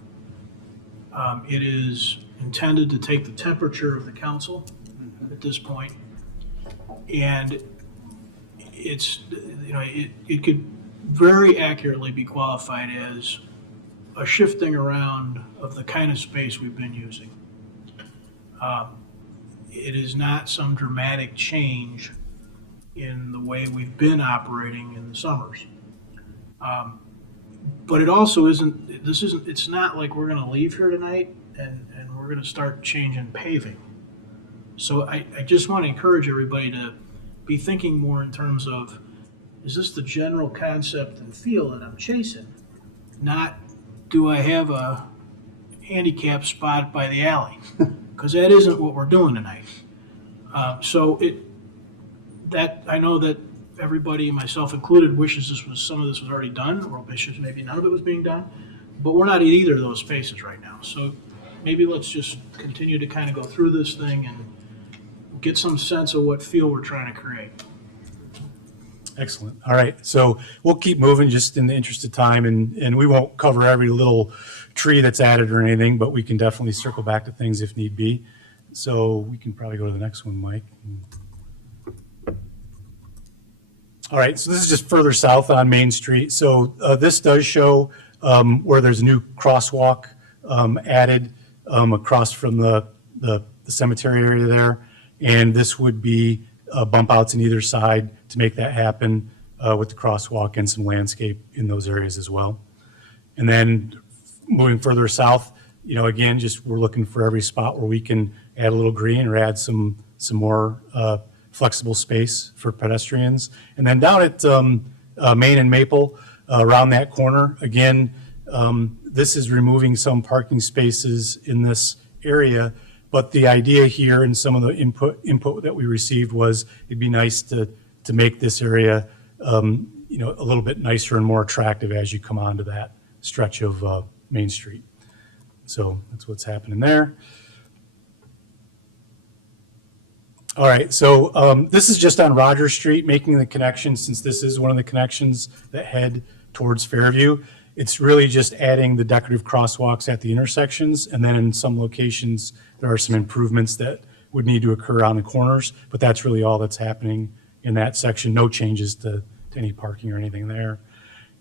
It is intended to take the temperature of the council at this point, and it's, it could very accurately be qualified as a shifting around of the kind of space we've been using. It is not some dramatic change in the way we've been operating in the summers. But it also it's not like we're gonna leave here tonight and we're gonna start changing paving. So I just want to encourage everybody to be thinking more in terms of, is this the general concept and feel that I'm chasing? Not, do I have a handicap spot by the alley? Because that isn't what we're doing tonight. I know that everybody, myself included, wishes some of this was already done, or wishes maybe none of it was being done, but we're not in either of those spaces right now. So maybe let's just continue to kind of go through this thing and get some sense of what feel we're trying to create. Excellent. All right. So we'll keep moving just in the interest of time, and we won't cover every little tree that's added or anything, but we can definitely circle back to things if need be. So we can probably go to the next one, Mike. All right, so this is just further south on Main Street. So this does show where there's a new crosswalk added across from the cemetery area there. And this would be bump outs in either side to make that happen with the crosswalk and some landscape in those areas as well. And then moving further south, again, just we're looking for every spot where we can add a little green or add some more flexible space for pedestrians. And then down at Main and Maple, around that corner, again, This is removing some parking spaces in this area, but the idea here and some of the input that we received was it'd be nice to make this area, you know, a little bit nicer and more attractive as you come onto that stretch of Main Street. So that's what's happening there. All right, so this is just on Rogers Street, making the connection, since this is one of the connections that head towards Fairview. It's really just adding the decorative crosswalks at the intersections, and then in some locations, there are some improvements that would need to occur on the corners, but that's really all that's happening in that section. No changes to any parking or anything there.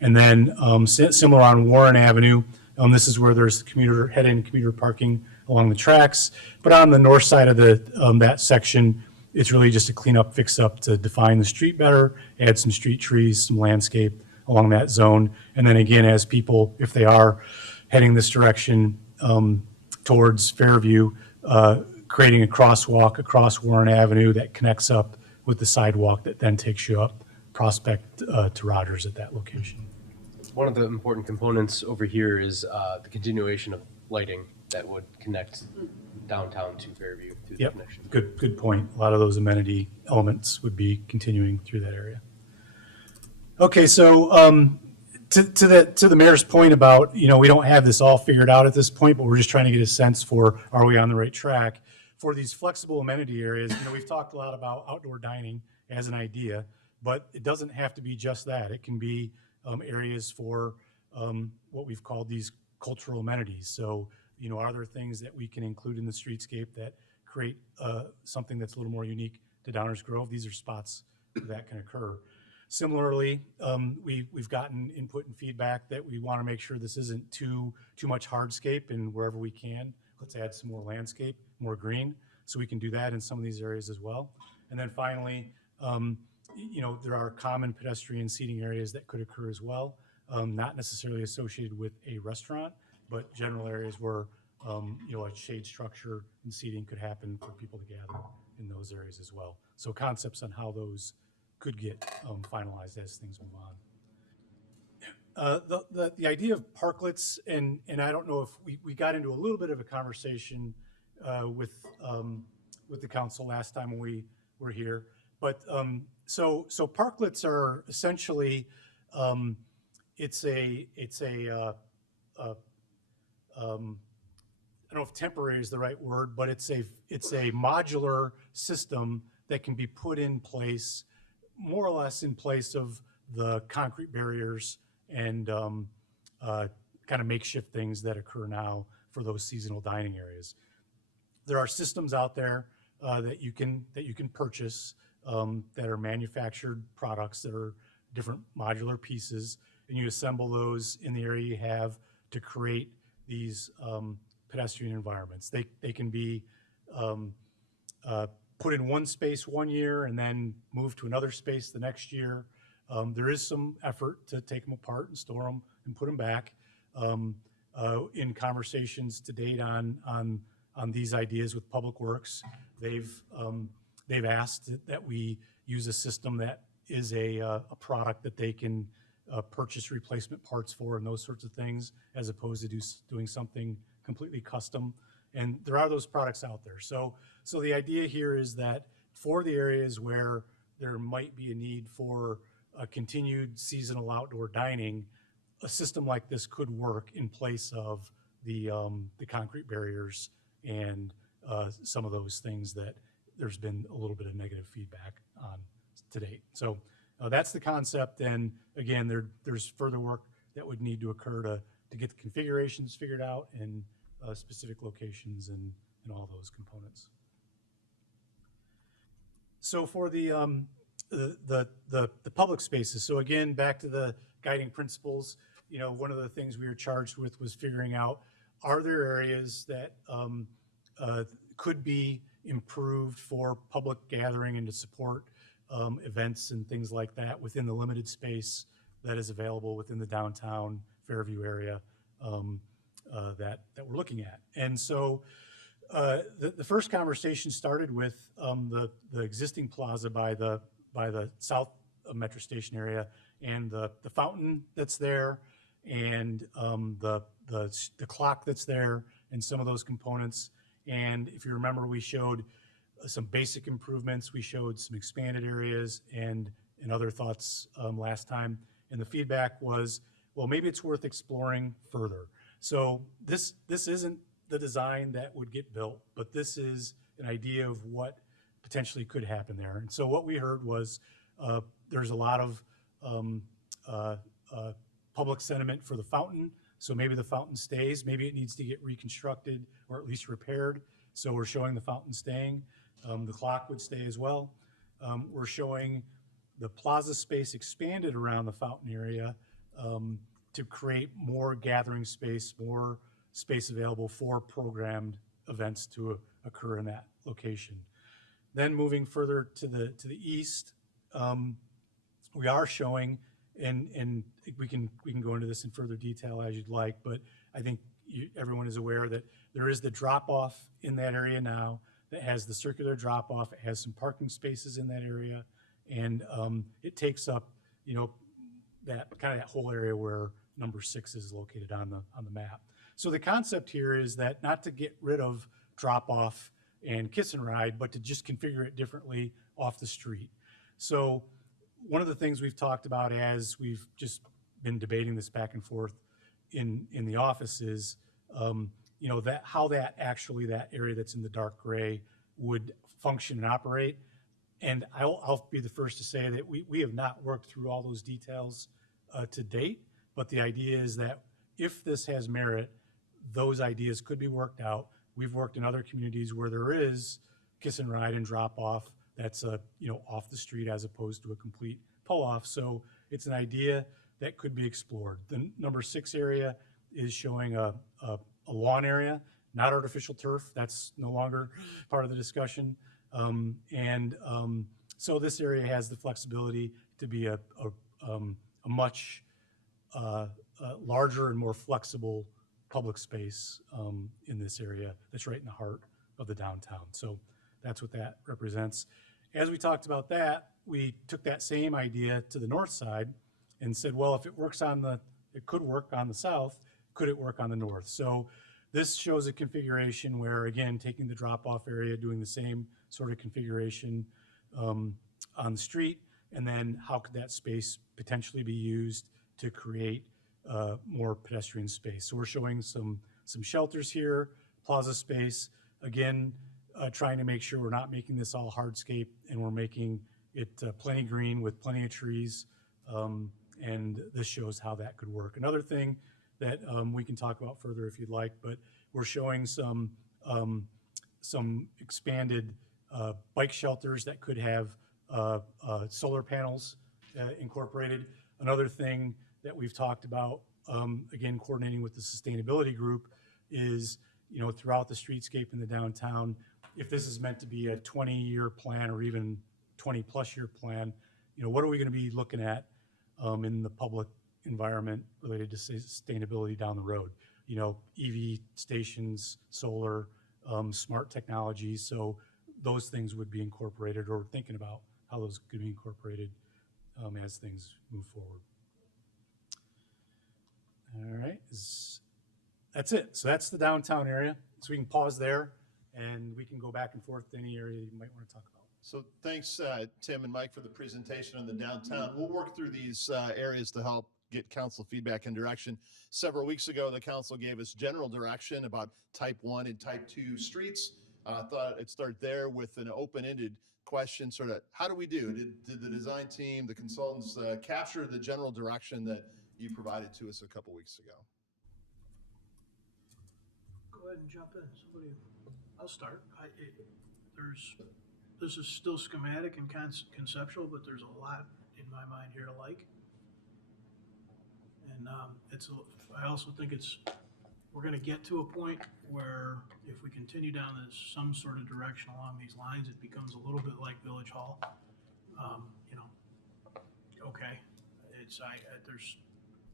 And then similar on Warren Avenue, this is where there's commuter head-in commuter parking along the tracks. But on the north side of the that section, it's really just a cleanup, fix up to define the street better, add some street trees, some landscape along that zone. And then again, as people, if they are heading this direction towards Fairview, creating a crosswalk across Warren Avenue that connects up with the sidewalk that then takes you up Prospect to Rogers at that location. One of the important components over here is the continuation of lighting that would connect downtown to Fairview through the Yep, connection. good point. A lot of those amenity elements would be continuing through that area. Okay, so to the mayor's point about, you know, we don't have this all figured out at this point, but we're just trying to get a sense for, are we on the right track? For these flexible amenity areas, you know, we've talked a lot about outdoor dining as an idea, but it doesn't have to be just that. It can be areas for what we've called these cultural amenities. So, you know, are there things that we can include in the streetscape that create something that's a little more unique to Downers Grove? These are spots where that can occur. Similarly, we've gotten input and feedback that we want to make sure this isn't too much hardscape, and wherever we can, let's add some more landscape, more green, so we can do that in some of these areas as well. And then finally, you know, there are common pedestrian seating areas that could occur as well, not necessarily associated with a restaurant, but general areas where, you know, a shade structure and seating could happen for people to gather in those areas as well. So concepts on how those could get finalized as things move on. The idea of parklets, and I don't know if we got into a little bit of a conversation with the council last time when we were here, but so parklets are essentially it's a I don't know if temporary is the right word, but it's a modular system that can be put in place, more or less in place of the concrete barriers and kind of makeshift things that occur now for those seasonal dining areas. There are systems out there that you can purchase that are manufactured products that are different modular pieces, and you assemble those in the area you have to create these pedestrian environments. They can be put in one space one year and then move to another space the next year. There is some effort to take them apart and store them and put them back. In conversations to date on these ideas with Public Works, they've asked that we use a system that is a product that they can purchase replacement parts for and those sorts of things, as opposed to doing something completely custom. And there are those products out there. So the idea here is that for the areas where there might be a need for a continued seasonal outdoor dining, a system like this could work in place of the concrete barriers and some of those things that there's been a little bit of negative feedback on to date. So that's the concept. And again, there's further work that would need to occur to get the configurations figured out and specific locations and all those components. So for the public spaces, so again, back to the guiding principles, you know, one of the things we were charged with was figuring out, are there areas that could be improved for public gathering and to support events and things like that within the limited space that is available within the downtown Fairview area that we're looking at. And so the first conversation started with the existing plaza by the south Metro Station area and the fountain that's there and the clock that's there and some of those components. And if you remember, we showed some basic improvements. We showed some expanded areas and other thoughts last time. And the feedback was, well, maybe it's worth exploring further. So this isn't the design that would get built, but this is an idea of what potentially could happen there. And so what we heard was there's a lot of public sentiment for the fountain. So maybe the fountain stays, maybe it needs to get reconstructed or at least repaired. So we're showing the fountain staying. The clock would stay as well. We're showing the plaza space expanded around the fountain area to create more gathering space, more space available for programmed events to occur in that location. Then moving further to the east, we are showing, and we can go into this in further detail as you'd like, but I think everyone is aware that there is the drop-off in that area now that has the circular drop-off. It has some parking spaces in that area, and it takes up, that kind of that whole area where number 6 is located on the map. So the concept here is that not to get rid of drop-off and kiss and ride, but to just configure it differently off the street. So one of the things we've talked about as we've just been debating this back and forth in the office is, that how that area that's in the dark gray would function and operate. And I'll be the first to say that we have not worked through all those details to date, but the idea is that if this has merit, those ideas could be worked out. We've worked in other communities where there is kiss and ride and drop off that's off the street as opposed to a complete pull off. So it's an idea that could be explored. The number 6 area is showing a lawn area, not artificial turf. That's no longer part of the discussion. So this area has the flexibility to be a much larger and more flexible public space in this area that's right in the heart of the downtown. So that's what that represents. As we talked about that, we took that same idea to the north side and said, well, if it could work on the south, could it work on the north? So this shows a configuration where, again, taking the drop-off area, doing the same sort of configuration on the street, and then how could that space potentially be used to create more pedestrian space. So we're showing some shelters here, plaza space, again, trying to make sure we're not making this all hardscape and we're making it plenty green with plenty of trees. And this shows how that could work. Another thing that we can talk about further if you'd like, but we're showing some expanded bike shelters that could have solar panels incorporated. Another thing that we've talked about, again, coordinating with the sustainability group, is throughout the streetscape in the downtown, if this is meant to be a 20-year plan or even 20-plus year plan, what are we going to be looking at in the public environment related to sustainability down the road? EV stations, solar, smart technologies. So those things would be incorporated, or thinking about how those could be incorporated as things move forward. All right, that's it. So that's the downtown area. So we can pause there and we can go back and forth to any area you might want to talk about. So thanks, Tim and Mike, for the presentation on the downtown. We'll work through these areas to help get council feedback and direction. Several weeks ago, the council gave us general direction about type 1 and type 2 streets. I thought I'd start there with an open-ended question, sort of, how do we do? Did the design team, the consultants capture the general direction that you provided to us a couple weeks ago? Go ahead and jump in. I'll start. This is still schematic and conceptual, but there's a lot in my mind here to like. And I also think we're going to get to a point where if we continue down some sort of direction along these lines, it becomes a little bit like Village Hall. Okay,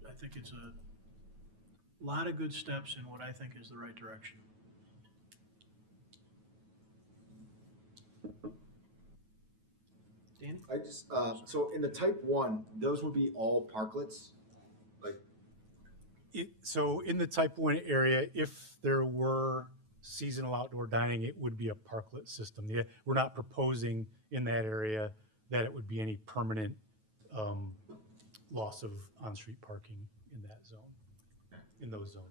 I think it's a lot of good steps in what I think is the right direction. Danny? I just, so in the type 1, those would be all parklets? Like, So in the type 1 area, if there were seasonal outdoor dining, it would be a parklet system. We're not proposing in that area that it would be any permanent loss of on-street parking in that zone, in those zones.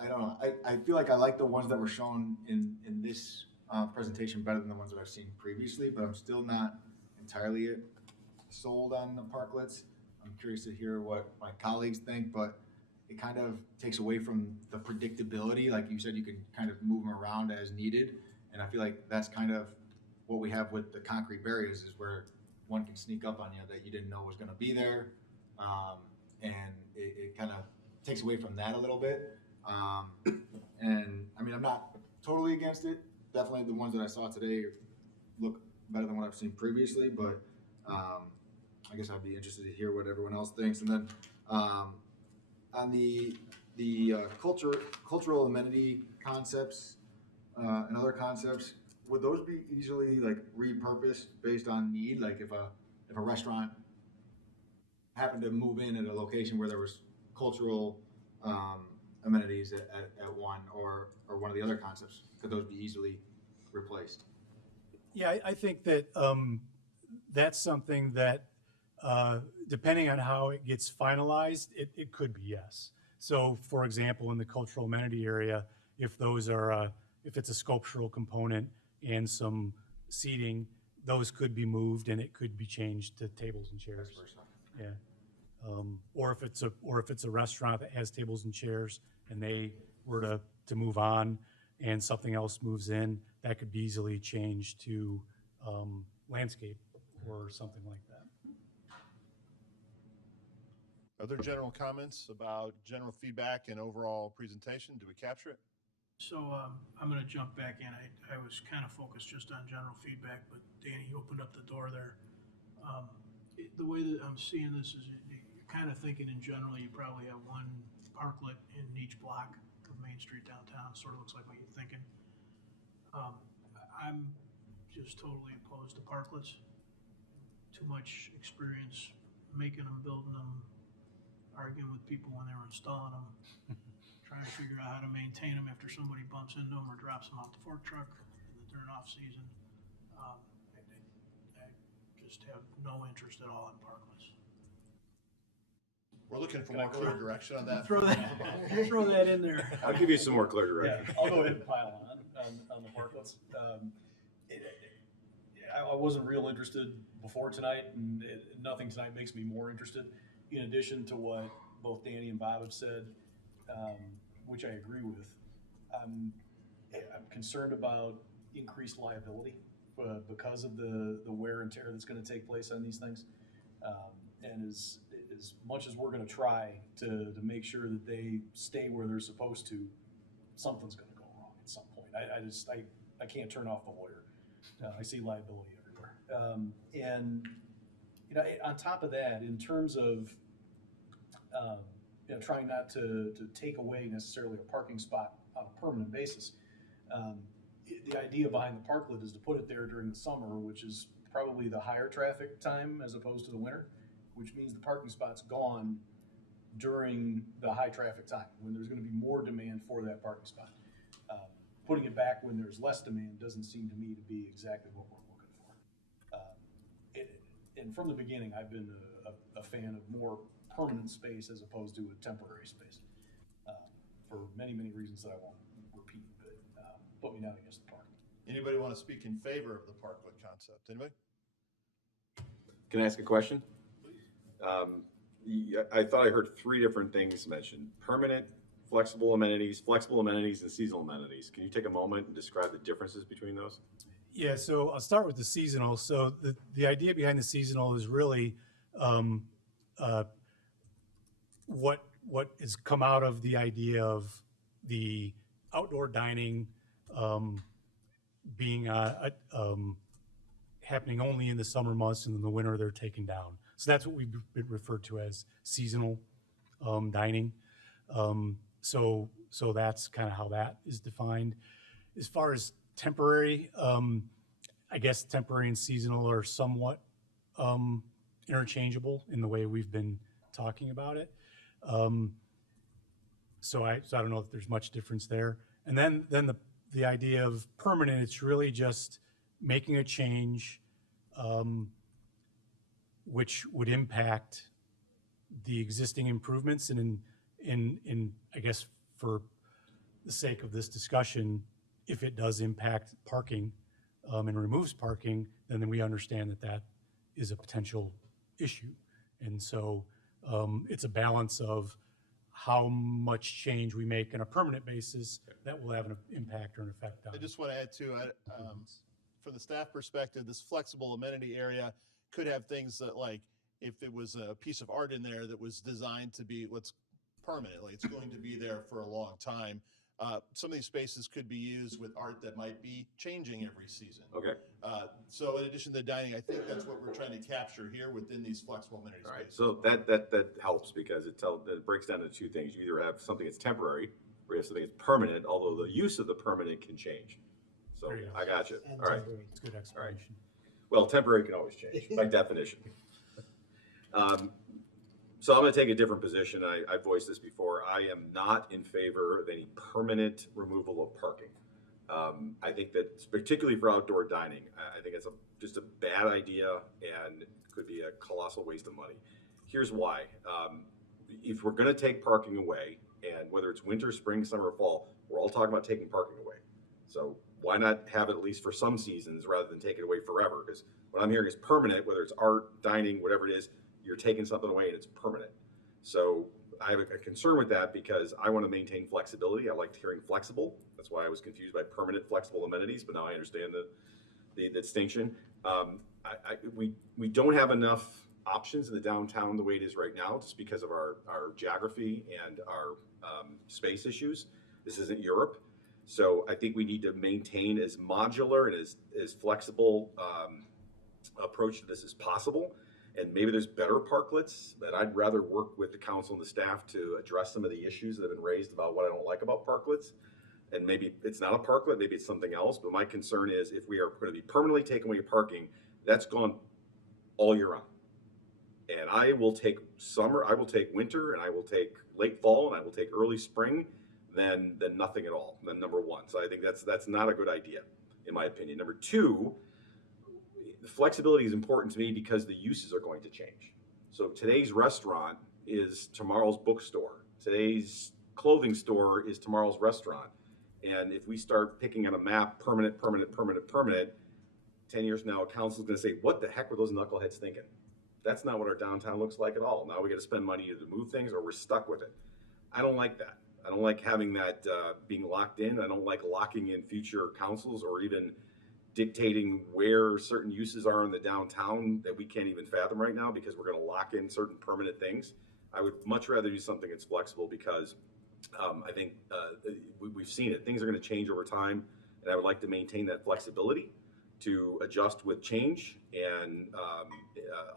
I don't know, I feel like I like the ones that were shown in this presentation better than the ones that I've seen previously, but I'm still not entirely sold on the parklets. I'm curious to hear what my colleagues think, but it kind of takes away from the predictability. Like you said, you can kind of move them around as needed. And I feel like that's kind of what we have with the concrete barriers, is where one can sneak up on you that you didn't know was gonna be there. And it kind of takes away from that a little bit. And I mean, I'm not totally against it. Definitely the ones that I saw today look better than what I've seen previously, but I guess I'd be interested to hear what everyone else thinks. And then on the cultural amenity concepts and other concepts, would those be easily like repurposed based on need? Like if a restaurant happened to move in at a location where there was cultural amenities at one or one of the other concepts, could those be easily replaced? Yeah, I think that that's something that, depending on how it gets finalized, it could be, yes. So for example, in the cultural amenity area, if those are, if it's a sculptural component and some seating, those could be moved and it could be changed to tables and chairs. Yeah. Or if it's a restaurant that has tables and chairs and they were to move on and something else moves in, that could be easily changed to landscape or something like that. Other general comments about general feedback and overall presentation? Did we capture it? So I'm going to jump back in. I was kind of focused just on general feedback, but Danny, you opened up the door there. The way that I'm seeing this is you're kind of thinking in general, you probably have one parklet in each block of Main Street downtown. Sort of looks like what you're thinking. I'm just totally opposed to parklets. Too much experience making them, building them, arguing with people when they were installing them, trying to figure out how to maintain them after somebody bumps into them or drops them out the fork truck during off season. I just have no interest at all in parklets. We're looking for more clear direction on that. Throw that in there. I'll give you some more clear direction. Yeah, I'll go ahead and pile on the parklets. I wasn't real interested before tonight, and nothing tonight makes me more interested. In addition to what both Danny and Bob have said, which I agree with, I'm concerned about increased liability because of the wear and tear that's going to take place on these things. And as much as we're going to try to make sure that they stay where they're supposed to, something's going to go wrong at some point. I can't turn off the lawyer. I see liability everywhere. And you know, on top of that, in terms of trying not to take away necessarily a parking spot on a permanent basis, the idea behind the parklet is to put it there during the summer, which is probably the higher traffic time as opposed to the winter, which means the parking spot's gone during the high traffic time when there's going to be more demand for that parking spot. Putting it back when there's less demand doesn't seem to me to be exactly what we're looking for. And from the beginning, I've been a fan of more permanent space as opposed to a temporary space for many, many reasons that I won't repeat, but put me down against the park. Anybody want to speak in favor of the parklet concept? Anybody? Can I ask a question? I thought I heard three different things mentioned: permanent, flexible amenities, and seasonal amenities. Can you take a moment and describe the differences between those? Yeah, so I'll start with the seasonal. So the idea behind the seasonal is really what has come out of the idea of the outdoor dining being happening only in the summer months, and in the winter they're taken down. So that's what we've been referred to as seasonal dining. So that's kind of how that is defined. As far as temporary, I guess temporary and seasonal are somewhat interchangeable in the way we've been talking about it. So I don't know if there's much difference there. And then the idea of permanent, it's really just making a change, which would impact the existing improvements. And in I guess for the sake of this discussion, if it does impact parking and removes parking, then we understand that that is a potential issue. And so it's a balance of how much change we make on a permanent basis that will have an impact or an effect on. I just want to add too, from the staff perspective, this flexible amenity area could have things that, like, if it was a piece of art in there that was designed to be what's permanently, it's going to be there for a long time. Some of these spaces could be used with art that might be changing every season. Okay. So in addition to dining, I think that's what we're trying to capture here within these flexible amenity All right, spaces. so that helps because it breaks down into two things. You either have something that's temporary or you have something that's permanent, although the use of the permanent can change. So There you go. I got you. All right. It's a good explanation. Well, temporary can always change by definition. So I'm going to take a different position. I voiced this before. I am not in favor of any permanent removal of parking. I think that particularly for outdoor dining, I think it's just a bad idea and could be a colossal waste of money. Here's why. If we're going to take parking away, and whether it's winter, spring, summer, or fall, we're all talking about taking parking away. So why not have it at least for some seasons rather than take it away forever? Because what I'm hearing is permanent, whether it's art, dining, whatever it is, you're taking something away and it's permanent. So I have a concern with that because I want to maintain flexibility. I liked hearing flexible. That's why I was confused by permanent flexible amenities, but now I understand the distinction. We don't have enough options in the downtown the way it is right now, just because of our geography and our space issues. This isn't Europe. So I think we need to maintain as modular and as flexible approach to this as possible. And maybe there's better parklets, but I'd rather work with the council and the staff to address some of the issues that have been raised about what I don't like about parklets. And maybe it's not a parklet, maybe it's something else. But my concern is if we are going to be permanently taking away parking, that's gone all year round. And I will take summer, I will take winter, and I will take late fall, and I will take early spring, than nothing at all, than number one. So I think that's not a good idea, in my opinion. Number two, the flexibility is important to me because the uses are going to change. So today's restaurant is tomorrow's bookstore. Today's clothing store is tomorrow's restaurant. And if we start picking on a map, permanent, 10 years from now, a council's gonna say, what the heck were those knuckleheads thinking? That's not what our downtown looks like at all. Now we gotta spend money either to move things or we're stuck with it. I don't like that. I don't like having that being locked in. I don't like locking in future councils or even dictating where certain uses are in the downtown that we can't even fathom right now because we're going to lock in certain permanent things. I would much rather do something that's flexible because I think we've seen it. Things are going to change over time, and I would like to maintain that flexibility to adjust with change and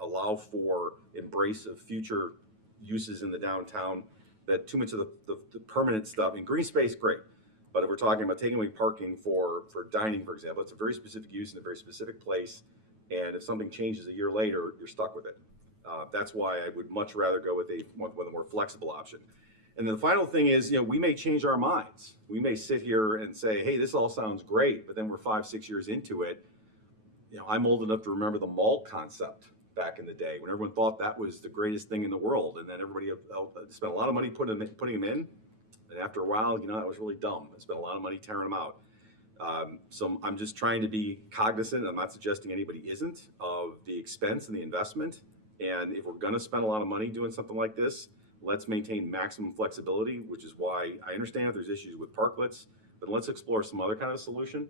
allow for embrace of future uses in the downtown. That too much of the permanent stuff in green space, great. But if we're talking about taking away parking for dining, for example, it's a very specific use in a very specific place. And if something changes a year later, you're stuck with it. That's why I would much rather go with a more flexible option. And then the final thing is, we may change our minds. We may sit here and say, hey, this all sounds great, but then we're 5-6 years into it. I'm old enough to remember the mall concept back in the day when everyone thought that was the greatest thing in the world. And then everybody spent a lot of money putting them in. And after a while, that was really dumb. I spent a lot of money tearing them out. So I'm just trying to be cognizant. I'm not suggesting anybody isn't of the expense and the investment. And if we're going to spend a lot of money doing something like this, let's maintain maximum flexibility, which is why I understand if there's issues with parklets, but let's explore some other kind of solution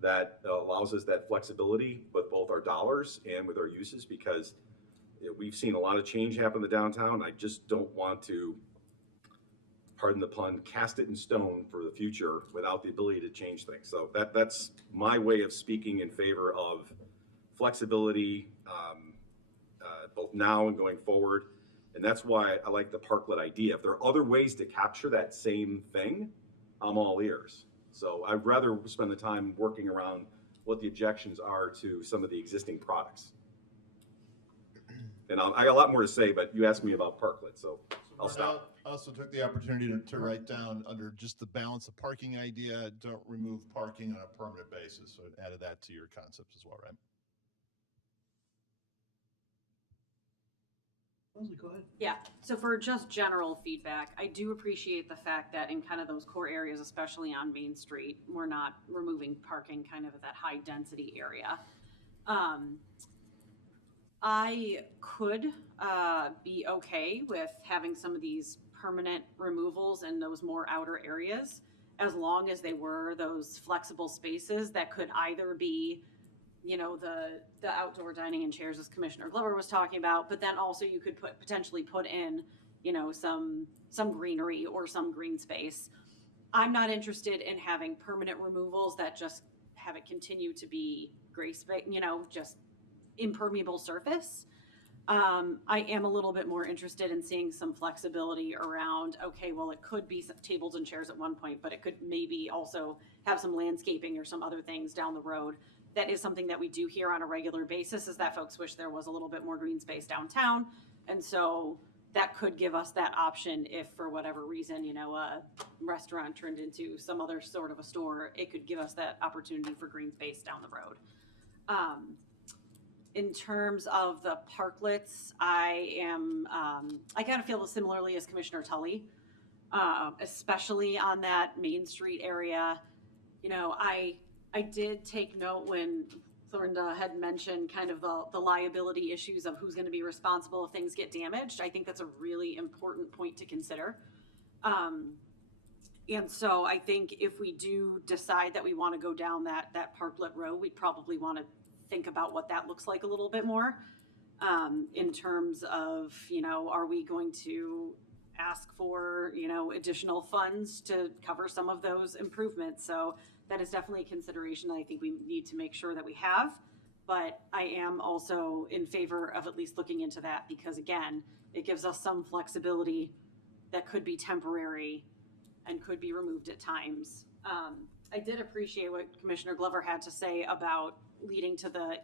that allows us that flexibility with both our dollars and with our uses, because we've seen a lot of change happen in the downtown. I just don't want to, pardon the pun, cast it in stone for the future without the ability to change things. So that's my way of speaking in favor of flexibility, both now and going forward. And that's why I like the parklet idea. If there are other ways to capture that same thing, I'm all ears. So I'd rather spend the time working around what the objections are to some of the existing products. And I got a lot more to say, but you asked me about parklets, so I'll stop. I also took the opportunity to write down under just the balance of parking idea, don't remove parking on a permanent basis. So I added that to your concepts as well, right? Leslie, go ahead. Yeah, so for just general feedback, I do appreciate the fact that in kind of those core areas, especially on Main Street, we're not removing parking kind of at that high density area. I could be okay with having some of these permanent removals in those more outer areas, as long as they were those flexible spaces that could either be, you know, the outdoor dining and chairs, as Commissioner Glover was talking about, but then also you could potentially put in, you know, some greenery or some green space. I'm not interested in having permanent removals that just have it continue to be gray space, you know, just impermeable surface. I am a little bit more interested in seeing some flexibility around, okay, well, it could be some tables and chairs at one point, but it could maybe also have some landscaping or some other things down the road. That is something that we do hear on a regular basis, is that folks wish there was a little bit more green space downtown. And so that could give us that option if for whatever reason, you know, a restaurant turned into some other sort of a store, it could give us that opportunity for green space down the road. In terms of the parklets, I kind of feel similarly as Commissioner Tully, especially on that Main Street area. You know, I did take note when Thornda had mentioned kind of the liability issues of who's going to be responsible if things get damaged. I think that's a really important point to consider. And so I think if we do decide that we want to go down that parklet road, we'd probably want to think about what that looks like a little bit more, in terms of, you know, are we going to ask for, you know, additional funds to cover some of those improvements? So that is definitely a consideration that I think we need to make sure that we have. But I am also in favor of at least looking into that, because again, it gives us some flexibility that could be temporary and could be removed at times. I did appreciate what Commissioner Glover had to say about leading to the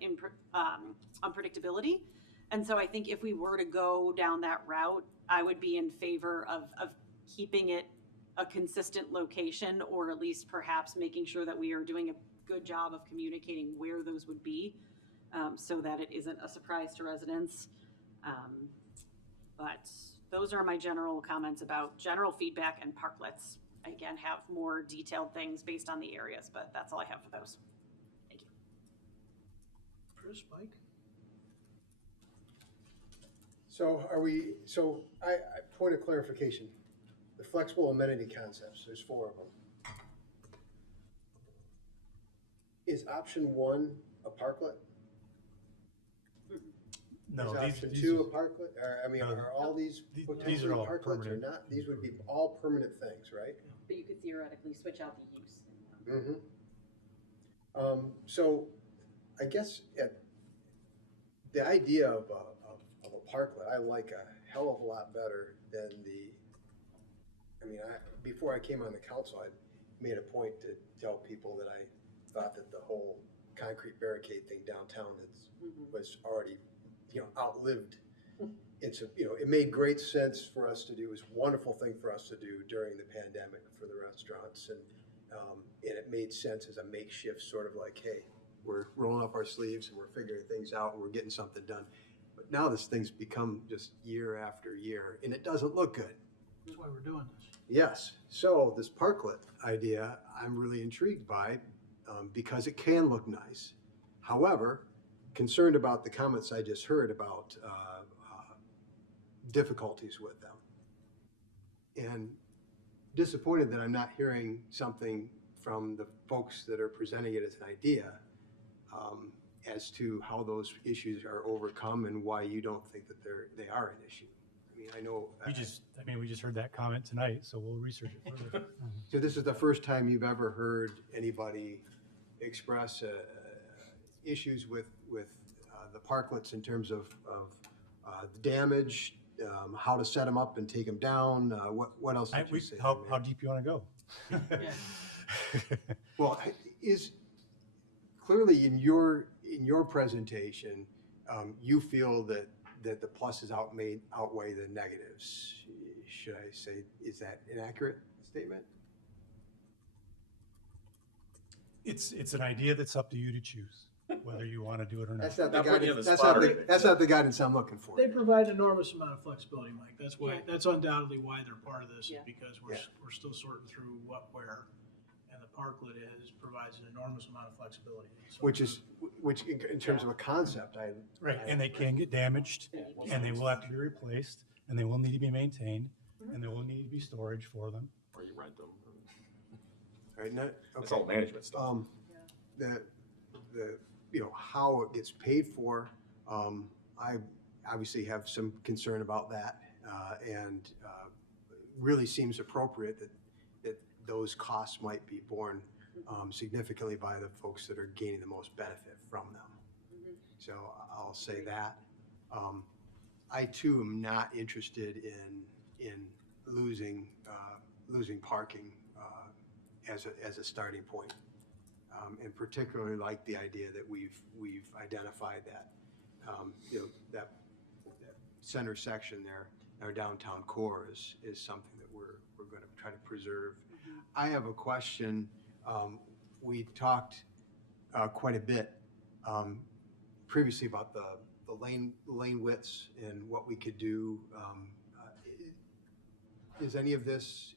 unpredictability. And so I think if we were to go down that route, I would be in favor of keeping it a consistent location, or at least perhaps making sure that we are doing a good job of communicating where those would be, so that it isn't a surprise to residents. But those are my general comments about general feedback and parklets. I, again, have more detailed things based on the areas, but that's all I have for those. Thank you. Chris, Mike? So point of clarification, the flexible amenity concepts, there's 4 of them. Is option 1 a parklet? No, Is option 2 a parklet? Or, I mean, are all these potentially are all parklets or permanent. not? These would be all permanent things, right? But you could theoretically switch out the use. Mm-hmm. So I guess the idea of a parklet, I like a hell of a lot better than before I came on the council, I made a point to tell people that I thought that the whole concrete barricade thing downtown was already, outlived. It made great sense for us to do. It was a wonderful thing for us to do during the pandemic for the restaurants, and it made sense as a makeshift sort of like, hey, we're rolling up our sleeves and we're figuring things out and we're getting something done. But now this thing's become just year after year, and it doesn't look good. That's why we're doing this. Yes. So this parklet idea, I'm really intrigued by, because it can look nice. However, concerned about the comments I just heard about difficulties with them, and disappointed that I'm not hearing something from the folks that are presenting it as an idea, as to how those issues are overcome and why you don't think that they are an issue. I mean, I know. We just heard that comment tonight, so we'll research it further. So this is the first time you've ever heard anybody express issues with the parklets in terms of the damage, how to set them up and take them down. What else did you say? How deep you want to go? Well, is clearly in your presentation, you feel that the pluses outweigh the negatives. should I say, is that an accurate statement? It's an idea that's up to you to choose, whether you want to do it or not. That's not the Not putting you on guidance, the that's spot not or the, anything. that's not the guidance I'm looking for. They provide an enormous amount of flexibility, Mike. That's why, that's undoubtedly why they're part of this, is Yeah. because we're still sorting through what, where. And the parklet provides an enormous amount of flexibility. So Which in terms of a concept, Right, and they can get damaged, and they will have to be replaced, and they will need to be maintained, and there will need to be storage for them. Or you rent them. Right, no, It's okay. all management stuff. The, how it gets paid for, I obviously have some concern about that. And really seems appropriate that those costs might be borne significantly by the folks that are gaining the most benefit from them. So I'll say that. I too am not interested in losing parking as a starting point. And particularly like the idea that we've identified that, that center section there, our downtown core is something that we're going to try to preserve. I have a question. We talked quite a bit previously about the lane widths and what we could do. Is any of this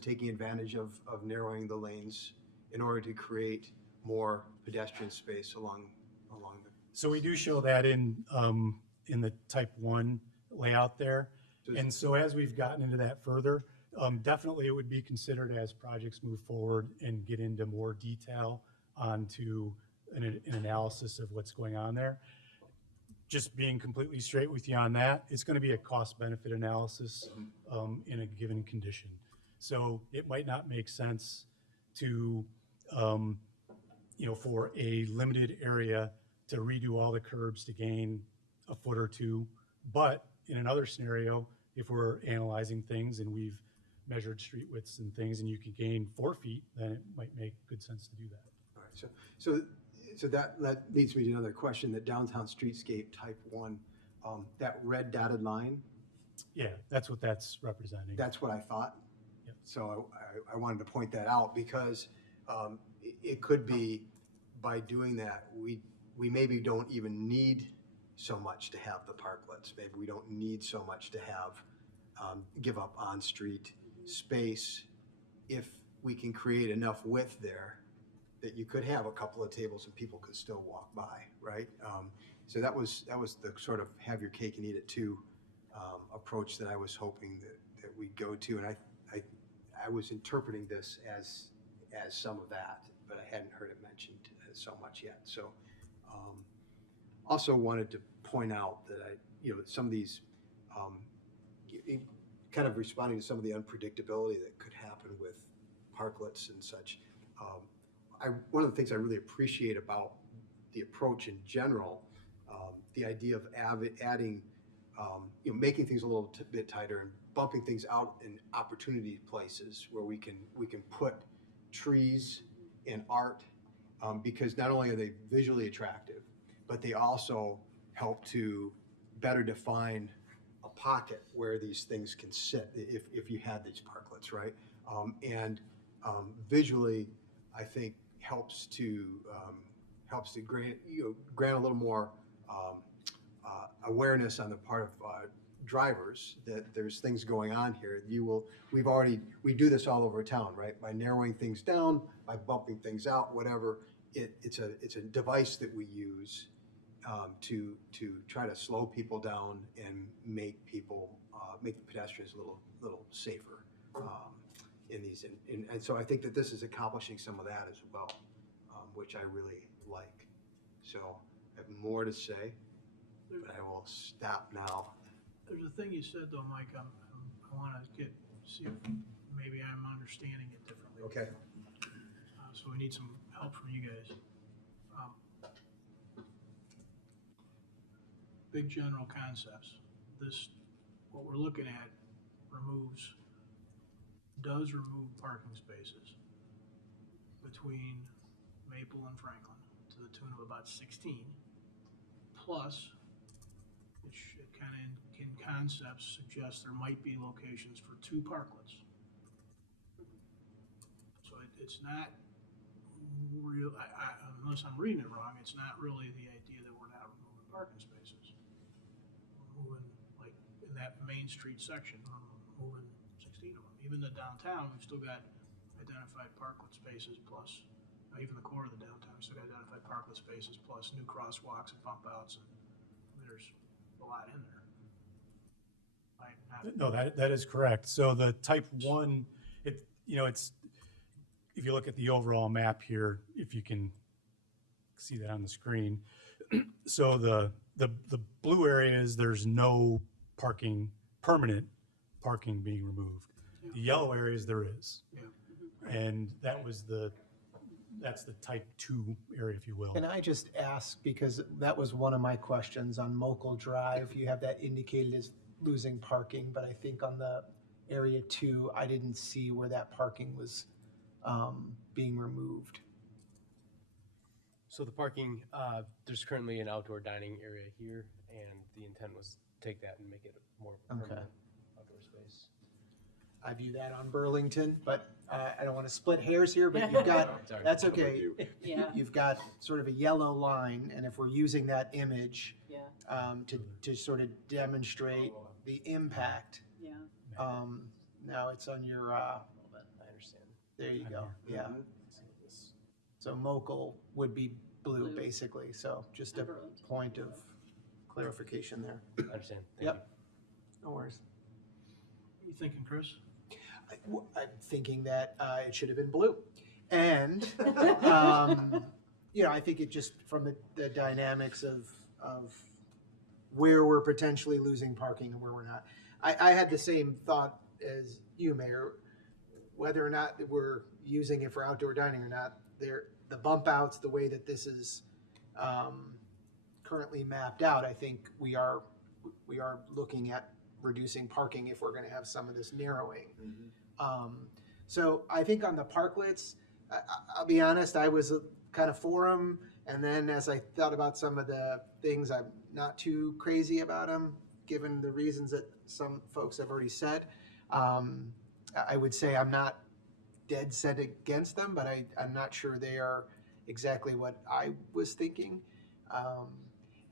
taking advantage of narrowing the lanes in order to create more pedestrian space along the? So we do show that in the type 1 layout there. And so as we've gotten into that further, definitely it would be considered as projects move forward and get into more detail onto an analysis of what's going on there. Just being completely straight with you on that, it's going to be a cost-benefit analysis in a given condition. So it might not make sense to, for a limited area to redo all the curbs to gain a foot or two. But in another scenario, if we're analyzing things and we've measured street widths and things and you could gain 4 feet, then it might make good sense to do that. All right, so that leads me to another question. That downtown streetscape type 1, that red dotted line. Yeah, that's what that's representing. That's what I thought. Yep. So I wanted to point that out because it could be by doing that, we maybe don't even need so much to have the parklets. Maybe we don't need so much to have give up on-street space if we can create enough width there that you could have a couple of tables and people could still walk by, right? So that was the sort of have your cake and eat it too approach that I was hoping that we'd go to, and I was interpreting this as some of that, but I hadn't heard it mentioned so much yet. So also wanted to point out that some of these kind of responding to some of the unpredictability that could happen with parklets and such. One of the things I really appreciate about the approach in general, the idea of adding, making things a little bit tighter and bumping things out in opportunity places where we can put trees and art, because not only are they visually attractive, but they also help to better define a pocket where these things can sit if you had these parklets, right? And visually, I think helps to grant a little more awareness on the part of drivers that there's things going on here. We do this all over town, right? By narrowing things down, by bumping things out, whatever. It's a device that we use to try to slow people down and make the pedestrians a little safer in these. And so I think that this is accomplishing some of that as well, which I really like. So I have more to say, but I will stop now. There's a thing you said though, Mike, I want to see if maybe I'm understanding it differently. Okay. So we need some help from you guys. Big general concepts. What we're looking at does remove parking spaces between Maple and Franklin to the tune of about 16, plus which kind of in concept suggests there might be locations for 2 parklets. So it's not real, unless I'm reading it wrong, it's not really the idea that we're not removing parking spaces. We're moving, like, in that Main Street section, we're moving 16 of them. Even the downtown, we've still got identified parklet spaces plus, even the core of the downtown, we've still got identified parklet spaces plus new crosswalks and bump outs, and there's a lot in there. No, that is correct. So the type 1, it's, if you look at the overall map here, if you can see that on the screen. So the blue areas, there's no parking, permanent parking being removed. The yellow areas, there is. And that's the type 2 area, if you will. Can I just ask, because that was one of my questions on Mokel Drive, you have that indicated as losing parking, but I think on the area 2, I didn't see where that parking was being removed. So the parking, there's currently an outdoor dining area here, and the intent was to take that and make it more permanent outdoor space. I view that on Burlington, but I don't want to split hairs here, but you've got, Sorry. that's okay. Yeah. You've got sort of a yellow line, and if we're using that image Yeah. to sort of demonstrate the impact, Yeah. now it's on your, I understand. there you go, yeah. So Mokel would be blue, basically, so just a point of clarification there. I understand. Thank Yep, no worries. What are you thinking, Chris? I'm thinking that it should have been blue. And, I think it just, from the dynamics of where we're potentially losing parking and where we're not. I had the same thought as you, Mayor, whether or not that we're using it for outdoor dining or not, the bump outs, the way that this is currently mapped out, I think we are looking at reducing parking if we're going to have some of this narrowing. So I think on the parklets, I'll be honest, I was kind of for them, and then as I thought about some of the things, I'm not too crazy about them, given the reasons that some folks have already said. I would say I'm not dead set against them, but I'm not sure they are exactly what I was thinking.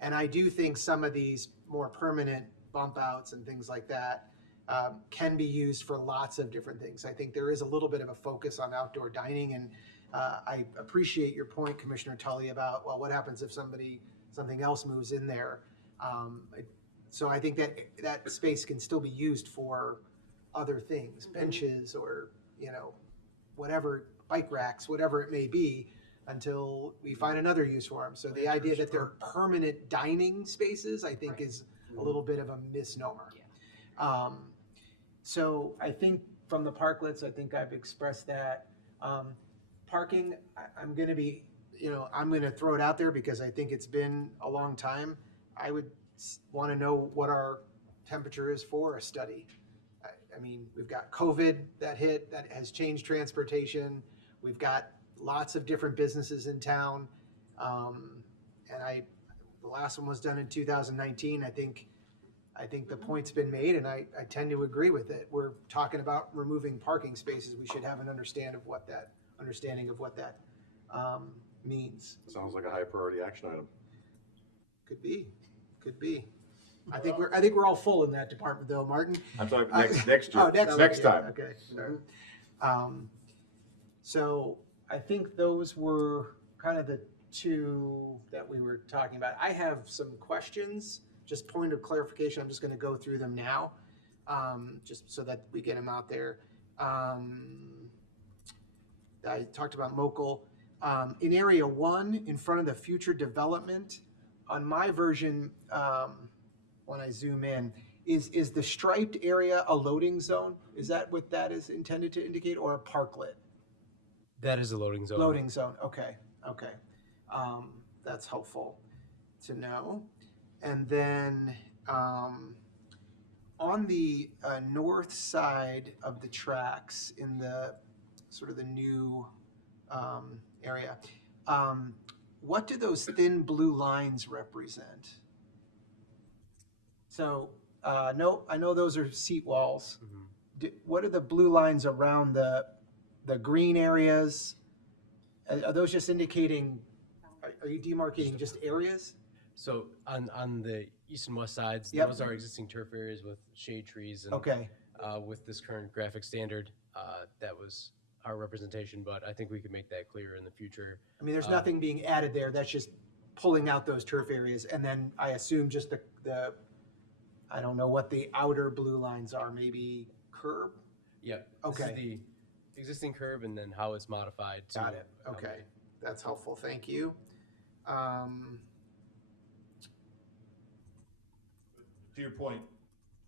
And I do think some of these more permanent bump outs and things like that can be used for lots of different things. I think there is a little bit of a focus on outdoor dining, and I appreciate your point, Commissioner Tully, about, well, what happens if something else moves in there? So I think that space can still be used for other things, benches or, whatever, bike racks, whatever it may be, until we find another use for them. So the idea that they're permanent dining spaces, I think, is a little bit of a misnomer. So I think from the parklets, I think I've expressed that. Parking, I'm going to be, I'm going to throw it out there because I think it's been a long time. I would want to know what our temperature is for a study. I mean, we've got COVID that hit, that has changed transportation. We've got lots of different businesses in town. And the last one was done in 2019. I think the point's been made, and I tend to agree with it. We're talking about removing parking spaces. We should have an understanding of what that means. Sounds like a high priority action item. Could be. I think we're all full in that department, though, Martin. I'm talking next year. Oh, next time. Okay. Sure. So I think those were kind of the two that we were talking about. I have some questions, just point of clarification. I'm just going to go through them now, just so that we get them out there. I talked about Mokel. In Area 1, in front of the future development, on my version, when I zoom in, is the striped area a loading zone? Is that what that is intended to indicate, or a parklet? That is a loading zone. Loading zone, okay. That's helpful to know. And then on the north side of the tracks in the sort of the new area, what do those thin blue lines represent? So, no, I know those are seat walls. What are the blue lines around the green areas? Are those just indicating, are you demarcating just areas? So on the east and west sides, Yep. those are existing turf areas with shade trees. And Okay. with this current graphic standard, that was our representation, but I think we could make that clearer in the future. I mean, there's nothing being added there, that's just pulling out those turf areas, and then I assume just the, I don't know what the outer blue lines are, maybe curb? Yeah. Okay. This is the existing curb and then how it's modified. To Got it, okay, that's helpful, thank you. To your point,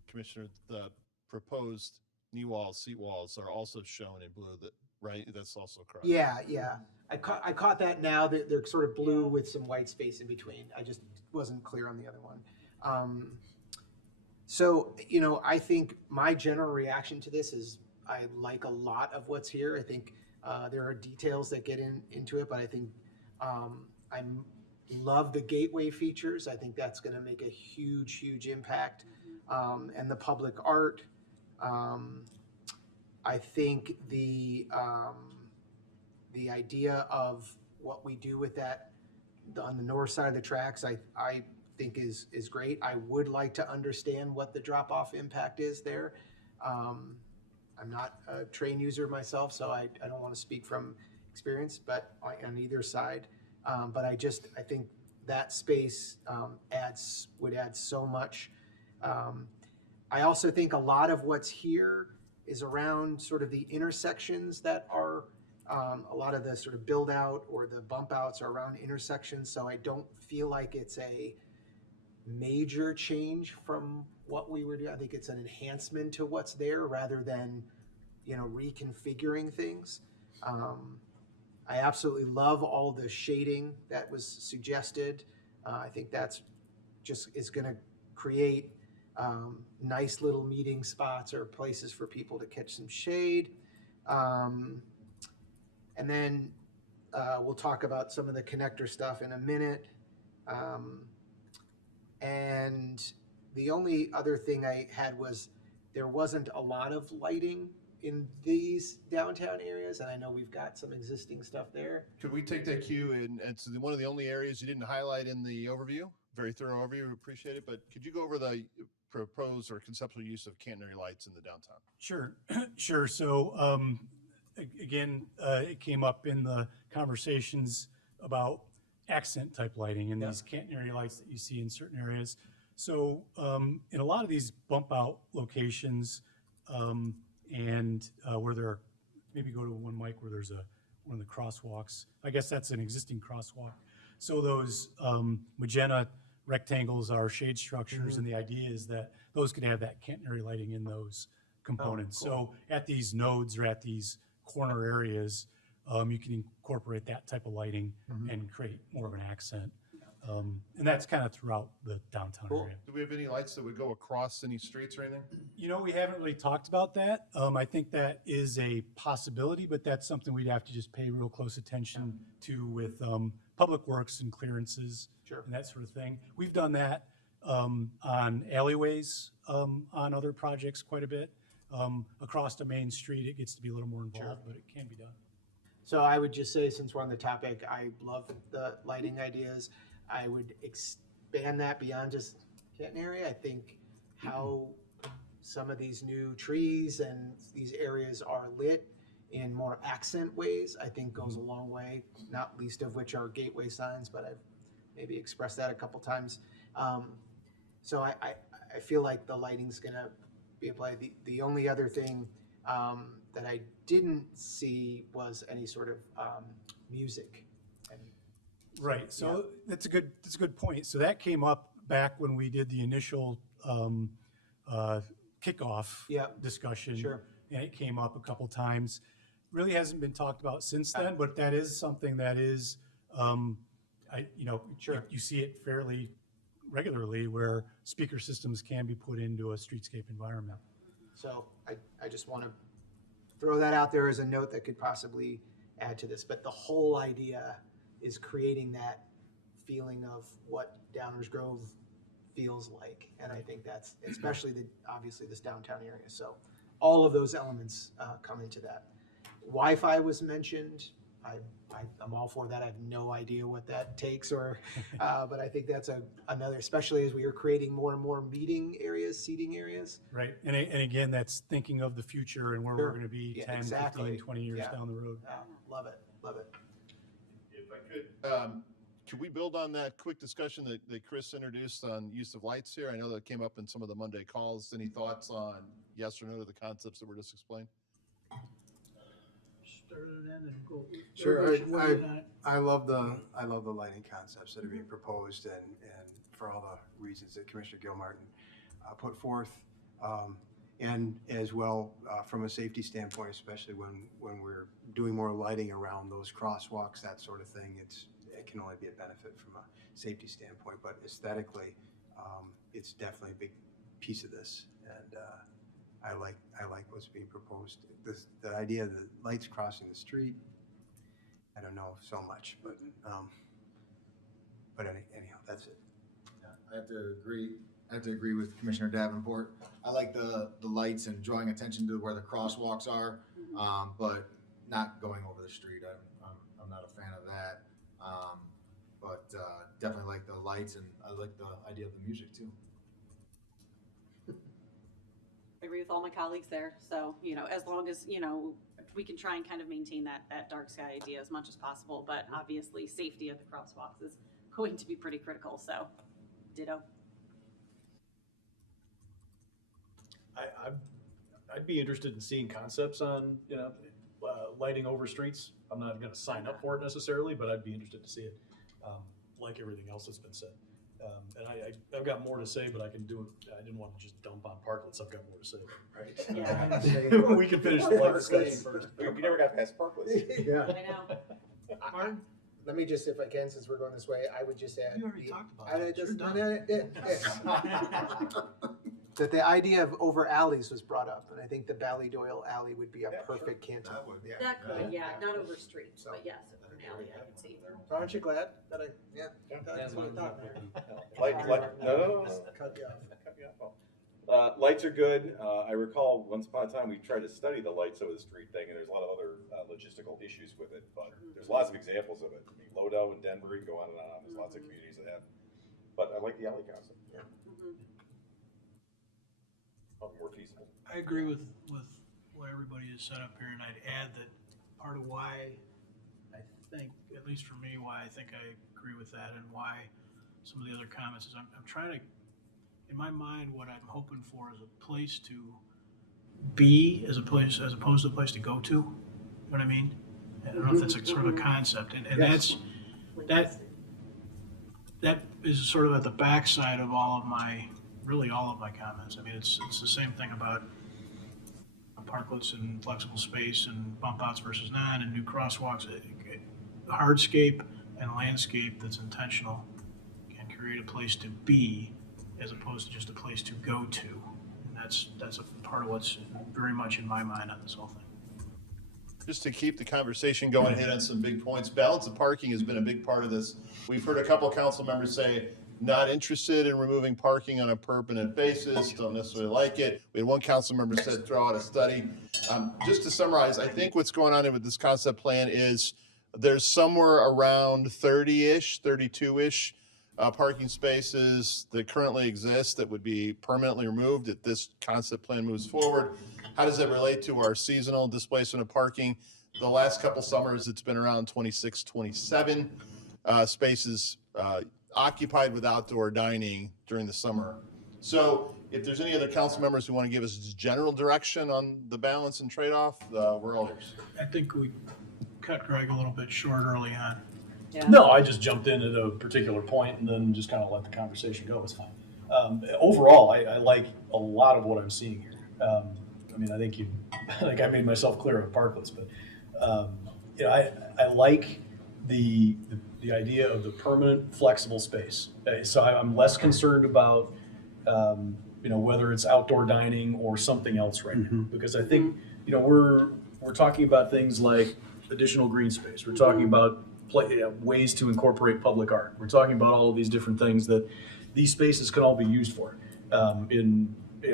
Commissioner, the proposed knee walls, seat walls are also shown in blue, that, right? That's also correct. Yeah, yeah, I caught that now, they're sort of blue with some white space in between, I just wasn't clear on the other one. So, you know, I think my general reaction to this is I like a lot of what's here. I think there are details that get into it, but I think I love the gateway features. I think that's going to make a huge, huge impact. And the public art. I think the idea of what we do with that on the north side of the tracks, I think is great. I would like to understand what the drop-off impact is there. I'm not a train user myself, so I don't want to speak from experience, but on either side. But I think that space would add so much. I also think a lot of what's here is around sort of the intersections that are, a lot of the sort of build out or the bump outs are around intersections. So I don't feel like it's a major change from what we were doing. I think it's an enhancement to what's there rather than, you know, reconfiguring things. I absolutely love all the shading that was suggested. I think that's just is going to create nice little meeting spots or places for people to catch some shade. And then we'll talk about some of the connector stuff in a minute. And the only other thing I had was there wasn't a lot of lighting in these downtown areas, and I know we've got some existing stuff there. Could we take that cue, and it's one of the only areas you didn't highlight in the overview? Very thorough overview, we appreciate it, but could you go over the proposed or conceptual use of catenary lights in the downtown? Sure, sure. So again, it came up in the conversations about accent type lighting and these catenary lights that you see in certain areas. So in a lot of these bump out locations, and where there are, maybe go to one, Mike, where there's one of the crosswalks. I guess that's an existing crosswalk. So those magenta rectangles are shade structures, and the idea is that those could have that catenary lighting in those components. So at these nodes or at these corner areas, you can incorporate that type of lighting and create more of an accent. And that's kind of throughout the downtown area. Do we have any lights that would go across any streets or anything? You know, we haven't really talked about that. I think that is a possibility, but that's something we'd have to just pay real close attention to with public works and clearances and that sort of thing. We've done that on alleyways on other projects quite a bit. Across the main street, it gets to be a little more involved, but it can be done. So I would just say, since we're on the topic, I love the lighting ideas. I would expand that beyond just catenary. I think how some of these new trees and these areas are lit in more accent ways, I think goes a long way, not least of which are gateway signs, but I've maybe expressed that a couple times. So I feel like the lighting's gonna be applied. The only other thing that I didn't see was any sort of music. Right. So that's a good point. So that came up back when we did the initial kickoff discussion. Sure. And it came up a couple times. Really hasn't been talked about since then, but that is something that is, you see it fairly regularly where speaker systems can be put into a streetscape environment. So I just want to throw that out there as a note that could possibly add to this. But the whole idea is creating that feeling of what Downers Grove feels like. And I think that's, especially obviously this downtown area. So all of those elements come into that. Wi-Fi was mentioned. I'm all for that. I have no idea what that takes, but I think that's another, especially as we are creating more and more meeting areas, seating areas. Right, and again, that's thinking of the future and where we're gonna be 10, exactly. 15, 20 years down the road. Love it, love it. If I could we build on that quick discussion that Chris introduced on use of lights here? I know that came up in some of the Monday calls. Any thoughts on yes or no to the concepts that were just explained? Start at an end and go. Sure, everybody should weigh in on it. I love the lighting concepts that are being proposed and for all the reasons that Commissioner Gilmartin put forth. And as well, from a safety standpoint, especially when we're doing more lighting around those crosswalks, that sort of thing, it can only be a benefit from a safety standpoint, but aesthetically, it's definitely a big piece of this. And I like what's being proposed. The idea of the lights crossing the street, I don't know so much, but anyhow, that's it. Yeah, I have to agree with Commissioner Davenport. I like the lights and drawing attention to where the crosswalks are, but not going over the street. I'm not a fan of that. But definitely like the lights, and I like the idea of the music too. I agree with all my colleagues there. So, as long as, we can try and kind of maintain that dark sky idea as much as possible, but obviously safety of the crosswalks is going to be pretty critical. So, ditto. I'd be interested in seeing concepts on, lighting over streets. I'm not gonna sign up for it necessarily, but I'd be interested to see it, like everything else that's been said. And I've got more to say, but I can do it. I didn't want to just dump on parklets. I've got more to say. Right. Yeah. We can finish the light discussion first. We never got past parklets. Yeah. I know. Martin? Let me just, if I can, since we're going this way, I would just add. You already talked about it. You're done. That the idea of over alleys was brought up, and I think the Ballydoyle alley would be a perfect candidate. That would, yeah. That could, not over streets, but yes, over an alley, I could see. Aren't you glad that that's what I thought, Mayor. No. Cut you off. Lights are good. I recall once upon a time we tried to study the lights over the street thing, and there's a lot of other logistical issues with it, but there's lots of examples of it. I mean, Lodell and Denver, you can go on and on. There's lots of communities that have, but I like the alley concept. Yeah. Probably more feasible. I agree with what everybody has said up here, and I'd add that part of why I think, at least for me, why I think I agree with that and why some of the other comments is I'm trying to, in my mind, what I'm hoping for is a place to be as opposed to a place to go to. You know what I mean? I don't know if that's sort of a concept, and Yes. that is sort of at the backside of all of my comments. I mean, it's the same thing about parklets and flexible space and bump outs versus non and new crosswalks. Hardscape and landscape that's intentional can create a place to be as opposed to just a place to go to. And that's a part of what's very much in my mind on this whole thing. Just to keep the conversation going, hit on some big points. Balance of parking has been a big part of this. We've heard a couple of council members say, not interested in removing parking on a permanent basis, don't necessarily like it. We had one council member said, throw out a study. Just to summarize, I think what's going on with this concept plan is there's somewhere around 30-ish, 32-ish parking spaces that currently exist that would be permanently removed if this concept plan moves forward. How does that relate to our seasonal displacement of parking? The last couple summers, it's been around 26, 27 spaces occupied with outdoor dining during the summer. So if there's any other council members who want to give us general direction on the balance and trade-off, we're all ears. I think we cut Greg a little bit short early on. Yeah. No, I just jumped in at a particular point and then just kind of let the conversation go. It's fine. Overall, I like a lot of what I'm seeing here. I mean, I think I made myself clear of parklets, but I like the idea of the permanent flexible space. So I'm less concerned about whether it's outdoor dining or something else right now, because I think we're talking about things like additional green space. We're talking about ways to incorporate public art. We're talking about all of these different things that these spaces can all be used for.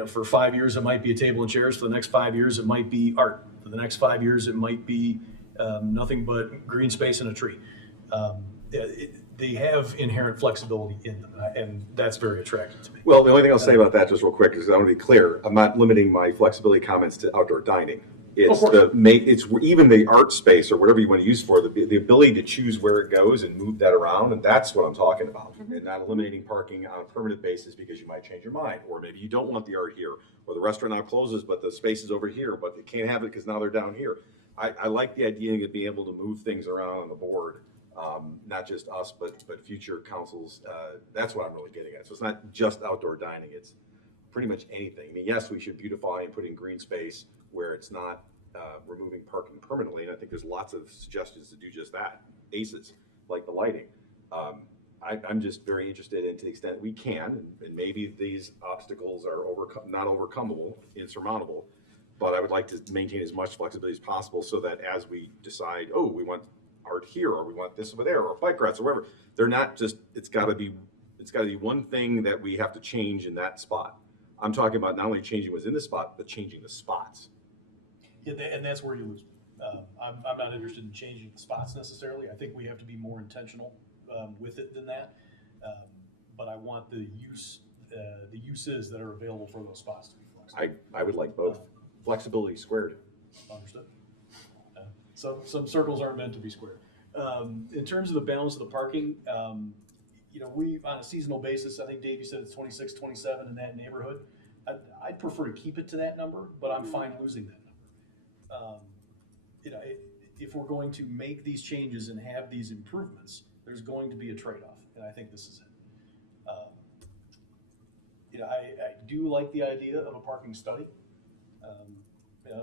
For 5 years, it might be a table and chairs. For the next 5 years, it might be art. For the next 5 years, it might be nothing but green space and a tree. They have inherent flexibility in them, and that's very attractive to me. Well, the only thing I'll say about that, just real quick, is I want to be clear, I'm not limiting my flexibility comments to outdoor dining. It's it's even the art space or whatever you want to use for the ability to choose where it goes and move that around, and that's what I'm talking about. And not eliminating parking on a permanent basis because you might change your mind, or maybe you don't want the art here, or the restaurant now closes, but the space is over here, but they can't have it because now they're down here. I like the idea of being able to move things around on the board. Not just us, but future councils. That's what I'm really getting at. So it's not just outdoor dining. It's pretty much anything. I mean, yes, we should beautify and put in green space where it's not removing parking permanently. And I think there's lots of suggestions to do just that. ACEs, like the lighting. I'm just very interested in, to the extent we can, and maybe these obstacles are not overcomable, insurmountable, but I would like to maintain as much flexibility as possible so that as we decide, oh, we want art here, or we want this over there, or bike racks, or whatever. They're not just, it's got to be one thing that we have to change in that spot. I'm talking about not only changing what's in the spot, but changing the spots. Yeah, and that's where you lose. I'm not interested in changing the spots necessarily. I think we have to be more intentional with it than that. But I want the uses that are available for those spots to be flexible. I would like both. Flexibility squared. Understood. Some circles aren't meant to be square. In terms of the balance of the parking, we, on a seasonal basis, I think Dave, you said it's 26, 27 in that neighborhood. I'd prefer to keep it to that number, but I'm fine losing that number. If we're going to make these changes and have these improvements, there's going to be a trade-off, and I think this is it. I do like the idea of a parking study.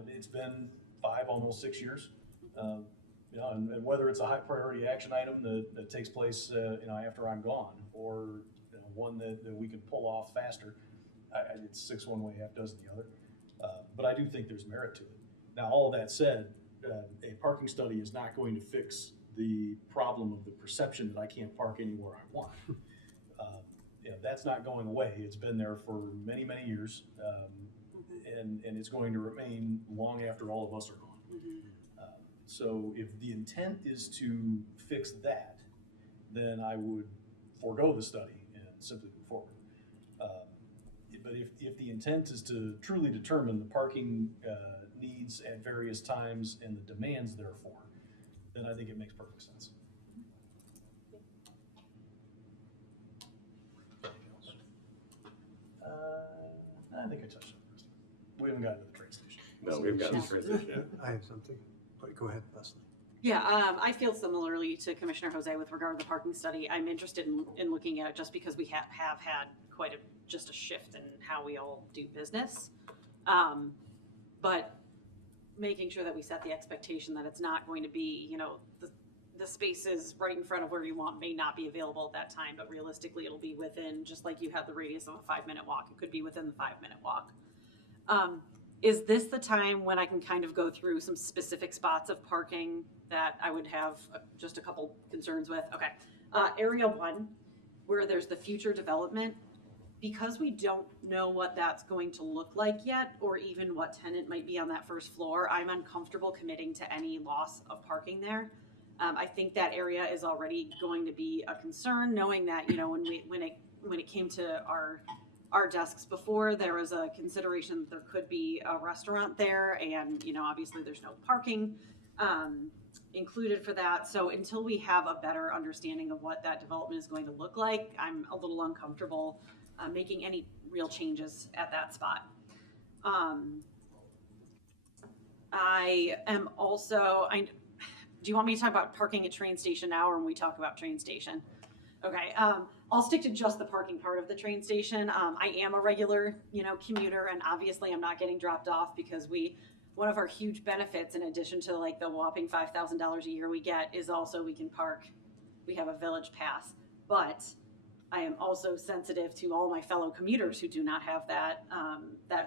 It's been 5, almost 6 years. And whether it's a high priority action item that takes place, after I'm gone, or one that we can pull off faster, it's 6 one way, half dozen the other. But I do think there's merit to it. Now, all of that said, a parking study is not going to fix the problem of the perception that I can't park anywhere I want. That's not going away. It's been there for many, many years, and it's going to remain long after all of us are gone. So if the intent is to fix that, then I would forego the study and simply move forward. But if the intent is to truly determine the parking needs at various times and the demands therefore, then I think it makes perfect sense. I think I touched on this. We haven't gotten to the train station. No, we've got the train station yet. I have something, but go ahead, Leslie. Yeah, I feel similarly to Commissioner Jose with regard to the parking study. I'm interested in looking at it just because we have had quite a shift in how we all do business. But making sure that we set the expectation that it's not going to be, the spaces right in front of where you want may not be available at that time, but realistically it'll be within, just like you have the radius of a 5-minute walk, it could be within the 5-minute walk. Is this the time when I can kind of go through some specific spots of parking that I would have just a couple concerns with? Okay. Area 1, where there's the future development, because we don't know what that's going to look like yet, or even what tenant might be on that first floor, I'm uncomfortable committing to any loss of parking there. I think that area is already going to be a concern, knowing that, when it came to our desks before, there was a consideration that there could be a restaurant there, and obviously there's no parking included for that. So until we have a better understanding of what that development is going to look like, I'm a little uncomfortable making any real changes at that spot. I am also, do you want me to talk about parking at train station now, or when we talk about train station? Okay, I'll stick to just the parking part of the train station. I am a regular, commuter, and obviously I'm not getting dropped off because one of our huge benefits, in addition to like the whopping $5,000 a year we get, is also we can park. We have a village pass, but I am also sensitive to all my fellow commuters who do not have that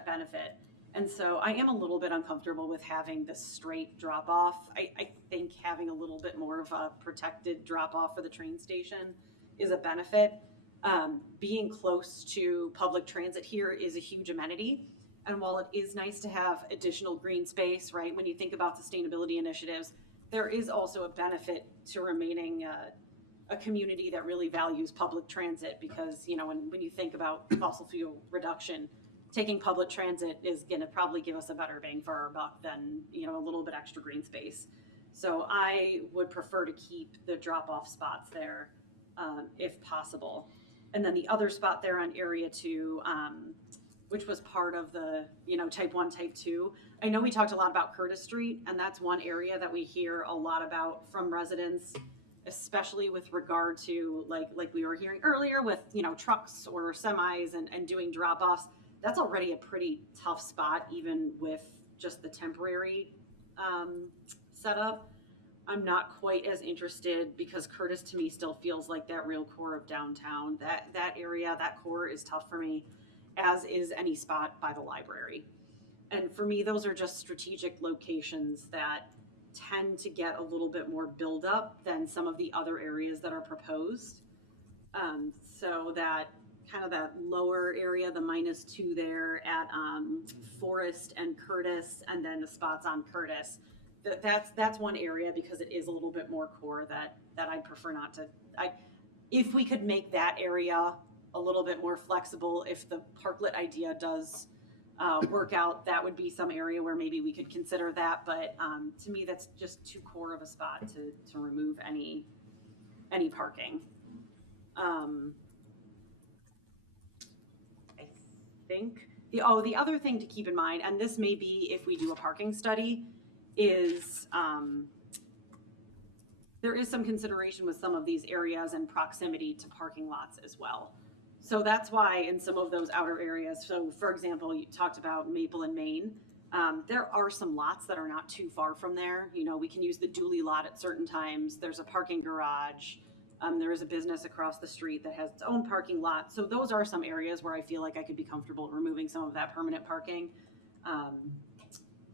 benefit. And so I am a little bit uncomfortable with having the straight drop off. I think having a little bit more of a protected drop off for the train station is a benefit. Being close to public transit here is a huge amenity. And while it is nice to have additional green space, right, when you think about sustainability initiatives, there is also a benefit to remaining a community that really values public transit because, you know, when you think about fossil fuel reduction, taking public transit is going to probably give us a better bang for our buck than, you know, a little bit extra green space. So I would prefer to keep the drop-off spots there if possible. And then the other spot there on Area 2, which was part of the, you know, Type 1, Type 2. I know we talked a lot about Curtis Street, and that's one area that we hear a lot about from residents, especially with regard to, like we were hearing earlier with, you know, trucks or semis and doing drop-offs. That's already a pretty tough spot, even with just the temporary setup. I'm not quite as interested because Curtis to me still feels like that real core of downtown. That area, that core is tough for me, as is any spot by the library. And for me, those are just strategic locations that tend to get a little bit more buildup than some of the other areas that are proposed. So that kind of that lower area, the -2 there at Forest and Curtis, and then the spots on Curtis. That's one area because it is a little bit more core that I'd prefer not to. If we could make that area a little bit more flexible, if the parklet idea does work out, that would be some area where maybe we could consider that. But to me, that's just too core of a spot to remove any parking. I think the other thing to keep in mind, and this may be if we do a parking study, is there is some consideration with some of these areas and proximity to parking lots as well. So that's why in some of those outer areas, so for example, you talked about Maple and Main, there are some lots that are not too far from there. You know, we can use the Dooley lot at certain times. There's a parking garage. There is a business across the street that has its own parking lot. So those are some areas where I feel like I could be comfortable removing some of that permanent parking.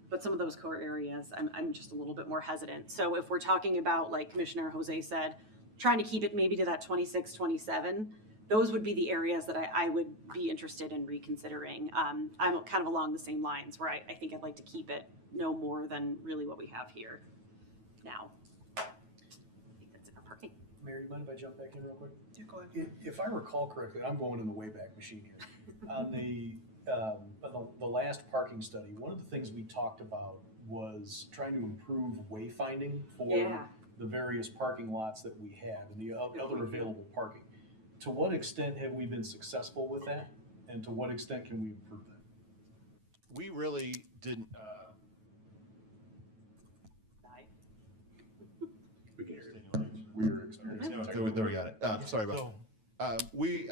But some of those core areas, I'm just a little bit more hesitant. So if we're talking about, like Commissioner Jose said, trying to keep it maybe to that 26, 27, those would be the areas that I would be interested in reconsidering. I'm kind of along the same lines where I think I'd like to keep it no more than really what we have here now. I think that's it for parking. Mayor, do you mind if I jump back in real quick? Yeah, go ahead. If I recall correctly, I'm going in the Wayback Machine here. On the last parking study, one of the things we talked about was trying to improve wayfinding for the various parking lots that we have and the other available parking. To what extent have we been successful with that? And to what extent can we improve that? We really didn't, We were experiencing. there we got it. Sorry about that. We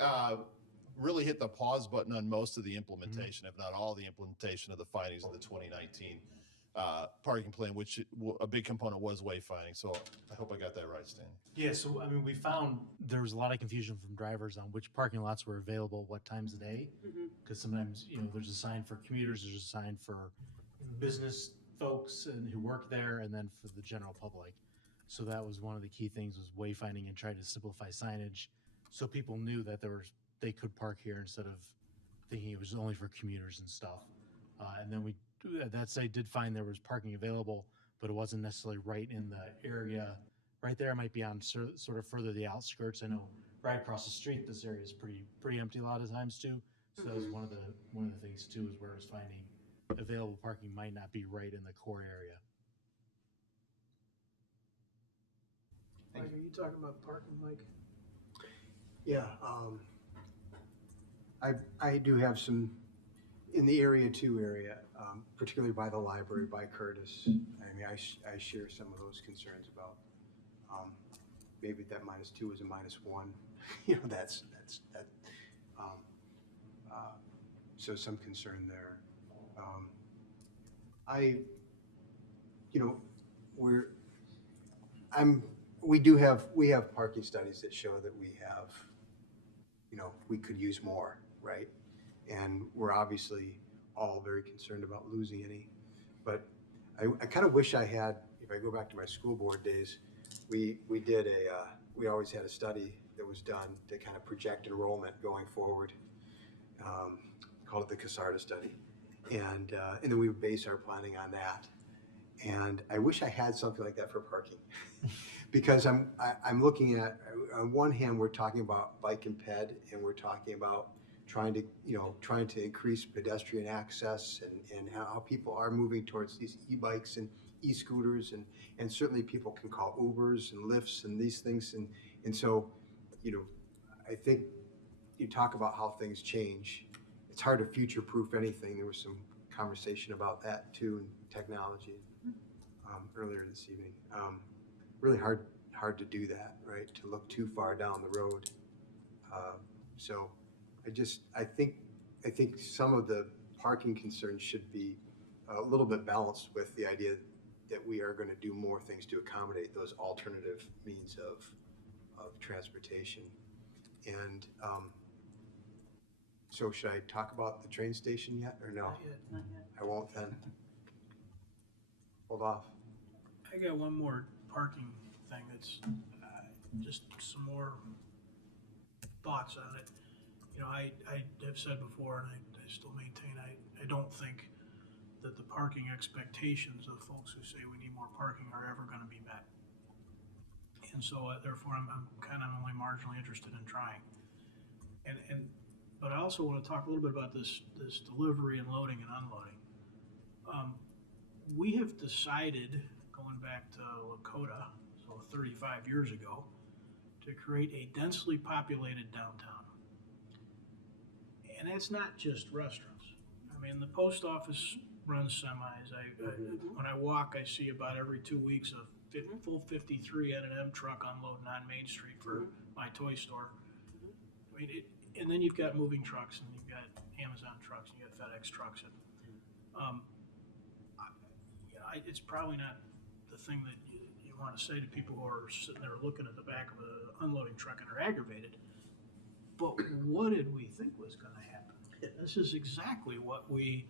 really hit the pause button on most of the implementation, if not all the implementation of the findings of the 2019 parking plan, which a big component was wayfinding. So I hope I got that right, Stan. Yeah, so I mean, we found there was a lot of confusion from drivers on which parking lots were available, what times of day. Because sometimes, you know, there's a sign for commuters, there's a sign for business folks and who work there, and then for the general public. So that was one of the key things, was wayfinding and trying to simplify signage so people knew that they could park here instead of thinking it was only for commuters and stuff. And then that site did find there was parking available, but it wasn't necessarily right in the area. Right there, it might be on sort of further the outskirts. I know right across the street, this area is pretty empty a lot of times too. So that was one of the things too, is where it was finding available parking might not be right in the core area. Mike, are you talking about parking, Mike? Yeah, I do have some, in the Area 2 area, particularly by the library, by Curtis. I mean, I share some of those concerns about maybe that -2 is a -1. You know, that's that. So some concern there. We have parking studies that show that we have, you know, we could use more, right? And we're obviously all very concerned about losing any. But I kind of wish I had, if I go back to my school board days, we always had a study that was done to kind of project enrollment going forward. Called it the Casarda study. And then we would base our planning on that. And I wish I had something like that for parking. Because I'm looking at, on one hand, we're talking about bike and ped, and we're talking about trying to increase pedestrian access and how people are moving towards these e-bikes and e-scooters, and certainly people can call Ubers and Lyfts and these things. And so, I think you talk about how things change. It's hard to future-proof anything. There was some conversation about that too in technology earlier this evening. Really hard to do that, right? To look too far down the road. So I think some of the parking concerns should be a little bit balanced with the idea that we are going to do more things to accommodate those alternative means of transportation. And so should I talk about the train station yet or no? Not yet. I won't then. Hold off. I got one more parking thing that's just some more thoughts on it. I have said before, and I still maintain, I don't think that the parking expectations of folks who say we need more parking are ever going to be met. And so therefore I'm kind of only marginally interested in trying. But I also want to talk a little bit about this delivery and loading and unloading. We have decided, going back to Lakota, so 35 years ago, to create a densely populated downtown. And it's not just restaurants. I mean, the post office runs semis. When I walk, I see about every 2 weeks a full 53 N&M truck unloading on Main Street for my toy store. I mean, and then you've got moving trucks, and you've got Amazon trucks, and you've got FedEx trucks. And it's probably not the thing that you want to say to people who are sitting there looking at the back of an unloading truck and are aggravated. But what did we think was going to happen? This is exactly what we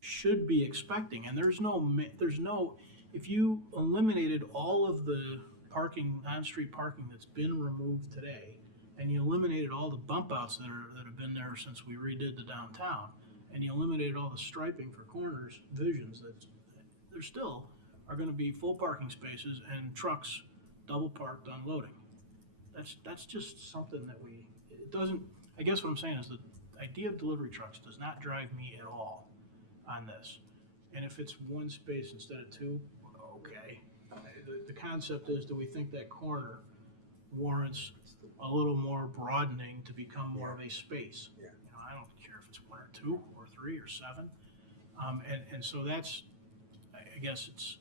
should be expecting. And there's no, if you eliminated all of the parking, on-street parking that's been removed today, and you eliminated all the bump outs that have been there since we redid the downtown, and you eliminated all the striping for corners, visions, there still are going to be full parking spaces and trucks double parked unloading. That's just something that it doesn't, I guess what I'm saying is the idea of delivery trucks does not drive me at all on this. And if it's one space instead of two, okay. The concept is, do we think that corner warrants a little more broadening to become more of a space? Yeah. I don't care if it's 1 or 2 or 3 or 7. And so that's, I guess it's,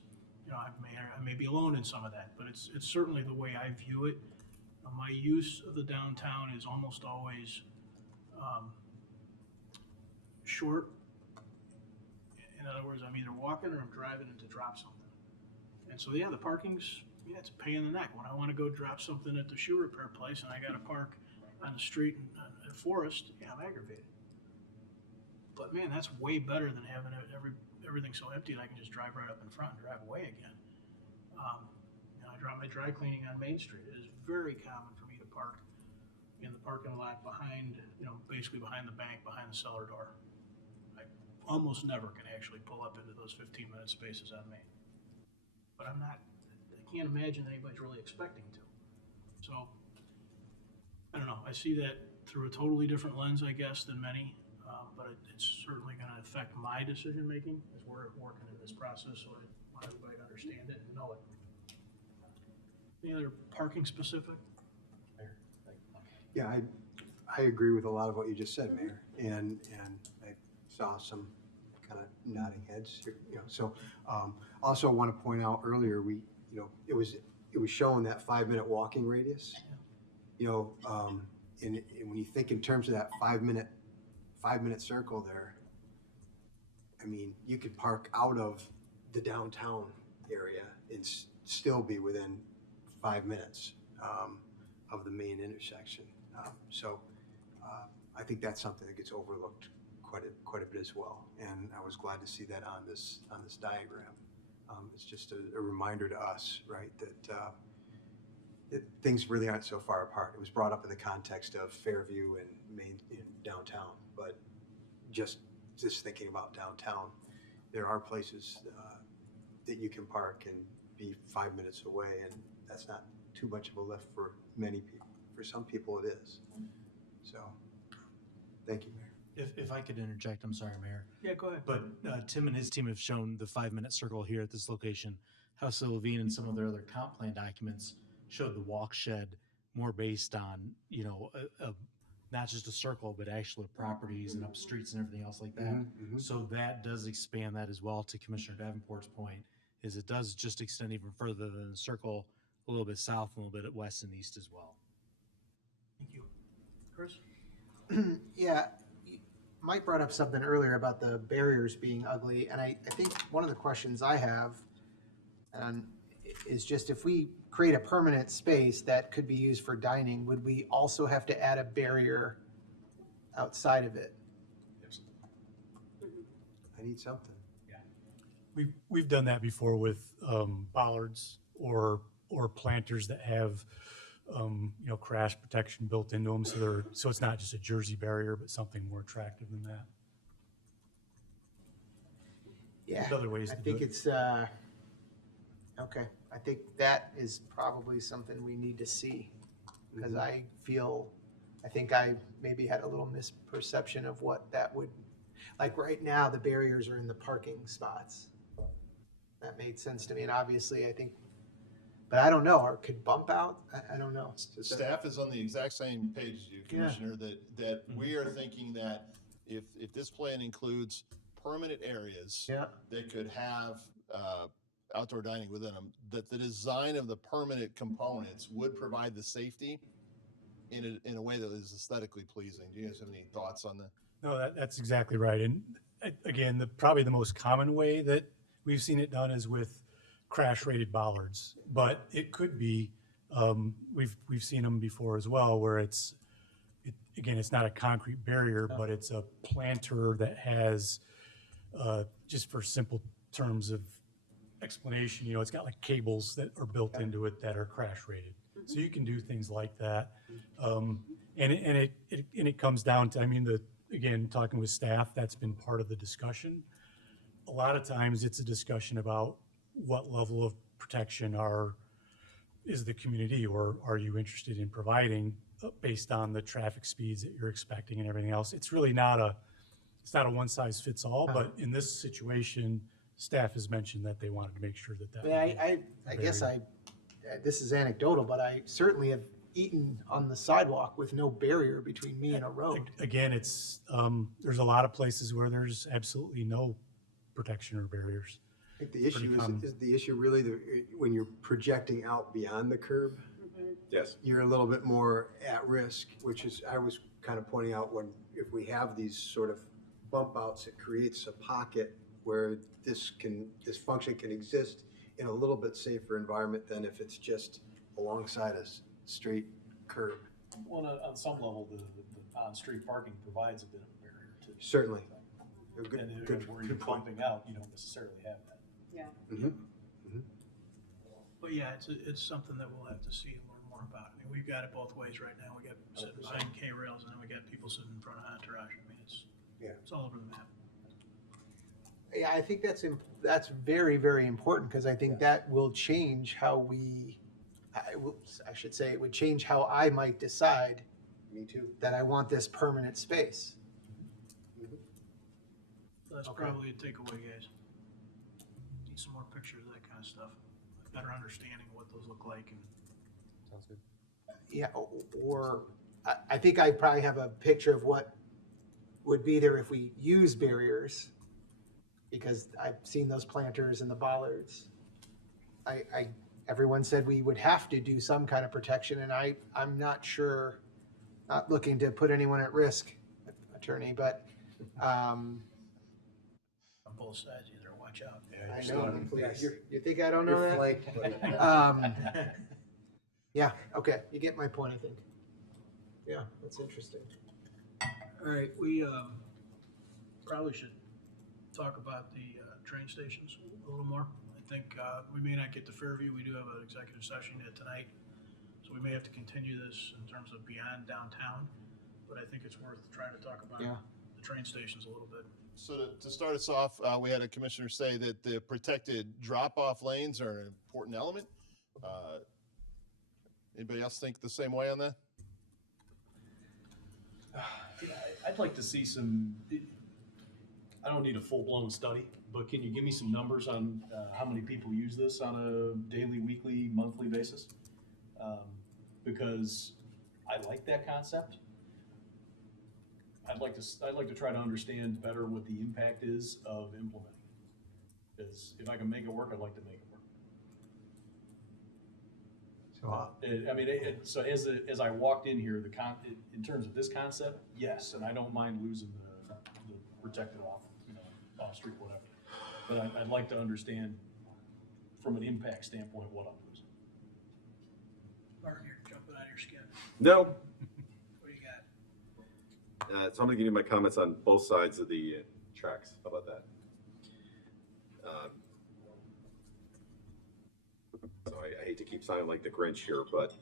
I may be alone in some of that, but it's certainly the way I view it. My use of the downtown is almost always short. In other words, I'm either walking or I'm driving in to drop something. And so, the parking's, it's a pain in the neck. When I want to go drop something at the shoe repair place and I got to park on the street in Forest, I'm aggravated. But man, that's way better than having everything so empty that I can just drive right up in front and drive away again. I drop my dry cleaning on Main Street. It is very common for me to park in the parking lot behind, basically behind the bank, behind the cellar door. I almost never can actually pull up into those 15-minute spaces on Main. But I can't imagine anybody's really expecting to. So, I don't know. I see that through a totally different lens, I guess, than many. But it's certainly going to affect my decision-making as we're working in this process, so I want everybody to understand it and know it. Any other parking specific? Yeah, I agree with a lot of what you just said, Mayor, and I saw some kind of nodding heads here, So also want to point out earlier, it was showing that 5-minute walking radius. And when you think in terms of that 5-minute circle there, I mean, you could park out of the downtown area and still be within 5 minutes of the main intersection. So I think that's something that gets overlooked quite a bit as well. And I was glad to see that on this diagram. It's just a reminder to us, right, that things really aren't so far apart. It was brought up in the context of Fairview and Main in downtown, but just thinking about downtown, there are places that you can park and be 5 minutes away, and that's not too much of a lift for many people. For some people, it is. So, thank you, Mayor. If I could interject, I'm sorry, Mayor. Yeah, go ahead. But Tim and his team have shown the 5-minute circle here at this location. House of Levine and some of their other comp plan documents showed the walk shed more based on, not just a circle, but actual properties and up streets and everything else like that. Mhm, mhm. So that does expand that as well, to Commissioner Davenport's point, is it does just extend even further than the circle, a little bit south, a little bit west and east as well. Thank you. Chris? Yeah, Mike brought up something earlier about the barriers being ugly, and I think one of the questions I have is just if we create a permanent space that could be used for dining, would we also have to add a barrier outside of it? I need something. We've done that before with bollards or planters that have crash protection built into them, so it's not just a Jersey barrier, but something more attractive than that. Yeah, There's other ways I to do think it. it's okay. I think that is probably something we need to see, because I think I maybe had a little misperception of what that would, like right now, the barriers are in the parking spots. That made sense to me, and obviously I think, but I don't know, or could bump out, I don't know. Staff is on the exact same page as you, Commissioner, that we are thinking that if this plan includes permanent areas that could have outdoor dining within them, that the design of the permanent components would provide the safety in a way that is aesthetically pleasing. Do you guys have any thoughts on that? No, that's exactly right. And again, probably the most common way that we've seen it done is with crash-rated bollards, but it could be, we've seen them before as well, where it's not a concrete barrier, but it's a planter that has, just for simple terms of explanation, it's got like cables that are built into it that are crash-rated. So you can do things like that. And it comes down to, again, talking with staff, that's been part of the discussion. A lot of times it's a discussion about what level of protection is the community, or are you interested in providing based on the traffic speeds that you're expecting and everything else. It's really not a one size fits all, but in this situation, staff has mentioned that they wanted to make sure that. I guess this is anecdotal, but I certainly have eaten on the sidewalk with no barrier between me and a road. Again, it's, there's a lot of places where there's absolutely no protection or barriers. I think the issue is the issue really when you're projecting out beyond the curb. Yes. You're a little bit more at risk, which is, I was kind of pointing out if we have these sort of bump outs, it creates a pocket where this function can exist in a little bit safer environment than if it's just alongside a straight curb. Well, on some level, the on-street parking provides a bit of a barrier too. Certainly. And where you're bumping out, you don't necessarily have that. Yeah. But yeah, it's something that we'll have to see and learn more about. I mean, we've got it both ways right now. We got sitting behind K-rails, and then we got people sitting in front of Entourage. I mean, it's all over the map. Yeah, I think that's very, very important, because I think that will change how I should say, it would change how I might decide. Me too. That I want this permanent space. So that's probably a takeaway, guys. Need some more pictures of that kind of stuff. A better understanding of what those look like. And Sounds good. Yeah, or I think I probably have a picture of what would be there if we use barriers, because I've seen those planters and the bollards. Everyone said we would have to do some kind of protection, and I'm not sure, not looking to put anyone at risk, attorney, but on both sides, either watch out. I know. You think I don't know You're that? flanked, buddy. Yeah, okay, you get my point, I think. Yeah, that's interesting. All right, we probably should talk about the train stations a little more. I think we may not get to Fairview. We do have an executive session yet tonight. So we may have to continue this in terms of beyond downtown, but I think it's worth trying to talk about the train stations a little bit. So to start us off, we had a commissioner say that the protected drop-off lanes are an important element. Anybody else think the same way on that? I'd like to see some, I don't need a full-blown study, but can you give me some numbers on how many people use this on a daily, weekly, monthly basis? Because I like that concept. I'd like to try to understand better what the impact is of implementing it. Because if I can make it work, I'd like to make it work. So, I mean, so as I walked in here, in terms of this concept, yes, and I don't mind losing the protected off street, whatever. But I'd like to understand from an impact standpoint what I'm losing. Bart, you're jumping out of your skin. No. What do you got? So I'm gonna give you my comments on both sides of the tracks. How about that? So I hate to keep sounding like the Grinch here, but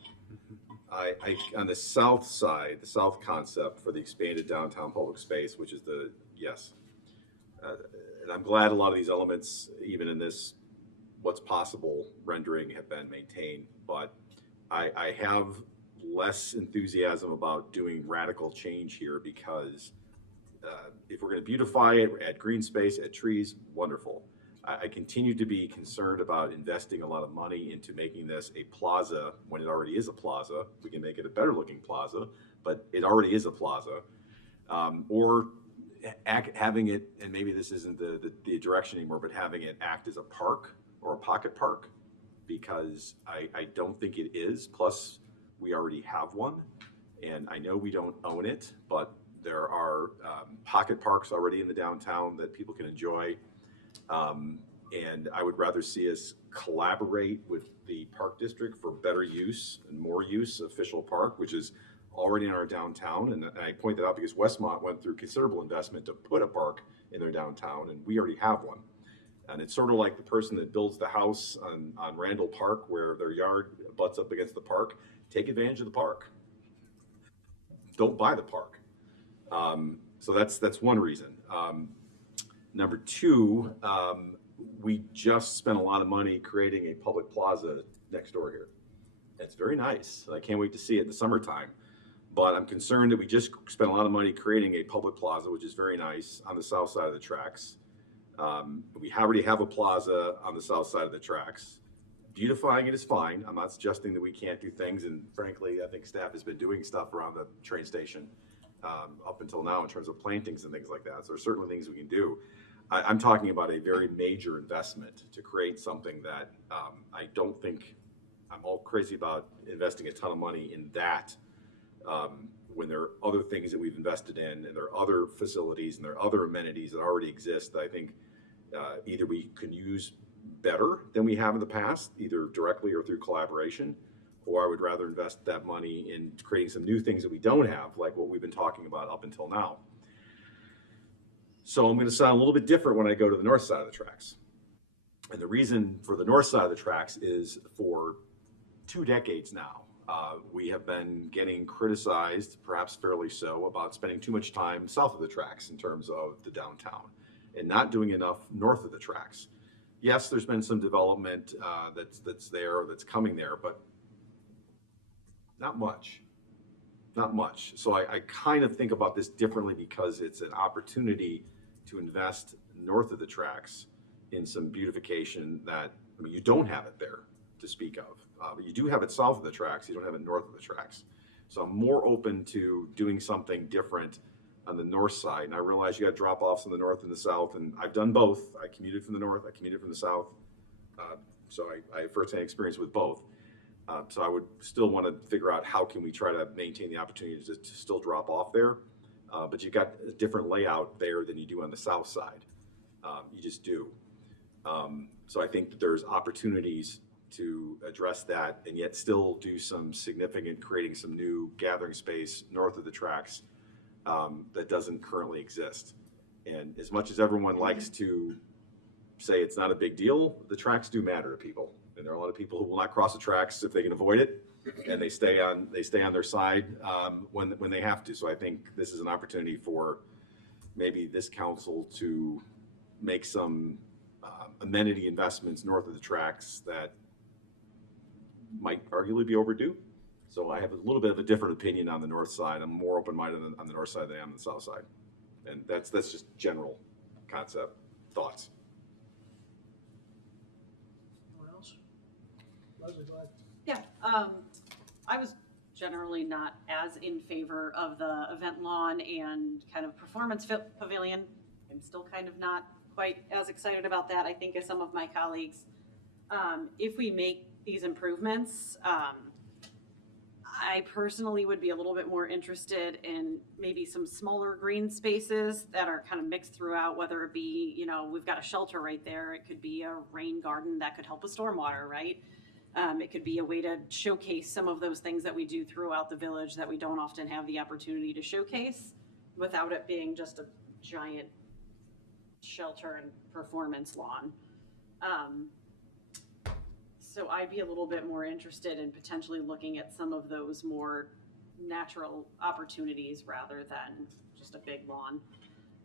I on the south side, the south concept for the expanded downtown public space, which is and I'm glad a lot of these elements, even in this what's possible rendering, have been maintained, but I have less enthusiasm about doing radical change here because if we're going to beautify it, add green space, add trees, wonderful. I continue to be concerned about investing a lot of money into making this a plaza when it already is a plaza. We can make it a better looking plaza, but it already is a plaza. Or having it, and maybe this isn't the direction anymore, but having it act as a park or a pocket park, because I don't think it is. Plus, we already have one, and I know we don't own it, but there are pocket parks already in the downtown that people can enjoy. And I would rather see us collaborate with the park district for better use and more use of Fischel Park, which is already in our downtown. And I point that out because Westmont went through considerable investment to put a park in their downtown, and we already have one. And it's sort of like the person that builds the house on Randall Park where their yard butts up against the park. Take advantage of the park. Don't buy the park. So that's one reason. Number two, we just spent a lot of money creating a public plaza next door here. It's very nice. I can't wait to see it in the summertime. But I'm concerned that we just spent a lot of money creating a public plaza, which is very nice, on the south side of the tracks. We already have a plaza on the south side of the tracks. Beautifying it is fine. I'm not suggesting that we can't do things. And frankly, I think staff has been doing stuff around the train station up until now in terms of plantings and things like that. So there are certainly things we can do. I'm talking about a very major investment to create something that I don't think I'm all crazy about investing a ton of money in that when there are other things that we've invested in and there are other facilities and there are other amenities that already exist that I think either we can use better than we have in the past, either directly or through collaboration, or I would rather invest that money in creating some new things that we don't have, like what we've been talking about up until now. So I'm going to sound a little bit different when I go to the north side of the tracks. And the reason for the north side of the tracks is for 2 decades now, we have been getting criticized, perhaps fairly so, about spending too much time south of the tracks in terms of the downtown and not doing enough north of the tracks. Yes, there's been some development that's there or that's coming there, but not much. Not much. So I kind of think about this differently because it's an opportunity to invest north of the tracks in some beautification that, I mean, you don't have it there to speak of. But you do have it south of the tracks, you don't have it north of the tracks. So I'm more open to doing something different on the north side. And I realize you got drop-offs in the north and the south, and I've done both. I commuted from the north, I commuted from the south. So I have firsthand experience with both. So I would still want to figure out how can we try to maintain the opportunity to still drop off there. But you've got a different layout there than you do on the south side. You just do. So I think that there's opportunities to address that and yet still do some significant, creating some new gathering space north of the tracks that doesn't currently exist. And as much as everyone likes to say it's not a big deal, the tracks do matter to people. And there are a lot of people who will not cross the tracks if they can avoid it. and they stay on their side when they have to. So I think this is an opportunity for maybe this council to make some amenity investments north of the tracks that might arguably be overdue. So I have a little bit of a different opinion on the north side. I'm more open-minded on the north side than I am on the south side. And that's just general concept thoughts. Anyone else? Leslie, go ahead. Yeah, I was generally not as in favor of the event lawn and kind of performance pavilion. I'm still kind of not quite as excited about that, I think, as some of my colleagues. If we make these improvements, I personally would be a little bit more interested in maybe some smaller green spaces that are kind of mixed throughout, whether it be, you know, we've got a shelter right there. It could be a rain garden that could help with stormwater, right? It could be a way to showcase some of those things that we do throughout the village that we don't often have the opportunity to showcase without it being just a giant shelter and performance lawn. So I'd be a little bit more interested in potentially looking at some of those more natural opportunities rather than just a big lawn.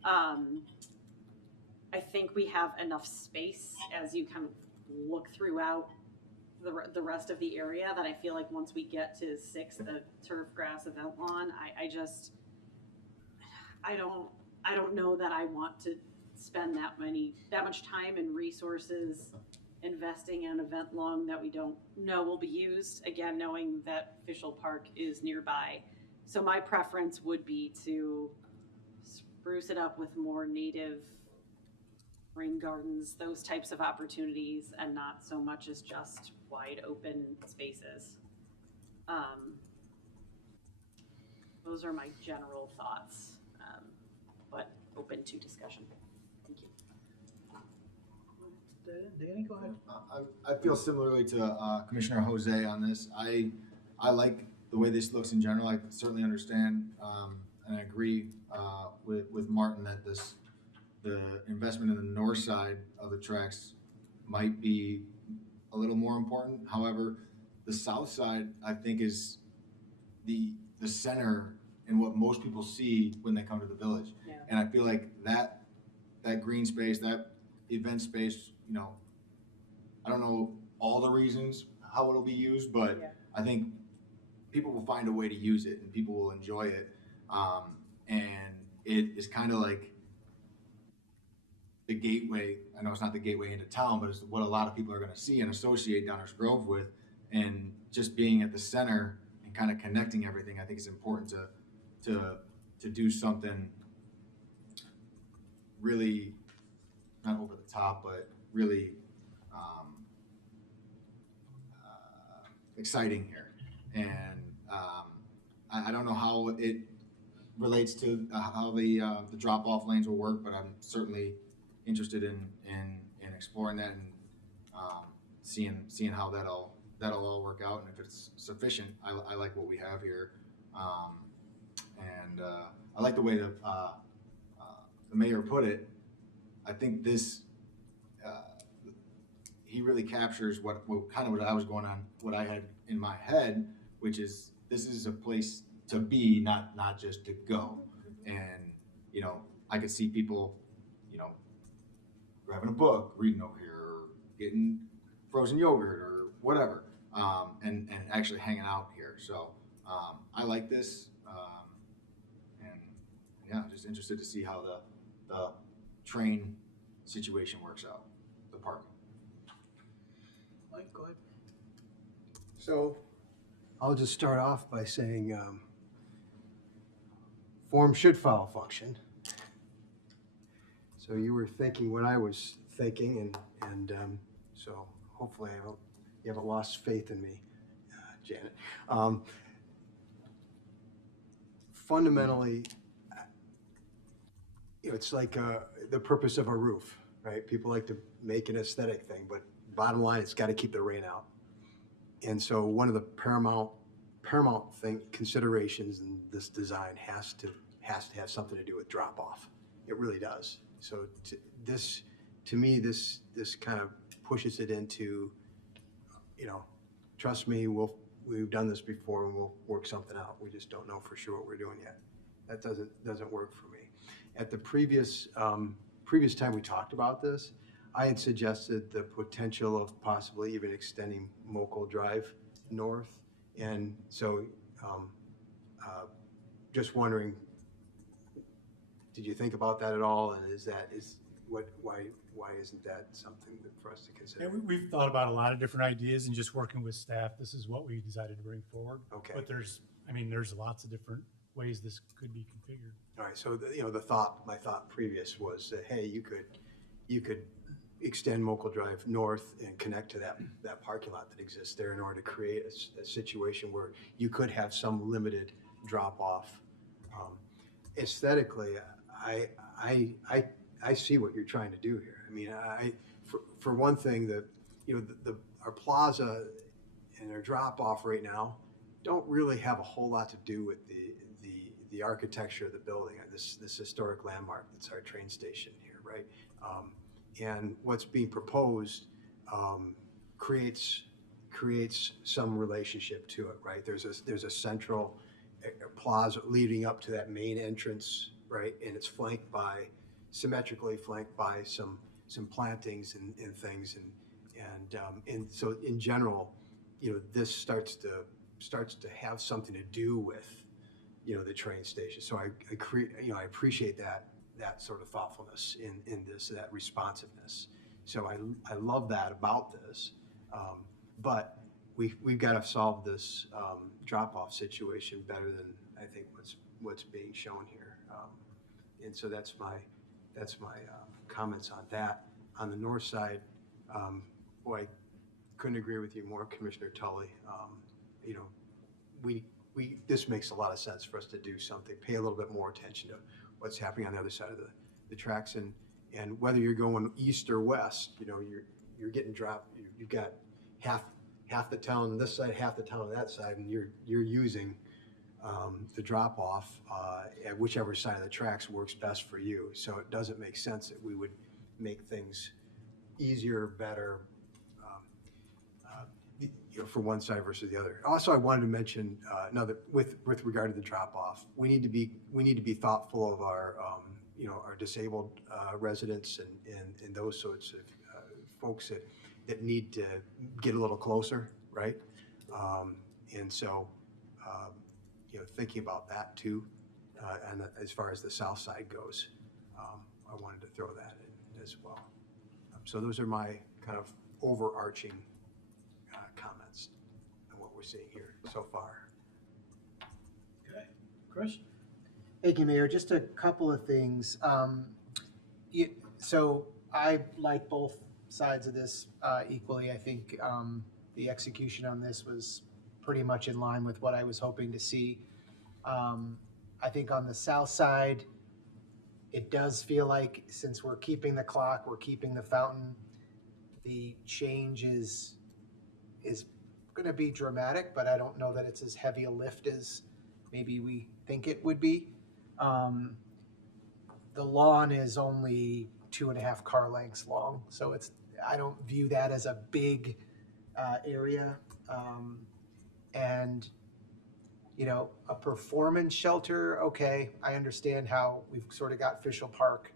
I think we have enough space as you kind of look throughout the rest of the area that I feel like once we get to 6, the turf grass event lawn, I don't know that I want to spend that much time and resources investing in an event lawn that we don't know will be used, again, knowing that Fischel Park is nearby. So my preference would be to spruce it up with more native rain gardens, those types of opportunities, and not so much as just wide open spaces. Those are my general thoughts, but open to discussion. Thank you. Danny, go ahead. I feel similarly to Commissioner Jose on this. I like the way this looks in general. I certainly understand and I agree with Martin that the investment in the north side of the tracks might be a little more important. However, the south side, I think, is the center and what most people see when they come to the village. Yeah. And I feel like that green space, that event space, you know, I don't know all the reasons how it'll be used, but Yeah. I think people will find a way to use it and people will enjoy it. And it is kind of like the gateway. I know it's not the gateway into town, but it's what a lot of people are going to see and associate Downers Grove with. And just being at the center and kind of connecting everything, I think is important to do something really not over the top, but really exciting here. And I don't know how it relates to how the drop-off lanes will work, but I'm certainly interested in exploring that and seeing how that'll all work out, and if it's sufficient. I like what we have here, and I like the way the mayor put it. I think this he really captures what I was going on, what I had in my head, which is this is a place to be, not just to go. And you know, I could see people, you know, grabbing a book, reading over here, or getting frozen yogurt or whatever, and actually hanging out here. So I like this, and yeah, just interested to see how the train situation works out, the parking. Mike, go ahead. So I'll just start off by saying form should follow function. So you were thinking what I was thinking, and so hopefully you haven't lost faith in me, Janet. Fundamentally, you know, it's like the purpose of a roof, right? People like to make an aesthetic thing, but bottom line, it's got to keep the rain out. And so one of the paramount considerations in this design has to have something to do with drop off. It really does. So to me, this kind of pushes it into, you know, trust me, we'll we've done this before and we'll work something out. We just don't know for sure what we're doing yet. That doesn't work for me. At the previous time we talked about this, I had suggested the potential of possibly even extending Mokel Drive north. And so just wondering, did you think about that at all? And why isn't that something for us to consider? Yeah, we've thought about a lot of different ideas and just working with staff, this is what we decided to bring forward. Okay. But there's lots of different ways this could be configured. All right, so my thought previous was that, hey, you could extend Mokel Drive north and connect to that parking lot that exists there in order to create a situation where you could have some limited drop off. Aesthetically, I see what you're trying to do here. I mean, for one thing, our plaza and our drop off right now don't really have a whole lot to do with the architecture of the building, this historic landmark that's our train station here, right? And what's being proposed creates some relationship to it, right? There's a central plaza leading up to that main entrance, right? And it's symmetrically flanked by some plantings and things, and so in general, this starts to have something to do with the train station. So I appreciate that sort of thoughtfulness in this, that responsiveness. So I love that about this, but we've got to solve this drop-off situation better than I think what's being shown here, and so that's my comments on that. On the north side, boy, I couldn't agree with you more, Commissioner Tully. This makes a lot of sense for us to do something, pay a little bit more attention to what's happening on the other side of the tracks, and whether you're going east or west, you're getting dropped. You've got half the town on this side, half the town on that side, and you're using the drop off at whichever side of the tracks works best for you. So it doesn't make sense that we would make things easier, better, for one side versus the other. Also, I wanted to mention with regard to the drop off, we need to be thoughtful of our our disabled residents and those sorts of folks that need to get a little closer, right? And so thinking about that too, and as far as the south side goes, I wanted to throw that in as well. So those are my kind of overarching comments on what we're seeing here so far. Okay, Chris? Thank you, Mayor. Just a couple of things. So I like both sides of this equally. I think the execution on this was pretty much in line with what I was hoping to see. I think on the south side, it does feel like since we're keeping the clock, we're keeping the fountain, the change is going to be dramatic, but I don't know that it's as heavy a lift as maybe we think it would be. The lawn is only 2.5 car lengths long, so I don't view that as a big area. And a performance shelter, okay, I understand how we've sort of got Fishel Park.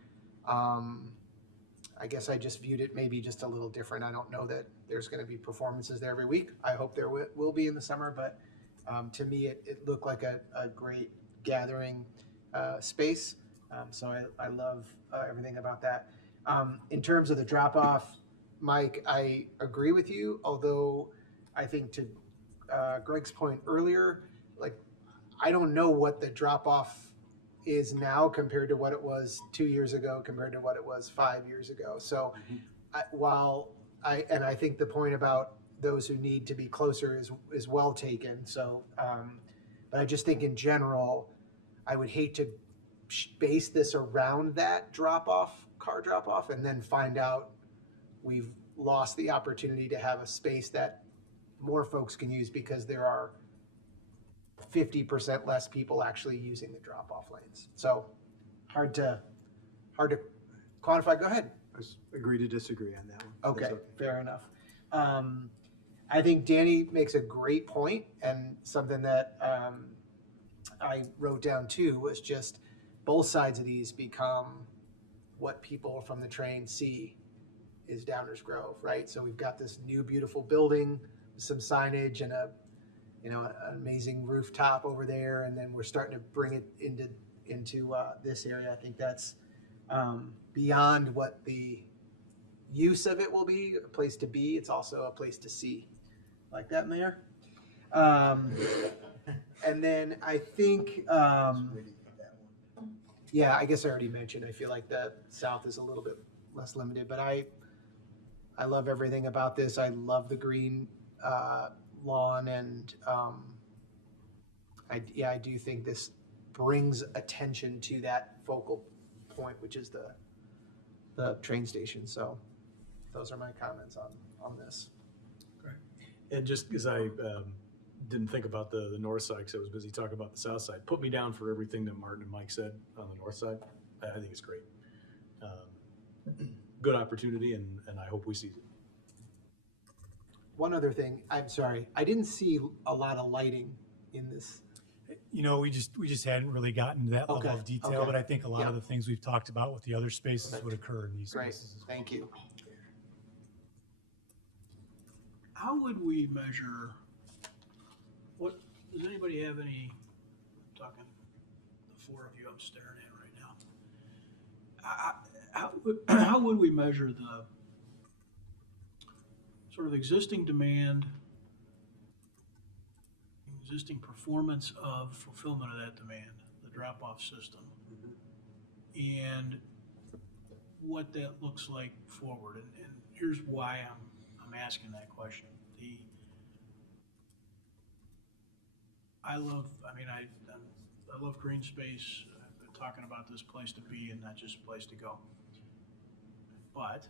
I guess I just viewed it maybe just a little different. I don't know that there's going to be performances there every week. I hope there will be in the summer, but to me, it looked like a great gathering space. So I love everything about that. In terms of the drop-off, Mike, I agree with you, although I think to Greg's point earlier, I don't know what the drop-off is now compared to what it was 2 years ago, compared to what it was 5 years ago. So I think the point about those who need to be closer is well taken. So, but I just think in general, I would hate to base this around that car drop-off, and then find out we've lost the opportunity to have a space that more folks can use because there are 50% less people actually using the drop-off lanes. So hard to quantify. Go ahead. I agree to disagree on that one. Okay, fair enough. I think Danny makes a great point, and something that I wrote down too was just both sides of these become what people from the train see is Downers Grove, right? So we've got this new beautiful building, some signage and an amazing rooftop over there, and then we're starting to bring it into this area. I think that's beyond what the use of it will be, a place to be. It's also a place to see. Like that, Mayor? And then I think, yeah, I guess I already mentioned, I feel like the south is a little bit less limited, but I love everything about this. I love the green lawn, and I do think this brings attention to that focal point, which is the train station. So those are my comments on this. And just because I didn't think about the north side, because I was busy talking about the south side, put me down for everything that Martin and Mike said on the north side. I think it's great. Good opportunity, and I hope we see it. One other thing, I'm sorry, I didn't see a lot of lighting in this. We just hadn't really gotten to that level Okay, of detail, okay. but I think a lot Yeah. of the things we've talked about with the other spaces would occur in these Great, spaces. thank you. How would we measure, does anybody have any, I'm talking the four of you I'm staring at right now. How would we measure the sort of existing demand, existing performance of fulfillment of that demand, the drop-off system, and what that looks like forward? And here's why I'm asking that question. I love green space. I've been talking about this place to be and not just a place to go. But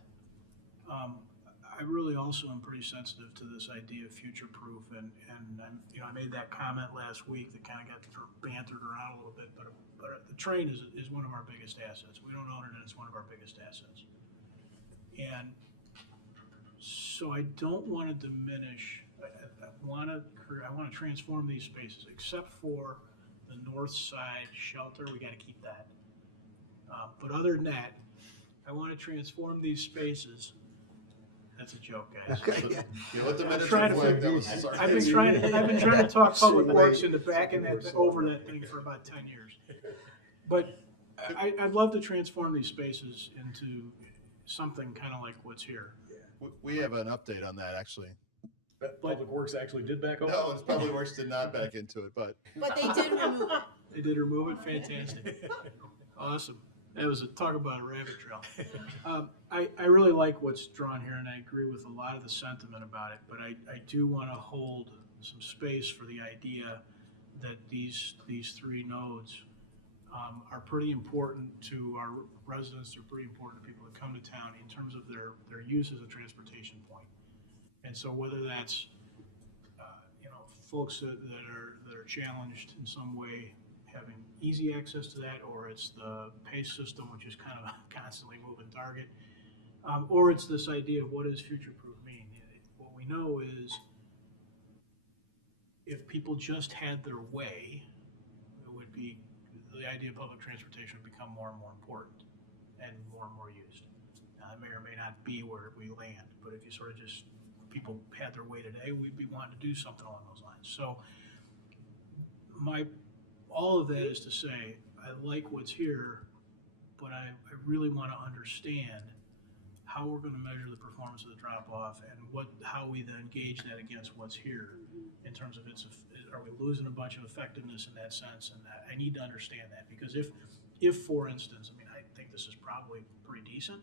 I really also am pretty sensitive to this idea of future-proof, and I made that comment last week that kind of got bantered around a little bit, but the train is one of our biggest assets. We don't own it, and it's one of our biggest assets. And so I don't want to diminish. I want to transform these spaces, except for the north side shelter. We got to keep that. But other than that, I want to transform these spaces. That's a joke, guys. Okay. Let the minutes I've been trying to talk public works into backing over that thing for about 10 years. But I'd love to transform these spaces into something kind of like what's here. We have an update on that, actually. Public Works actually did back over? No, it's Public Works did not back into it, but. But they did remove it. They did remove it? Fantastic. Awesome. That was talk about a rabbit trail. I really like what's drawn here, and I agree with a lot of the sentiment about it, but I do want to hold some space for the idea that these three nodes are pretty important to our residents. They're pretty important to people that come to town in terms of their use as a transportation point. And so whether that's folks that are challenged in some way having easy access to that, or it's the PACE system, which is kind of a constantly moving target, or it's this idea of what does future-proof mean. What we know is if people just had their way, the idea of public transportation would become more and more important and more used. Now, it may or may not be where we land, but if you sort of just, people had their way today, we'd be wanting to do something along those lines. So all of that is to say, I like what's here, but I really want to understand how we're going to measure the performance of the drop-off and how we then gauge that against what's here in terms of are we losing a bunch of effectiveness in that sense? And I need to understand that, because if for instance, I think this is probably pretty decent,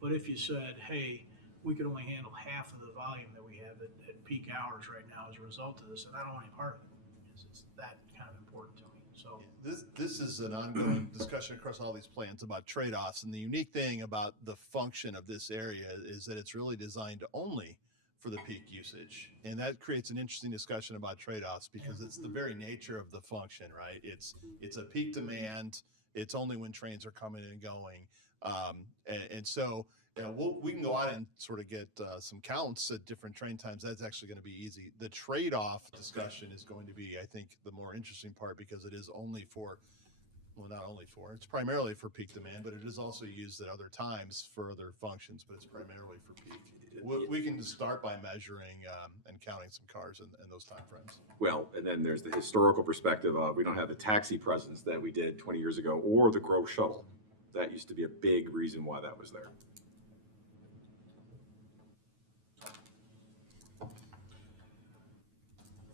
but if you said, hey, we could only handle half of the volume that we have at peak hours right now as a result of this, and I don't want any part of it. It's that kind of important to me. So This is an ongoing discussion across all these plans about trade-offs, and the unique thing about the function of this area is that it's really designed only for the peak usage, and that creates an interesting discussion about trade-offs, because it's the very nature of the function, right? It's a peak demand. It's only when trains are coming and going, and so Yeah, we can go on and sort of get some counts at different train times. That's actually going to be easy. The trade-off discussion is going to be, I think, the more interesting part because it is only for, well, not only for, it's primarily for peak demand, but it is also used at other times for other functions, but it's primarily for peak. We can start by measuring and counting some cars in those timeframes. Well, and then there's the historical perspective of we don't have the taxi presence that we did 20 years ago or the Grove Shuttle. That used to be a big reason why that was there.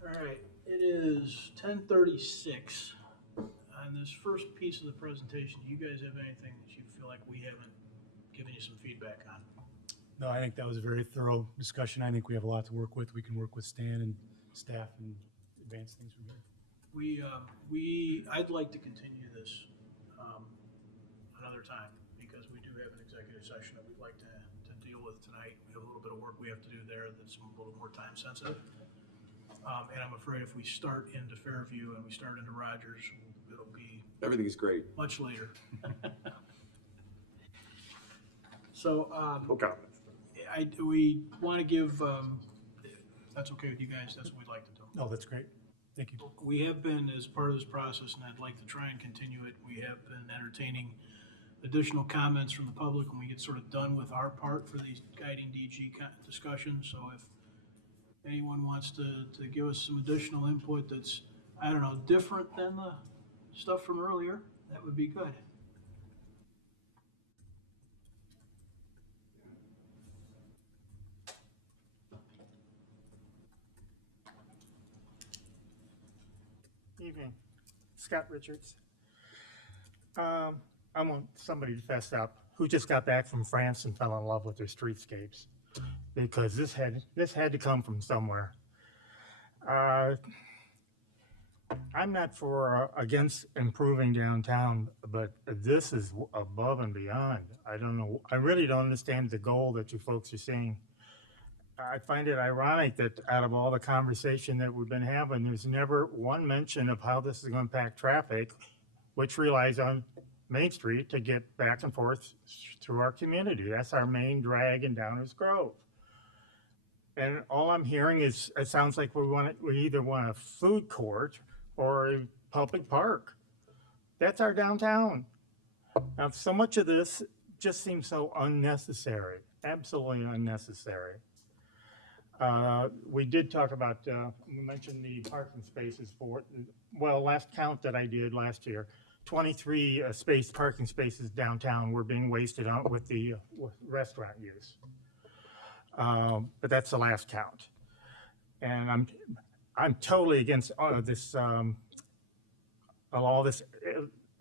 All right, it is 10:36. On this first piece of the presentation, do you guys have anything that you feel like we haven't given you some feedback on? No, I think that was a very thorough discussion. I think we have a lot to work with. We can work with Stan and staff and advance things from here. I'd like to continue this another time because we do have an executive session that we'd like to deal with tonight. We have a little bit of work we have to do there that's a little more time sensitive. And I'm afraid if we start into Fairview and we start into Rogers, it'll be Everything's great. much later. So, Okay. we want to give, if that's okay with you guys, that's what we'd like to do. No, that's great. Thank you. We have been, as part of this process, and I'd like to try and continue it, we have been entertaining additional comments from the public when we get sort of done with our part for these guiding DG discussions. So if anyone wants to give us some additional input that's, I don't know, different than the stuff from earlier, that would be good. Evening, Scott Richards. I want somebody to fess up who just got back from France and fell in love with their streetscapes, because this had to come from somewhere. I'm not against improving downtown, but this is above and beyond. I don't know. I really don't understand the goal that you folks are seeing. I find it ironic that out of all the conversation that we've been having, there's never one mention of how this is going to impact traffic, which relies on Main Street to get back and forth through our community. That's our main drag in Downers Grove. And all I'm hearing is, it sounds like we either want a food court or a public park. That's our downtown. Now, so much of this just seems so unnecessary, absolutely unnecessary. We did talk about, we mentioned the parking spaces last count that I did last year, 23 parking spaces downtown were being wasted out with the restaurant use. But that's the last count. And I'm totally against all this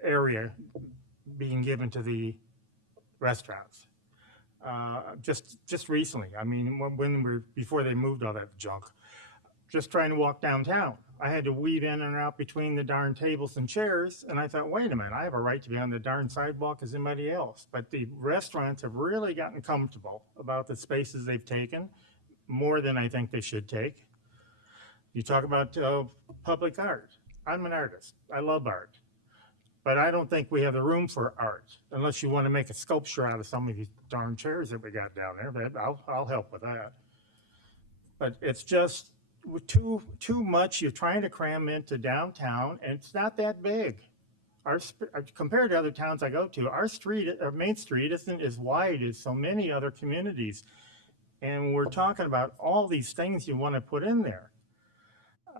area being given to the restaurants. Just recently, I mean, before they moved all that junk, just trying to walk downtown, I had to weave in and out between the darn tables and chairs, and I thought, wait a minute, I have a right to be on the darn sidewalk as anybody else. But the restaurants have really gotten comfortable about the spaces they've taken, more than I think they should take. You talk about public art. I'm an artist. I love art. But I don't think we have the room for art, unless you want to make a sculpture out of some of these darn chairs that we got down there. But I'll help with that. But it's just too much. You're trying to cram into downtown, and it's not that big. Compared to other towns I go to, our Main Street isn't as wide as so many other communities. And we're talking about all these things you want to put in there.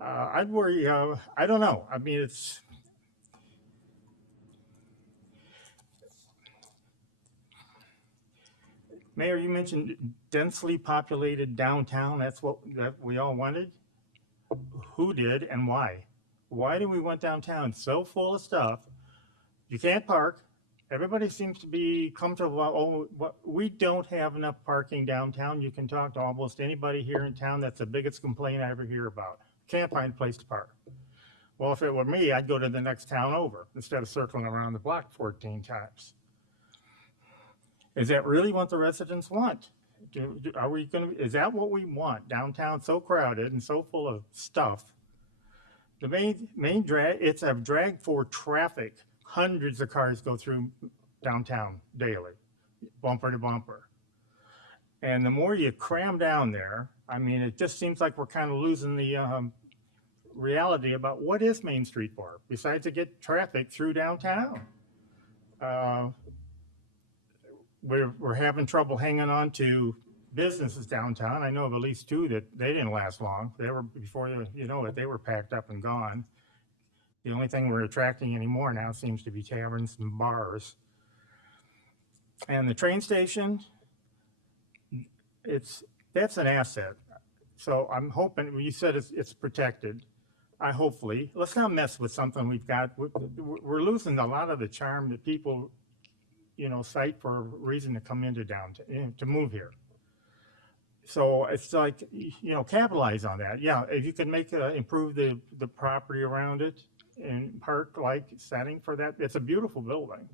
I'd worry, I don't know. I mean, it's, Mayor, you mentioned densely populated downtown. That's what we all wanted. Who did and why? Why do we want downtown so full of stuff? You can't park. Everybody seems to be comfortable. We don't have enough parking downtown. You can talk to almost anybody here in town. That's the biggest complaint I ever hear about. Can't find a place to park. Well, if it were me, I'd go to the next town over instead of circling around the block 14 times. Is that really what the residents want? Is that what we want? Downtown so crowded and so full of stuff. The main drag, it's a drag for traffic. Hundreds of cars go through downtown daily, bumper to bumper. And the more you cram down there, I mean, it just seems like we're kind of losing the reality about what is Main Street for, besides to get traffic through downtown. We're having trouble hanging on to businesses downtown. I know of at least two that they didn't last long. They were, before you know it, they were packed up and gone. The only thing we're attracting anymore now seems to be taverns and bars. And the train station, that's an asset. So I'm hoping, you said it's protected. Hopefully, let's not mess with something we've got. We're losing a lot of the charm that people, cite for a reason to come into downtown, to move here. So it's like, capitalize on that. Yeah, if you can improve the property around it and park-like setting for that, it's a beautiful building.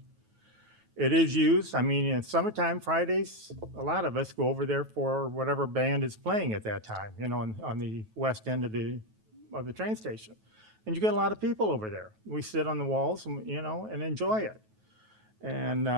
It is used. I mean, in summertime, Fridays, a lot of us go over there for whatever band is playing at that time, on the west end of the train station. And you get a lot of people over there. We sit on the walls, and enjoy it. And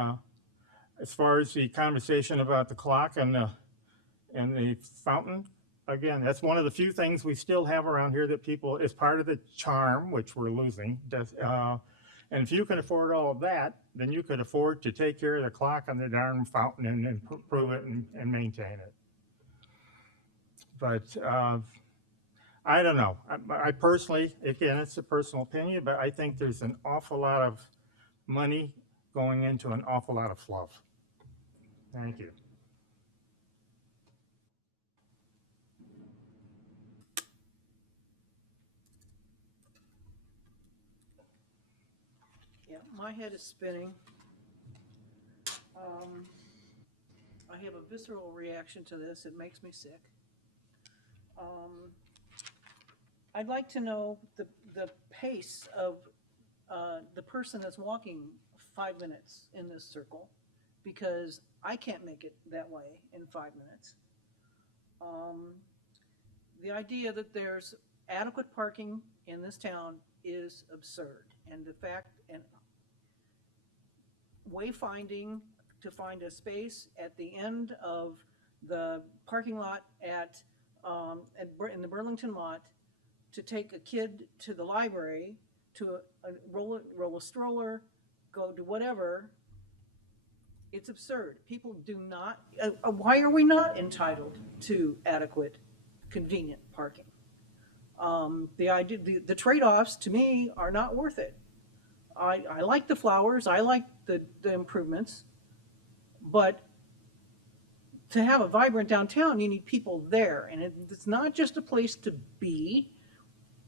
as far as the conversation about the clock and the fountain, again, that's one of the few things we still have around here that people, is part of the charm, which we're losing. And if you can afford all of that, then you could afford to take care of the clock and the darn fountain and improve it and maintain it. But I don't know. I personally, again, it's a personal opinion, but I think there's an awful lot of money going into an awful lot of fluff. Thank you. Yeah, my head is spinning. I have a visceral reaction to this. It makes me sick. I'd like to know the pace of the person that's walking 5 minutes in this circle, because I can't make it that way in 5 minutes. The idea that there's adequate parking in this town is absurd. And the fact, and wayfinding to find a space at the end of the parking lot in the Burlington lot, to take a kid to the library, to roll a stroller, go to whatever, it's absurd. People do not, why are we not entitled to adequate, convenient parking? The trade-offs, to me, are not worth it. I like the flowers, I like the improvements, but to have a vibrant downtown, you need people there. And it's not just a place to be,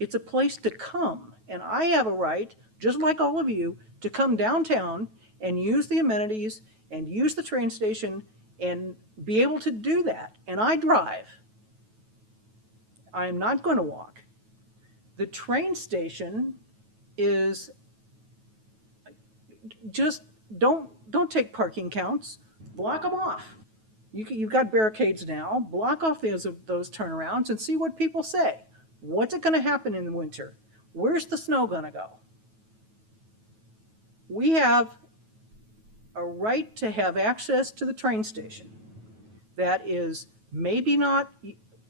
it's a place to come. And I have a right, just like all of you, to come downtown and use the amenities and use the train station and be able to do that. And I drive. I am not going to walk. The train station is just, don't take parking counts, block them off. You've got barricades now, block off those turnarounds and see what people say. What's it going to happen in the winter? Where's the snow going to go? We have a right to have access to the train station that is maybe not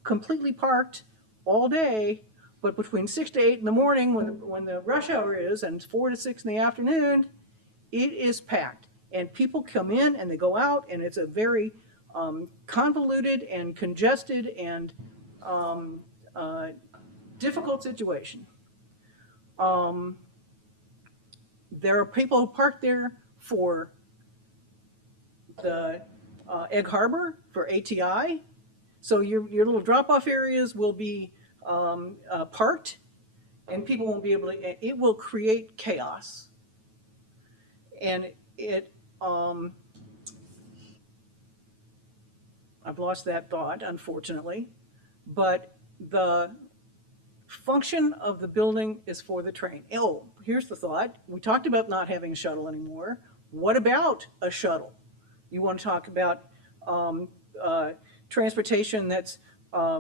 completely parked all day, but between 6 to 8 in the morning when the rush hour is, and 4 to 6 in the afternoon, it is packed. And people come in and they go out, and it's a very convoluted and congested and difficult situation. There are people who park there for the Egg Harbor, for ATI. So your little drop-off areas will be parked, and people won't be able to, it will create chaos. And I've lost that thought, unfortunately, but the function of the building is for the train. Oh, here's the thought. We talked about not having a shuttle anymore. What about a shuttle? You want to talk about transportation that's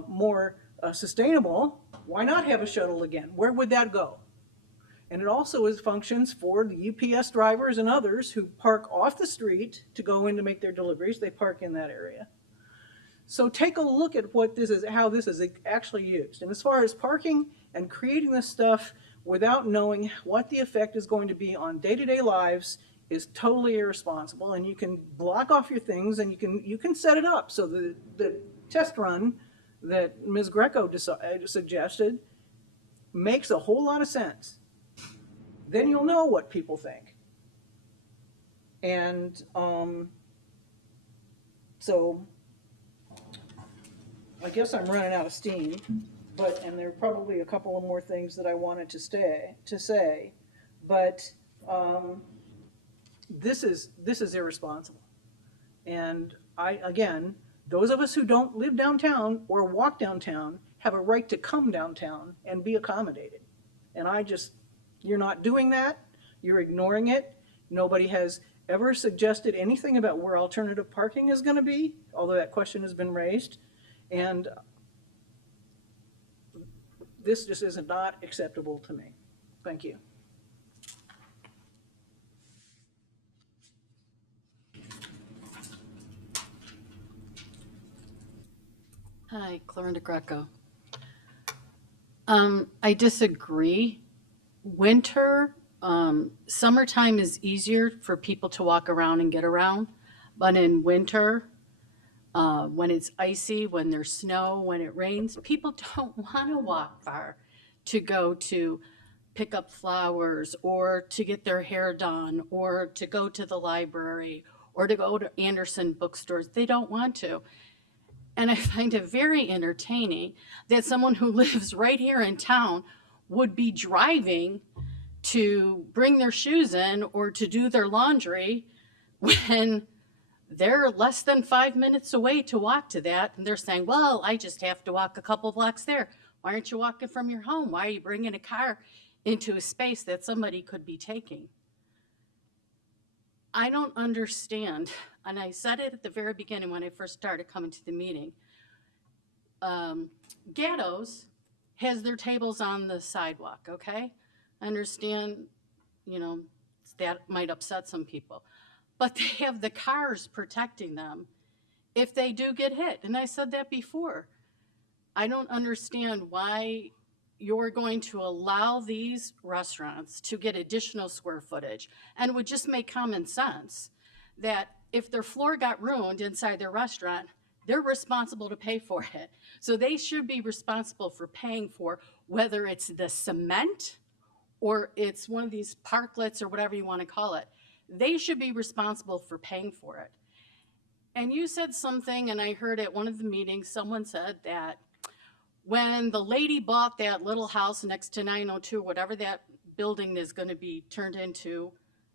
more sustainable? Why not have a shuttle again? Where would that go? And it also is functions for the UPS drivers and others who park off the street to go in to make their deliveries. They park in that area. So take a look at what this is, how this is actually used. And as far as parking and creating this stuff without knowing what the effect is going to be on day-to-day lives is totally irresponsible. And you can block off your things and you can set it up. So the test run that Ms. Greco suggested makes a whole lot of sense. Then you'll know what people think. And so I guess I'm running out of steam, and there are probably a couple of more things that I wanted to say, but this is irresponsible. And again, those of us who don't live downtown or walk downtown have a right to come downtown and be accommodated. And you're not doing that. You're ignoring it. Nobody has ever suggested anything about where alternative parking is going to be, although that question has been raised. And this just is not acceptable to me. Thank you. Hi, Clorinda Greco. I disagree. Winter, summertime is easier for people to walk around and get around. But in winter, when it's icy, when there's snow, when it rains, people don't want to walk far to go to pick up flowers or to get their hair done or to go to the library or to go to Anderson bookstores. They don't want to. And I find it very entertaining that someone who lives right here in town would be driving to bring their shoes in or to do their laundry when they're less than 5 minutes away to walk to that. And they're saying, well, I just have to walk a couple blocks there. Why aren't you walking from your home? Why are you bringing a car into a space that somebody could be taking? I don't understand, and I said it at the very beginning when I first started coming to the meeting. Gatto's has their tables on the sidewalk, okay? I understand, that might upset some people. But they have the cars protecting them if they do get hit. And I said that before. I don't understand why you're going to allow these restaurants to get additional square footage, and it would just make common sense that if their floor got ruined inside their restaurant, they're responsible to pay for it. So they should be responsible for paying for whether it's the cement or it's one of these parklets or whatever you want to call it. They should be responsible for paying for it. And you said something, and I heard at one of the meetings, someone said that when the lady bought that little house next to 902, whatever that building is going to be turned into,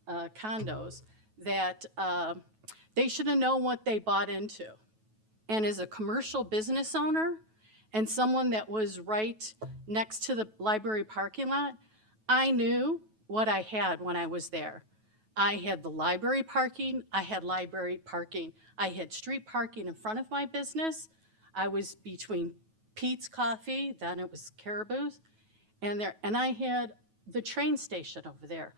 condos, that they should have known what they bought into. And as a commercial business owner and someone that was right next to the library parking lot, I knew what I had when I was there. I had the library parking, I had library parking, I had street parking in front of my business. I was between Pete's Coffee, then it was Caribou's, and I had the train station over there,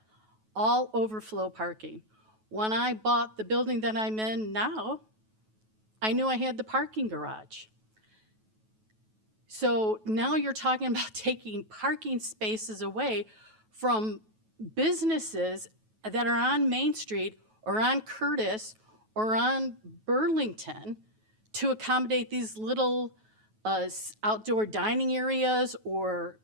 all overflow parking. When I bought the building that I'm in now, I knew I had the parking garage. So now you're talking about taking parking spaces away from businesses that are on Main Street or on Curtis or on Burlington to accommodate these little outdoor dining areas or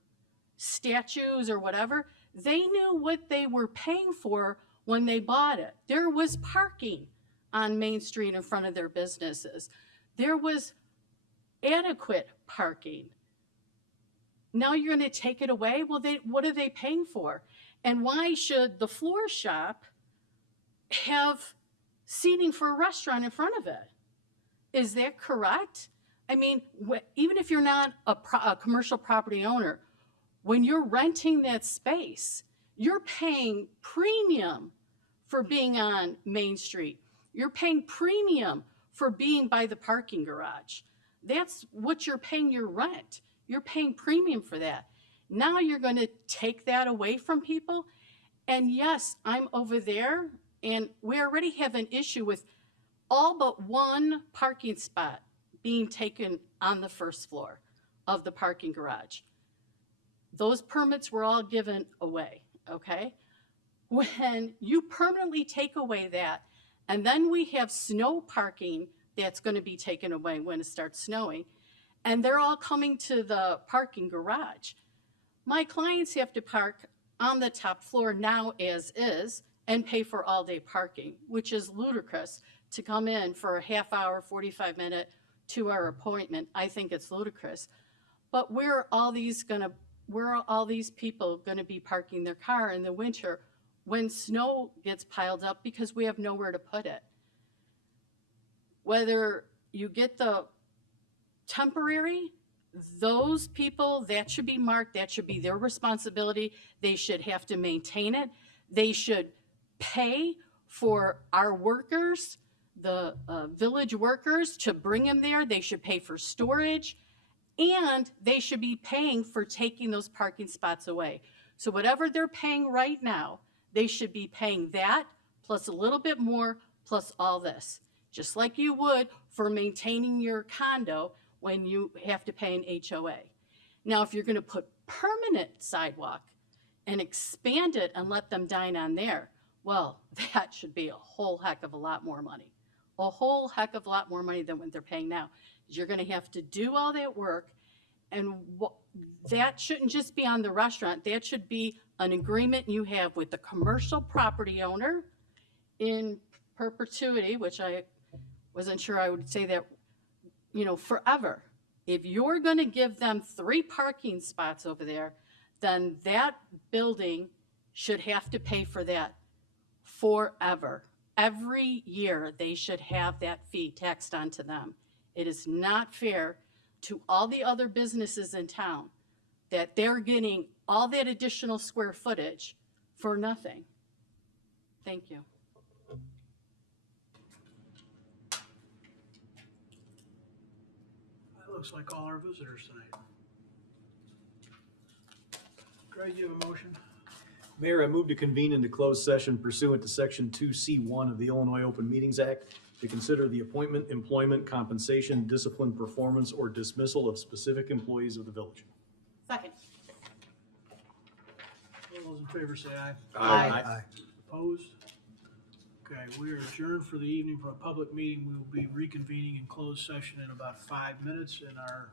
statues or whatever. They knew what they were paying for when they bought it. There was parking on Main Street in front of their businesses. There was adequate parking. Now you're going to take it away? Well, what are they paying for? And why should the floor shop have seating for a restaurant in front of it? Is that correct? I mean, even if you're not a commercial property owner, when you're renting that space, you're paying premium for being on Main Street. You're paying premium for being by the parking garage. That's what you're paying your rent. You're paying premium for that. Now you're going to take that away from people. And yes, I'm over there, and we already have an issue with all but one parking spot being taken on the first floor of the parking garage. Those permits were all given away, okay? When you permanently take away that, and then we have snow parking that's gonna be taken away when it starts snowing, and they're all coming to the parking garage. My clients have to park on the top floor now as is and pay for all-day parking, which is ludicrous to come in for a half hour, 45-minute, 2-hour appointment. I think it's ludicrous. But where are all these people gonna be parking their car in the winter when snow gets piled up because we have nowhere to put it? Whether you get the temporary, those people, that should be marked, that should be their responsibility. They should have to maintain it. They should pay for our workers, the village workers, to bring them there. They should pay for storage, and they should be paying for taking those parking spots away. So whatever they're paying right now, they should be paying that plus a little bit more plus all this, just like you would for maintaining your condo when you have to pay an HOA. Now, if you're gonna put permanent sidewalk and expand it and let them dine on there, well, that should be a whole heck of a lot more money. A whole heck of a lot more money than what they're paying now. You're gonna have to do all that work, and that shouldn't just be on the restaurant. That should be an agreement you have with the commercial property owner in perpetuity, which I wasn't sure I would say that, forever. If you're gonna give them 3 parking spots over there, then that building should have to pay for that forever. Every year, they should have that fee taxed onto them. It is not fair to all the other businesses in town that they're getting all that additional square footage for nothing. Thank you. That looks like all our visitors tonight. Greg, you have a motion? Mayor, I move to convene into closed session pursuant to Section 2C1 of the Illinois Open Meetings Act to consider the appointment, employment, compensation, discipline, performance, or dismissal of specific employees of the village. Second. All those in favor say aye. Aye. Opposed? Okay, we are adjourned for the evening for a public meeting. We will be reconvening in closed session in about 5 minutes, and our